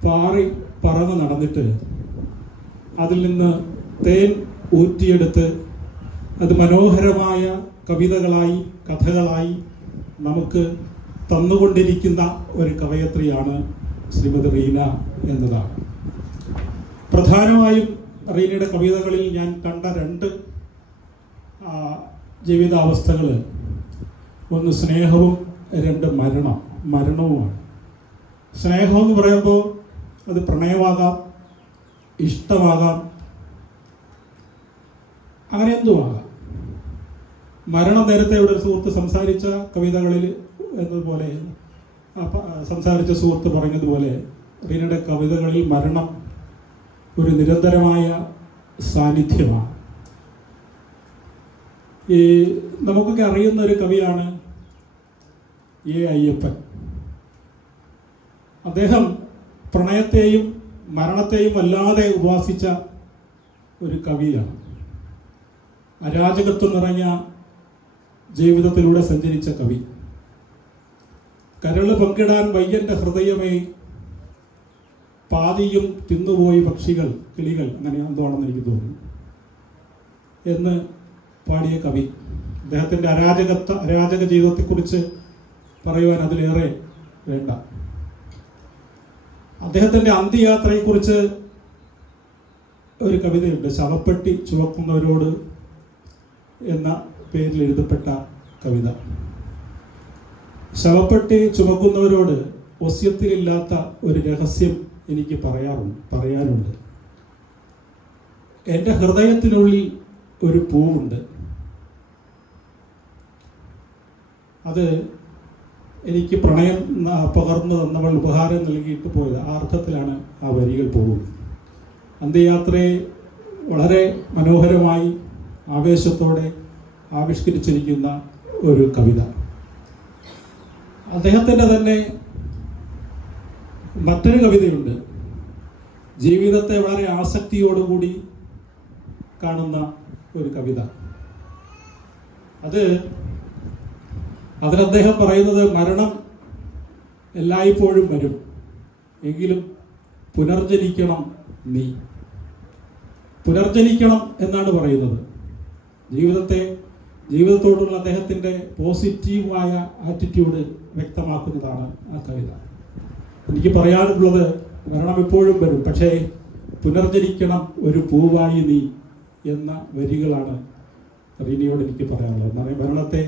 പാറി പറന്ന് നടന്നിട്ട് അതിൽ നിന്ന് തേൻ ഊറ്റിയെടുത്ത് അത് മനോഹരമായ കവിതകളായി, കഥകളായി നമുക്ക് തന്നുകൊണ്ടിരിക്കുന്ന ഒരു കവയത്രിയാണ് ശ്രീമതി റീന എന്നതാണ്. പ്രധാനമായും റീനയുടെ കവിതകളിൽ ഞാൻ കണ്ട 2 ജീവിതാവസ്ഥകൾ, ഒന്ന് സ്നേഹവും, 2 മരണവുമാണ്. സ്നേഹം എന്ന് പറയുമ്പോൾ അത് പ്രണയമാകാം, ഇഷ്ടമാകാം, അങ്ങനെ എന്തുമാകാം. മരണം നേരത്തെ ഇവിടെ ഒരു സുഹൃത്ത് സംസാരിച്ച കവിതകളിൽ എന്നതുപോലെ, സംസാരിച്ച സുഹൃത്ത് പറഞ്ഞതുപോലെ റീനയുടെ കവിതകളിൽ മരണം ഒരു നിരന്തരമായ സാന്നിധ്യമാണ്. ഈ നമുക്കൊക്കെ അറിയുന്ന ഒരു കവിയാണ് എ അയ്യപ്പൻ. അദ്ദേഹം പ്രണയത്തെയും മരണത്തെയും വല്ലാതെ ഉപാസിച്ച ഒരു കവിയാണ്. അരാജകത്വം നിറഞ്ഞ ജീവിതത്തിലൂടെ സഞ്ചരിച്ച കവി. കരള് പങ്കിടാൻ വയ്യൻ്റെ ഹൃദയമേ, പാതിയും തിന്നുപോയി പക്ഷികൾ, കിളികൾ, അങ്ങനെ എന്താണെന്ന് എനിക്ക് തോന്നുന്നു എന്ന് പാടിയ കവി. അദ്ദേഹത്തിൻ്റെ അരാജക ജീവിതത്തെക്കുറിച്ച് പറയുവാൻ അതിലേറെ വേണ്ട. അദ്ദേഹത്തിൻ്റെ അന്ത്യയാത്രയെക്കുറിച്ച് ഒരു കവിതയുണ്ട്, ശവപ്പെട്ടി ചുവക്കുന്നവരോട് എന്ന പേരിൽ എഴുതപ്പെട്ട കവിത. ശവപ്പെട്ടി ചുമക്കുന്നവരോട് ഒസ്യത്തിലില്ലാത്ത ഒരു രഹസ്യം എനിക്ക് പറയാനുണ്ട്. എൻ്റെ ഹൃദയത്തിനുള്ളിൽ ഒരു പൂവുണ്ട്. അത് എനിക്ക് പ്രണയം പകർന്നു തന്നവൾ ഉപഹാരം നൽകിയിട്ട് പോയത്. ആ അർത്ഥത്തിലാണ് ആ വരികൾ പോകുന്നത്. അന്ത്യയാത്രയെ വളരെ മനോഹരമായി ആവേശത്തോടെ ആവിഷ്കരിച്ചിരിക്കുന്ന ഒരു കവിത. അദ്ദേഹത്തിൻ്റെ തന്നെ മറ്റൊരു കവിതയുണ്ട്, ജീവിതത്തെ വളരെ ആസക്തിയോടുകൂടി കാണുന്ന ഒരു കവിത. അതിലദ്ദേഹം പറയുന്നത്, മരണം എല്ലായ്പ്പോഴും വരും, എങ്കിലും പുനർജനിക്കണം നീ. പുനർജനിക്കണം എന്നാണ് പറയുന്നത്. ജീവിതത്തോടുള്ള അദ്ദേഹത്തിൻ്റെ പോസിറ്റീവായ ആറ്റിറ്റ്യൂഡ് വ്യക്തമാക്കുന്നതാണ് ആ കവിത. എനിക്ക് പറയാനുള്ളത്, മരണം എപ്പോഴും വരും, പക്ഷേ പുനർജനിക്കണം ഒരു പൂവായി നീ എന്ന വരികളാണ് റീനയോട് എനിക്ക് പറയാനുള്ളത്. മരണത്തെ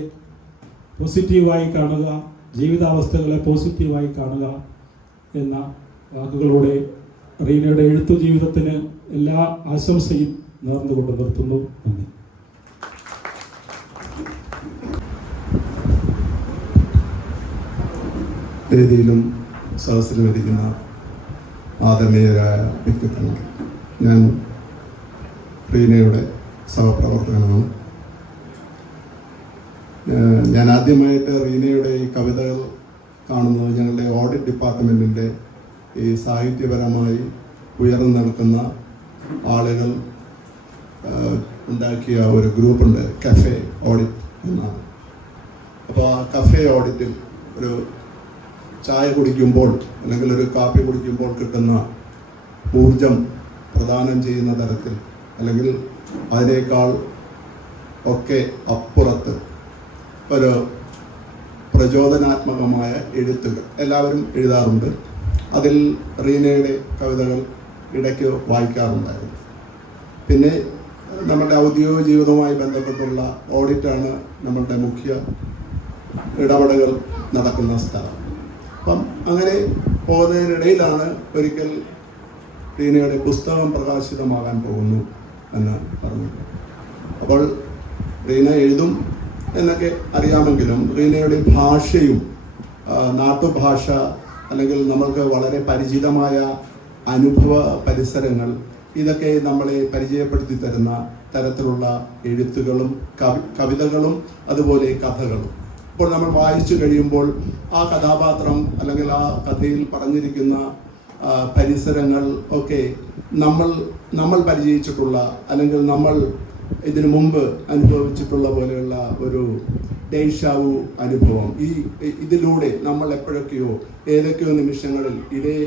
പോസിറ്റീവായി കാണുക, ജീവിതാവസ്ഥകളെ പോസിറ്റീവായി കാണുക എന്ന വാക്കുകളോടെ റീനയുടെ എഴുത്തു ജീവിതത്തിന് എല്ലാ ആശംസയും നേർന്നുകൊണ്ട് നിർത്തുന്നു. നന്ദി. വേദിയിലും സദസ്സിലും ഇരിക്കുന്ന ആദരണീയരായ വ്യക്തിത്വങ്ങൾ, ഞാൻ റീനയുടെ സഹപ്രവർത്തകനാണ്. ഞാൻ ആദ്യമായിട്ട് റീനയുടെ ഈ കവിതകൾ കാണുന്നത് ഞങ്ങളുടെ ഓഡിറ്റ് ഡിപ്പാർട്ട്മെൻറ്റിൻ്റെ ഈ സാഹിത്യപരമായി ഉയർന്നു നിൽക്കുന്ന ആളുകൾ ഉണ്ടാക്കിയ ഒരു ഗ്രൂപ്പുണ്ട്, കഫേ ഓഡിറ്റ് എന്നാണ്. അപ്പോൾ ആ കഫേ ഓഡിറ്റിൽ ഒരു ചായ കുടിക്കുമ്പോൾ അല്ലെങ്കിൽ ഒരു കാപ്പി കുടിക്കുമ്പോൾ കിട്ടുന്ന ഊർജം പ്രദാനം ചെയ്യുന്ന തരത്തിൽ, അല്ലെങ്കിൽ അതിനേക്കാൾ ഒക്കെ അപ്പുറത്ത് ഒരു പ്രചോദനാത്മകമായ എഴുത്തുകൾ എല്ലാവരും എഴുതാറുണ്ട്. അതിൽ റീനയുടെ കവിതകൾ ഇടയ്ക്ക് വായിക്കാറുണ്ടായിരുന്നു. പിന്നെ നമ്മുടെ ഔദ്യോഗിക ജീവിതവുമായി ബന്ധപ്പെട്ടുള്ള ഓഡിറ്റാണ് നമ്മളുടെ മുഖ്യ ഇടപെടലുകൾ നടക്കുന്ന സ്ഥലം. അപ്പം അങ്ങനെ പോകുന്നതിനിടയിലാണ് ഒരിക്കൽ റീനയുടെ പുസ്തകം പ്രകാശിതമാകാൻ പോകുന്നു. എന്ന് പറഞ്ഞു. അപ്പോൾ റീന എഴുതും എന്നൊക്കെ അറിയാമെങ്കിലും റീനയുടെ ഭാഷയും നാട്ടുഭാഷ അല്ലെങ്കിൽ നമ്മൾക്ക് വളരെ പരിചിതമായ അനുഭവ പരിസരങ്ങൾ ഇതൊക്കെ നമ്മളെ പരിചയപ്പെടുത്തി തരുന്ന തരത്തിലുള്ള എഴുത്തുകളും കവിതകളും അതുപോലെ കഥകളും. അപ്പോൾ നമ്മൾ വായിച്ചു കഴിയുമ്പോൾ ആ കഥാപാത്രം അല്ലെങ്കിൽ ആ കഥയിൽ പറഞ്ഞിരിക്കുന്ന പരിസരങ്ങൾ ഒക്കെ നമ്മൾ പരിചയിച്ചിട്ടുള്ള അല്ലെങ്കിൽ നമ്മൾ ഇതിനു മുമ്പ് അനുഭവിച്ചിട്ടുള്ള പോലെയുള്ള ഒരു ഡേഷാവു അനുഭവം ഇതിലൂടെ നമ്മൾ എപ്പോഴൊക്കെയോ ഏതൊക്കെയോ നിമിഷങ്ങളിൽ ഇതേ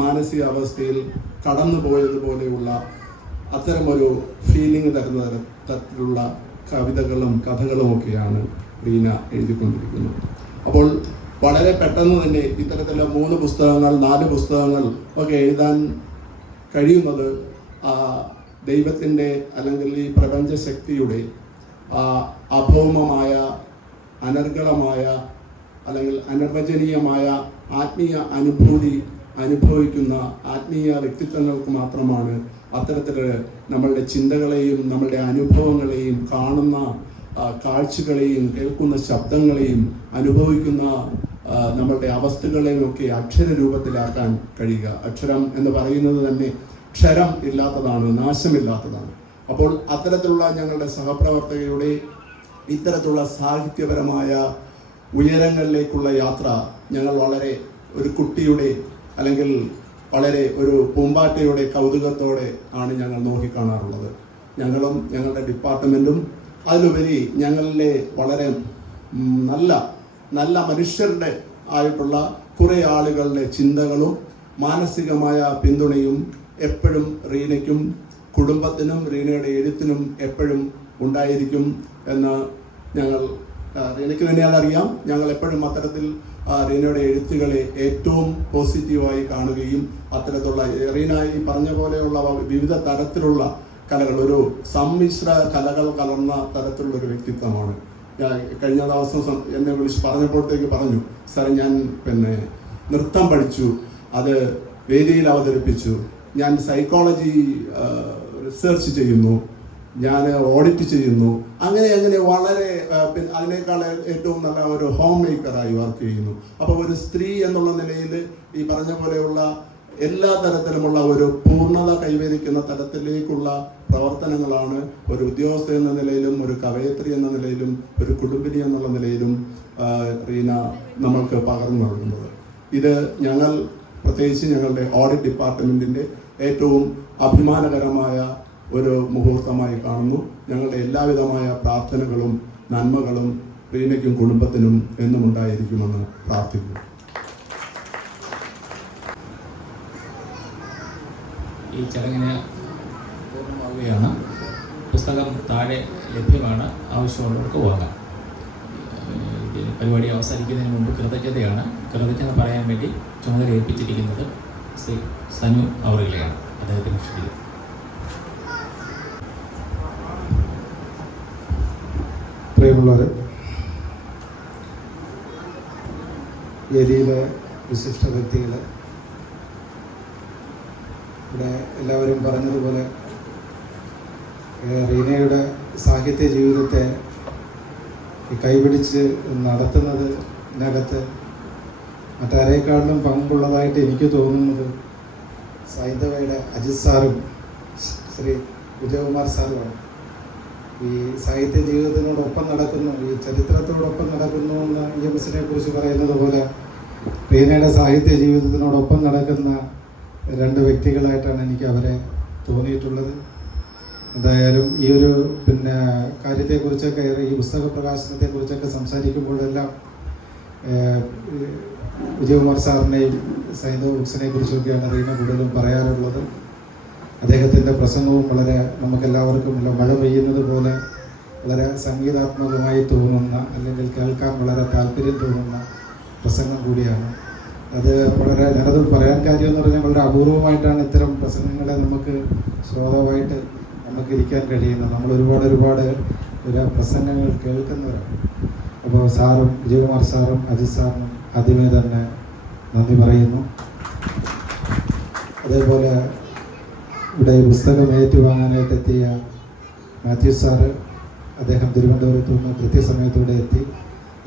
മാനസികാവസ്ഥയിൽ കടന്നു പോയതുപോലെയുള്ള അത്തരമൊരു ഫീലിംഗ് തരുന്ന തരത്തിലുള്ള കവിതകളും കഥകളുമൊക്കെയാണ് റീന എഴുതിക്കൊണ്ടിരിക്കുന്നത്. അപ്പോൾ വളരെ പെട്ടെന്ന് തന്നെ ഇത്തരത്തിലുള്ള 3 പുസ്തകങ്ങൾ 4 പുസ്തകങ്ങൾ ഒക്കെ എഴുതാൻ കഴിയുന്നത് ദൈവത്തിൻ്റെ അല്ലെങ്കിൽ ഈ പ്രപഞ്ചശക്തിയുടെ അഭൗമമായ അനർഗളമായ അല്ലെങ്കിൽ അനിർവചനീയമായ ആത്മീയ അനുഭൂതി അനുഭവിക്കുന്ന ആത്മീയ വ്യക്തിത്വങ്ങൾക്ക് മാത്രമാണ് അത്തരത്തിൽ നമ്മളുടെ ചിന്തകളെയും നമ്മളുടെ അനുഭവങ്ങളെയും കാണുന്ന കാഴ്ചകളെയും കേൾക്കുന്ന ശബ്ദങ്ങളെയും അനുഭവിക്കുന്ന നമ്മളുടെ അവസ്ഥകളെയും ഒക്കെ അക്ഷരരൂപത്തിലാക്കാൻ കഴിയുക. അക്ഷരം എന്ന് പറയുന്നത് തന്നെ ക്ഷരം ഇല്ലാത്തതാണ്, നാശമില്ലാത്തതാണ്. അപ്പോൾ അത്തരത്തിലുള്ള ഞങ്ങളുടെ സഹപ്രവർത്തകരുടെ ഇത്തരത്തിലുള്ള സാഹിത്യപരമായ ഉയരങ്ങളിലേക്കുള്ള യാത്ര ഞങ്ങൾ വളരെ ഒരു കുട്ടിയുടെ അല്ലെങ്കിൽ വളരെ ഒരു പൂമ്പാറ്റയുടെ കൗതുകത്തോടെ ആണ് ഞങ്ങൾ നോക്കിക്കാണാറുള്ളത്. ഞങ്ങളും ഞങ്ങളുടെ ഡിപ്പാർട്ട്മെൻറ്റും അതിലുപരി ഞങ്ങളിലെ വളരെ നല്ല മനുഷ്യരുടെ ആയിട്ടുള്ള കുറേ ആളുകളുടെ ചിന്തകളും മാനസികമായ പിന്തുണയും എപ്പോഴും റീനയ്ക്കും കുടുംബത്തിനും റീനയുടെ എഴുത്തിനും എപ്പോഴും ഉണ്ടായിരിക്കും എന്ന് റീനയ്ക്ക് തന്നെ അതറിയാം. ഞങ്ങൾ എപ്പോഴും അത്തരത്തിൽ റീനയുടെ എഴുത്തുകളെ ഏറ്റവും പോസിറ്റീവായി കാണുകയും അത്തരത്തിലുള്ള റീന ഈ പറഞ്ഞ പോലെയുള്ള വിവിധ തരത്തിലുള്ള കലകൾ ഒരു സമ്മിശ്ര കലകൾ കലർന്ന തരത്തിലുള്ള ഒരു വ്യക്തിത്വമാണ്. കഴിഞ്ഞ ദിവസം എന്നെ വിളിച്ച് പറഞ്ഞപ്പോഴത്തേക്ക് പറഞ്ഞു, സാറേ ഞാൻ നൃത്തം പഠിച്ചു, അത് വേദിയിൽ അവതരിപ്പിച്ചു, ഞാൻ സൈക്കോളജി റിസർച്ച് ചെയ്യുന്നു, ഞാൻ ഓഡിറ്റ് ചെയ്യുന്നു, അങ്ങനെ വളരെ അതിനേക്കാൾ ഏറ്റവും നല്ല ഒരു ഹോം മേക്കറായി വർക്ക് ചെയ്യുന്നു. അപ്പോൾ ഒരു സ്ത്രീ എന്നുള്ള നിലയിൽ ഈ പറഞ്ഞ പോലെയുള്ള എല്ലാ തരത്തിലുമുള്ള ഒരു പൂർണ്ണത കൈവരിക്കുന്ന തരത്തിലേക്കുള്ള പ്രവർത്തനങ്ങളാണ് ഒരു ഉദ്യോഗസ്ഥ എന്ന നിലയിലും ഒരു കവയത്രി എന്ന നിലയിലും ഒരു കുടുംബിനി എന്നുള്ള നിലയിലും റീന നമ്മൾക്ക് പകർന്നു നൽകുന്നത്. ഇത് ഞങ്ങൾ പ്രത്യേകിച്ച് ഞങ്ങളുടെ ഓഡിറ്റ് ഡിപ്പാർട്ട്മെൻറ്റിൻ്റെ ഏറ്റവും അഭിമാനകരമായ ഒരു മുഹൂർത്തമായി കാണുന്നു. ഞങ്ങളുടെ എല്ലാവിധമായ പ്രാർത്ഥനകളും നന്മകളും റീനയ്ക്കും കുടുംബത്തിനും എന്നും ഉണ്ടായിരിക്കുമെന്ന് പ്രാർത്ഥിക്കുന്നു. ഈ ചടങ്ങിന് പൂർണ്ണമാവുകയാണ്. പുസ്തകം താഴെ ലഭ്യമാണ്, ആവശ്യമുള്ളവർക്ക് വാങ്ങാം. പരിപാടി അവസാനിക്കുന്നതിന് മുമ്പ് കൃതജ്ഞത പറയാൻ വേണ്ടി ചുമതല ഏൽപ്പിച്ചിരിക്കുന്നത് ശ്രീ സനു അവറുകളെയാണ്. അദ്ദേഹത്തിന് ക്ഷണിക്കുന്നു. പ്രിയമുള്ളവർ, വേദിയിലെ വിശിഷ്ട വ്യക്തികൾ, ഇവിടെ എല്ലാവരും പറഞ്ഞതുപോലെ റീനയുടെ സാഹിത്യ ജീവിതത്തെ കൈപിടിച്ച് നടത്തുന്നതിനകത്ത് മറ്റാരേക്കാളിലും പങ്കുള്ളതായിട്ട് എനിക്ക് തോന്നുന്നത് സൈന്ധവയുടെ അജിത് സാറും ശ്രീ വിജയകുമാർ സാറുമാണ്. ഈ സാഹിത്യ ജീവിതത്തിനോടൊപ്പം നടക്കുന്നു, ഈ ചരിത്രത്തോടൊപ്പം നടക്കുന്നു എന്ന് EMSനെ കുറിച്ച് പറയുന്നത് പോലെ റീനയുടെ സാഹിത്യ ജീവിതത്തിനോടൊപ്പം നടക്കുന്ന 2 വ്യക്തികളായിട്ടാണ് എനിക്ക് അവരെ തോന്നിയിട്ടുള്ളത്. എന്തായാലും ഈ ഒരു കാര്യത്തെക്കുറിച്ചൊക്കെ ഈ പുസ്തക പ്രകാശനത്തെക്കുറിച്ചൊക്കെ സംസാരിക്കുമ്പോഴെല്ലാം വിജയകുമാർ സാറിനെയും സൈന്ധവ ബുക്സിനെ കുറിച്ചൊക്കെയാണ് റീന കൂടുതലും പറയാറുള്ളത്. അദ്ദേഹത്തിൻ്റെ പ്രസംഗവും വളരെ നമുക്കെല്ലാവർക്കും മഴ പെയ്യുന്നത് പോലെ വളരെ സംഗീതാത്മകമായി തോന്നുന്ന അല്ലെങ്കിൽ കേൾക്കാൻ വളരെ താല്പര്യം തോന്നുന്ന പ്രസംഗം കൂടിയാണ്. അത് വളരെ ഞാനത് പറയാൻ കാര്യമെന്ന് പറഞ്ഞാൽ വളരെ അപൂർവമായിട്ടാണ് ഇത്തരം പ്രസംഗങ്ങളെ നമുക്ക് ശ്രോതാവായിട്ട് നമുക്കിരിക്കാൻ കഴിയുന്നത്. നമ്മൾ ഒരുപാട് പ്രസംഗങ്ങൾ കേൾക്കുന്നവരാണ്. അപ്പോൾ സാറും വിജയകുമാർ സാറും അജിത് സാറിനും ആദ്യമേ തന്നെ നന്ദി പറയുന്നു. അതേപോലെ ഇവിടെ ഈ പുസ്തകം ഏറ്റുവാങ്ങാനായിട്ട് എത്തിയ മാത്യു സാറ്, അദ്ദേഹം തിരുവനന്തപുരത്തു നിന്ന് കൃത്യസമയത്തൂടെ എത്തി.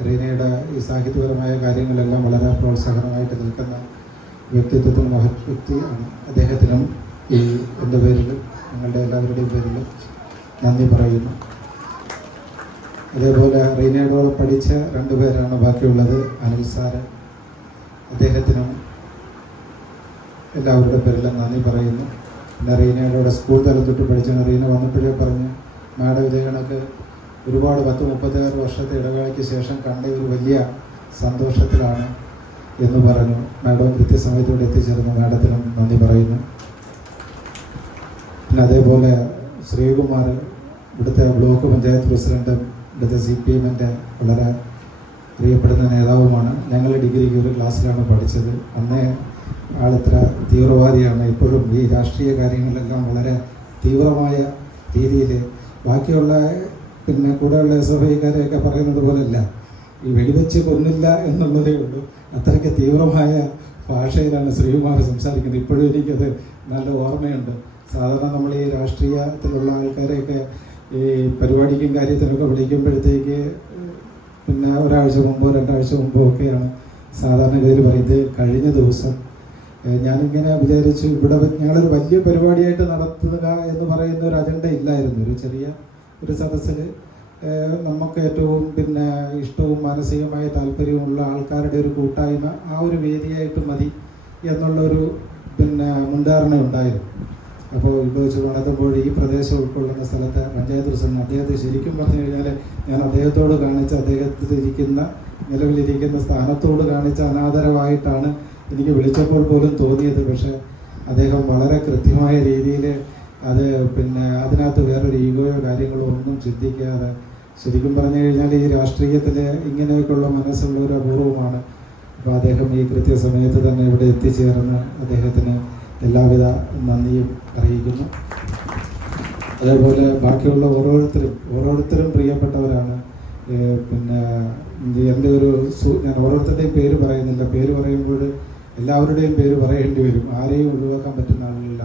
റീനയുടെ ഈ സാഹിത്യപരമായ കാര്യങ്ങളെല്ലാം വളരെ പ്രോത്സാഹനമായിട്ട് നിൽക്കുന്ന വ്യക്തിത്വത്തിന് മഹത് വ്യക്തിയാണ്. അദ്ദേഹത്തിനും ഈ എൻ്റെ പേരിലും ഞങ്ങളുടെ എല്ലാവരുടെയും പേരിലും നന്ദി പറയുന്നു. അതേപോലെ റീനയോടൊപ്പം പഠിച്ച 2 പേരാണ് ബാക്കിയുള്ളത്. അനിൽ സാറ്, അദ്ദേഹത്തിനും എല്ലാവരുടെ പേരിലും നന്ദി പറയുന്നു. പിന്നെ റീനയുടെ സ്കൂൾ തലം തൊട്ട് പഠിച്ചാണ്. റീന വന്നപ്പോഴേ പറഞ്ഞ് മാഡം ഇതേ കണക്ക് ഒരുപാട് 10-36 വർഷത്തെ ഇടവേളയ്ക്ക് ശേഷം കണ്ട ഒരു വലിയ സന്തോഷത്തിലാണ് എന്ന് പറഞ്ഞു. മാഡം കൃത്യസമയത്തോടെ എത്തിച്ചേർന്ന് മാഡത്തിനും നന്ദി പറയുന്നു. പിന്നെ അതേപോലെ ശ്രീകുമാർ, ഇവിടുത്തെ ബ്ലോക്ക് പഞ്ചായത്ത് പ്രസിഡൻറ്റും ഇവിടുത്തെ CPM-ൻ്റെ വളരെ പ്രിയപ്പെടുന്ന നേതാവുമാണ്. ഞങ്ങൾ ഡിഗ്രിക്ക് ഒരു ക്ലാസ്സിലാണ് പഠിച്ചത്. അന്നേ ആളിത്ര തീവ്രവാദിയാണ്. ഇപ്പോഴും ഈ രാഷ്ട്രീയ കാര്യങ്ങളിലെല്ലാം വളരെ തീവ്രമായ രീതിയിൽ ബാക്കിയുള്ള പിന്നെ കൂടെയുള്ള SFIക്കാരെയൊക്കെ പറയുന്നത് പോലെയല്ല, ഈ വെടിവെച്ച് കൊന്നില്ല എന്നുള്ളതേ ഉള്ളൂ. അത്രയ്ക്ക് തീവ്രമായ ഭാഷയിലാണ് ശ്രീകുമാർ സംസാരിക്കുന്നത്. ഇപ്പോഴും എനിക്കത് നല്ല ഓർമ്മയുണ്ട്. സാധാരണ നമ്മൾ ഈ രാഷ്ട്രീയത്തിലുള്ള ആൾക്കാരെയൊക്കെ ഈ പരിപാടിക്കും കാര്യത്തിനൊക്കെ വിളിക്കുമ്പോഴത്തേക്ക് പിന്നെ ഒരാഴ്ച മുമ്പോ 2 ആഴ്ച മുമ്പോ ഒക്കെയാണ് സാധാരണഗതിയിൽ പറയുന്നത്. കഴിഞ്ഞ ദിവസം ഞാനിങ്ങനെ വിചാരിച്ചു, ഇവിടെ ഞങ്ങളൊരു വലിയ പരിപാടിയായിട്ട് നടത്തുക എന്ന് പറയുന്ന ഒരു അജണ്ട ഇല്ലായിരുന്നു. ഒരു ചെറിയ ഒരു സദസ്സിൽ നമുക്ക് ഏറ്റവും പിന്നെ ഇഷ്ടവും മാനസികമായ താല്പര്യമുള്ള ആൾക്കാരുടെ ഒരു കൂട്ടായ്മ, ആ ഒരു വേദിയായിട്ട് മതി എന്നുള്ളൊരു പിന്നെ മുൻധാരണ ഉണ്ടായിരുന്നു. അപ്പോൾ ഇവിടെ വെച്ച് നടത്തുമ്പോൾ ഈ പ്രദേശം ഉൾക്കൊള്ളുന്ന സ്ഥലത്തെ പഞ്ചായത്ത് പ്രസിഡന്റ് അദ്ദേഹത്തെ ശരിക്കും പറഞ്ഞു കഴിഞ്ഞാൽ ഞാൻ അദ്ദേഹത്തോട് കാണിച്ച നിലവിലിരിക്കുന്ന സ്ഥാനത്തോട് കാണിച്ച അനാദരവായിട്ടാണ് എനിക്ക് വിളിച്ചപ്പോൾ പോലും തോന്നിയത്. പക്ഷേ അദ്ദേഹം വളരെ കൃത്യമായ രീതിയിൽ അത് പിന്നെ അതിനകത്ത് വേറൊരു ഈഗോയോ കാര്യങ്ങളോ ഒന്നും ചിന്തിക്കാതെ, ശരിക്കും പറഞ്ഞു കഴിഞ്ഞാൽ ഈ രാഷ്ട്രീയത്തിൽ ഇങ്ങനെയൊക്കെയുള്ള മനസ്സുള്ള ഒരു അപൂർവമാണ്. അപ്പോൾ അദ്ദേഹം ഈ കൃത്യസമയത്ത് തന്നെ ഇവിടെ എത്തിച്ചേർന്ന് അദ്ദേഹത്തിന് എല്ലാവിധ അറിയിക്കുന്നു. അതേപോലെ ബാക്കിയുള്ള ഓരോരുത്തരും പ്രിയപ്പെട്ടവരാണ്. പിന്നെ എൻ്റെ ഞാൻ ഓരോരുത്തരുടെയും പേര് പറയുന്നില്ല. പേര് പറയുമ്പോൾ എല്ലാവരുടെയും പേര് പറയേണ്ടി വരും. ആരെയും ഒഴിവാക്കാൻ പറ്റുന്ന ആളില്ല.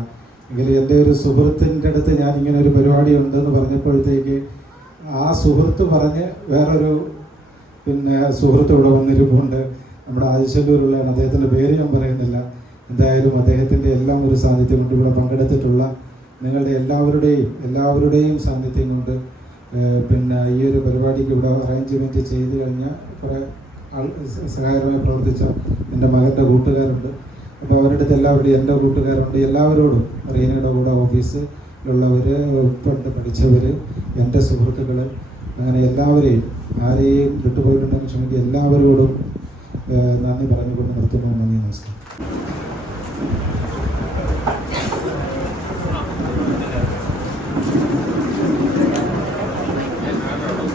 എങ്കിലും എൻ്റെ ഒരു സുഹൃത്തിൻ്റെ അടുത്ത് ഞാൻ ഇങ്ങനെ ഒരു പരിപാടി ഉണ്ടെന്ന് പറഞ്ഞപ്പോഴത്തേക്ക് ആ സുഹൃത്ത് പറഞ്ഞ് വേറൊരു പിന്നെ സുഹൃത്ത് ഇവിടെ വന്നിരിപ്പുണ്ട്. നമ്മുടെ ആദിശല്ലൂരുള്ളതാണ്. അദ്ദേഹത്തിൻ്റെ പേര് ഞാൻ പറയുന്നില്ല. എന്തായാലും അദ്ദേഹത്തിൻ്റെ എല്ലാം ഒരു സാന്നിധ്യം കൊണ്ട് ഇവിടെ പങ്കെടുത്തിട്ടുള്ള നിങ്ങളുടെ എല്ലാവരുടെയും സാന്നിധ്യം കൊണ്ട് പിന്നെ ഈ ഒരു പരിപാടിക്ക് ഇവിടെ അറേഞ്ച്മെൻറ്റ് ചെയ്ത് കഴിഞ്ഞാൽ കുറേ സഹായകരമായി പ്രവർത്തിച്ച എൻ്റെ മകൻ്റെ കൂട്ടുകാരുണ്ട്. അപ്പോൾ അവരുടെ അടുത്ത് എല്ലാവരുടെയും എൻ്റെ കൂട്ടുകാരുണ്ട്. എല്ലാവരോടും റീനയുടെ കൂടെ ഓഫീസിലുള്ളവർ, പണ്ട് പഠിച്ചവർ, എൻ്റെ സുഹൃത്തുക്കൾ, അങ്ങനെ എല്ലാവരെയും ആരെയും വിട്ടുപോയിട്ടുണ്ടെങ്കിൽ ക്ഷമിക്കുക, എല്ലാവരോടും നന്ദി പറഞ്ഞുകൊണ്ട് നിർത്തുന്നു. നന്ദി, നമസ്കാരം.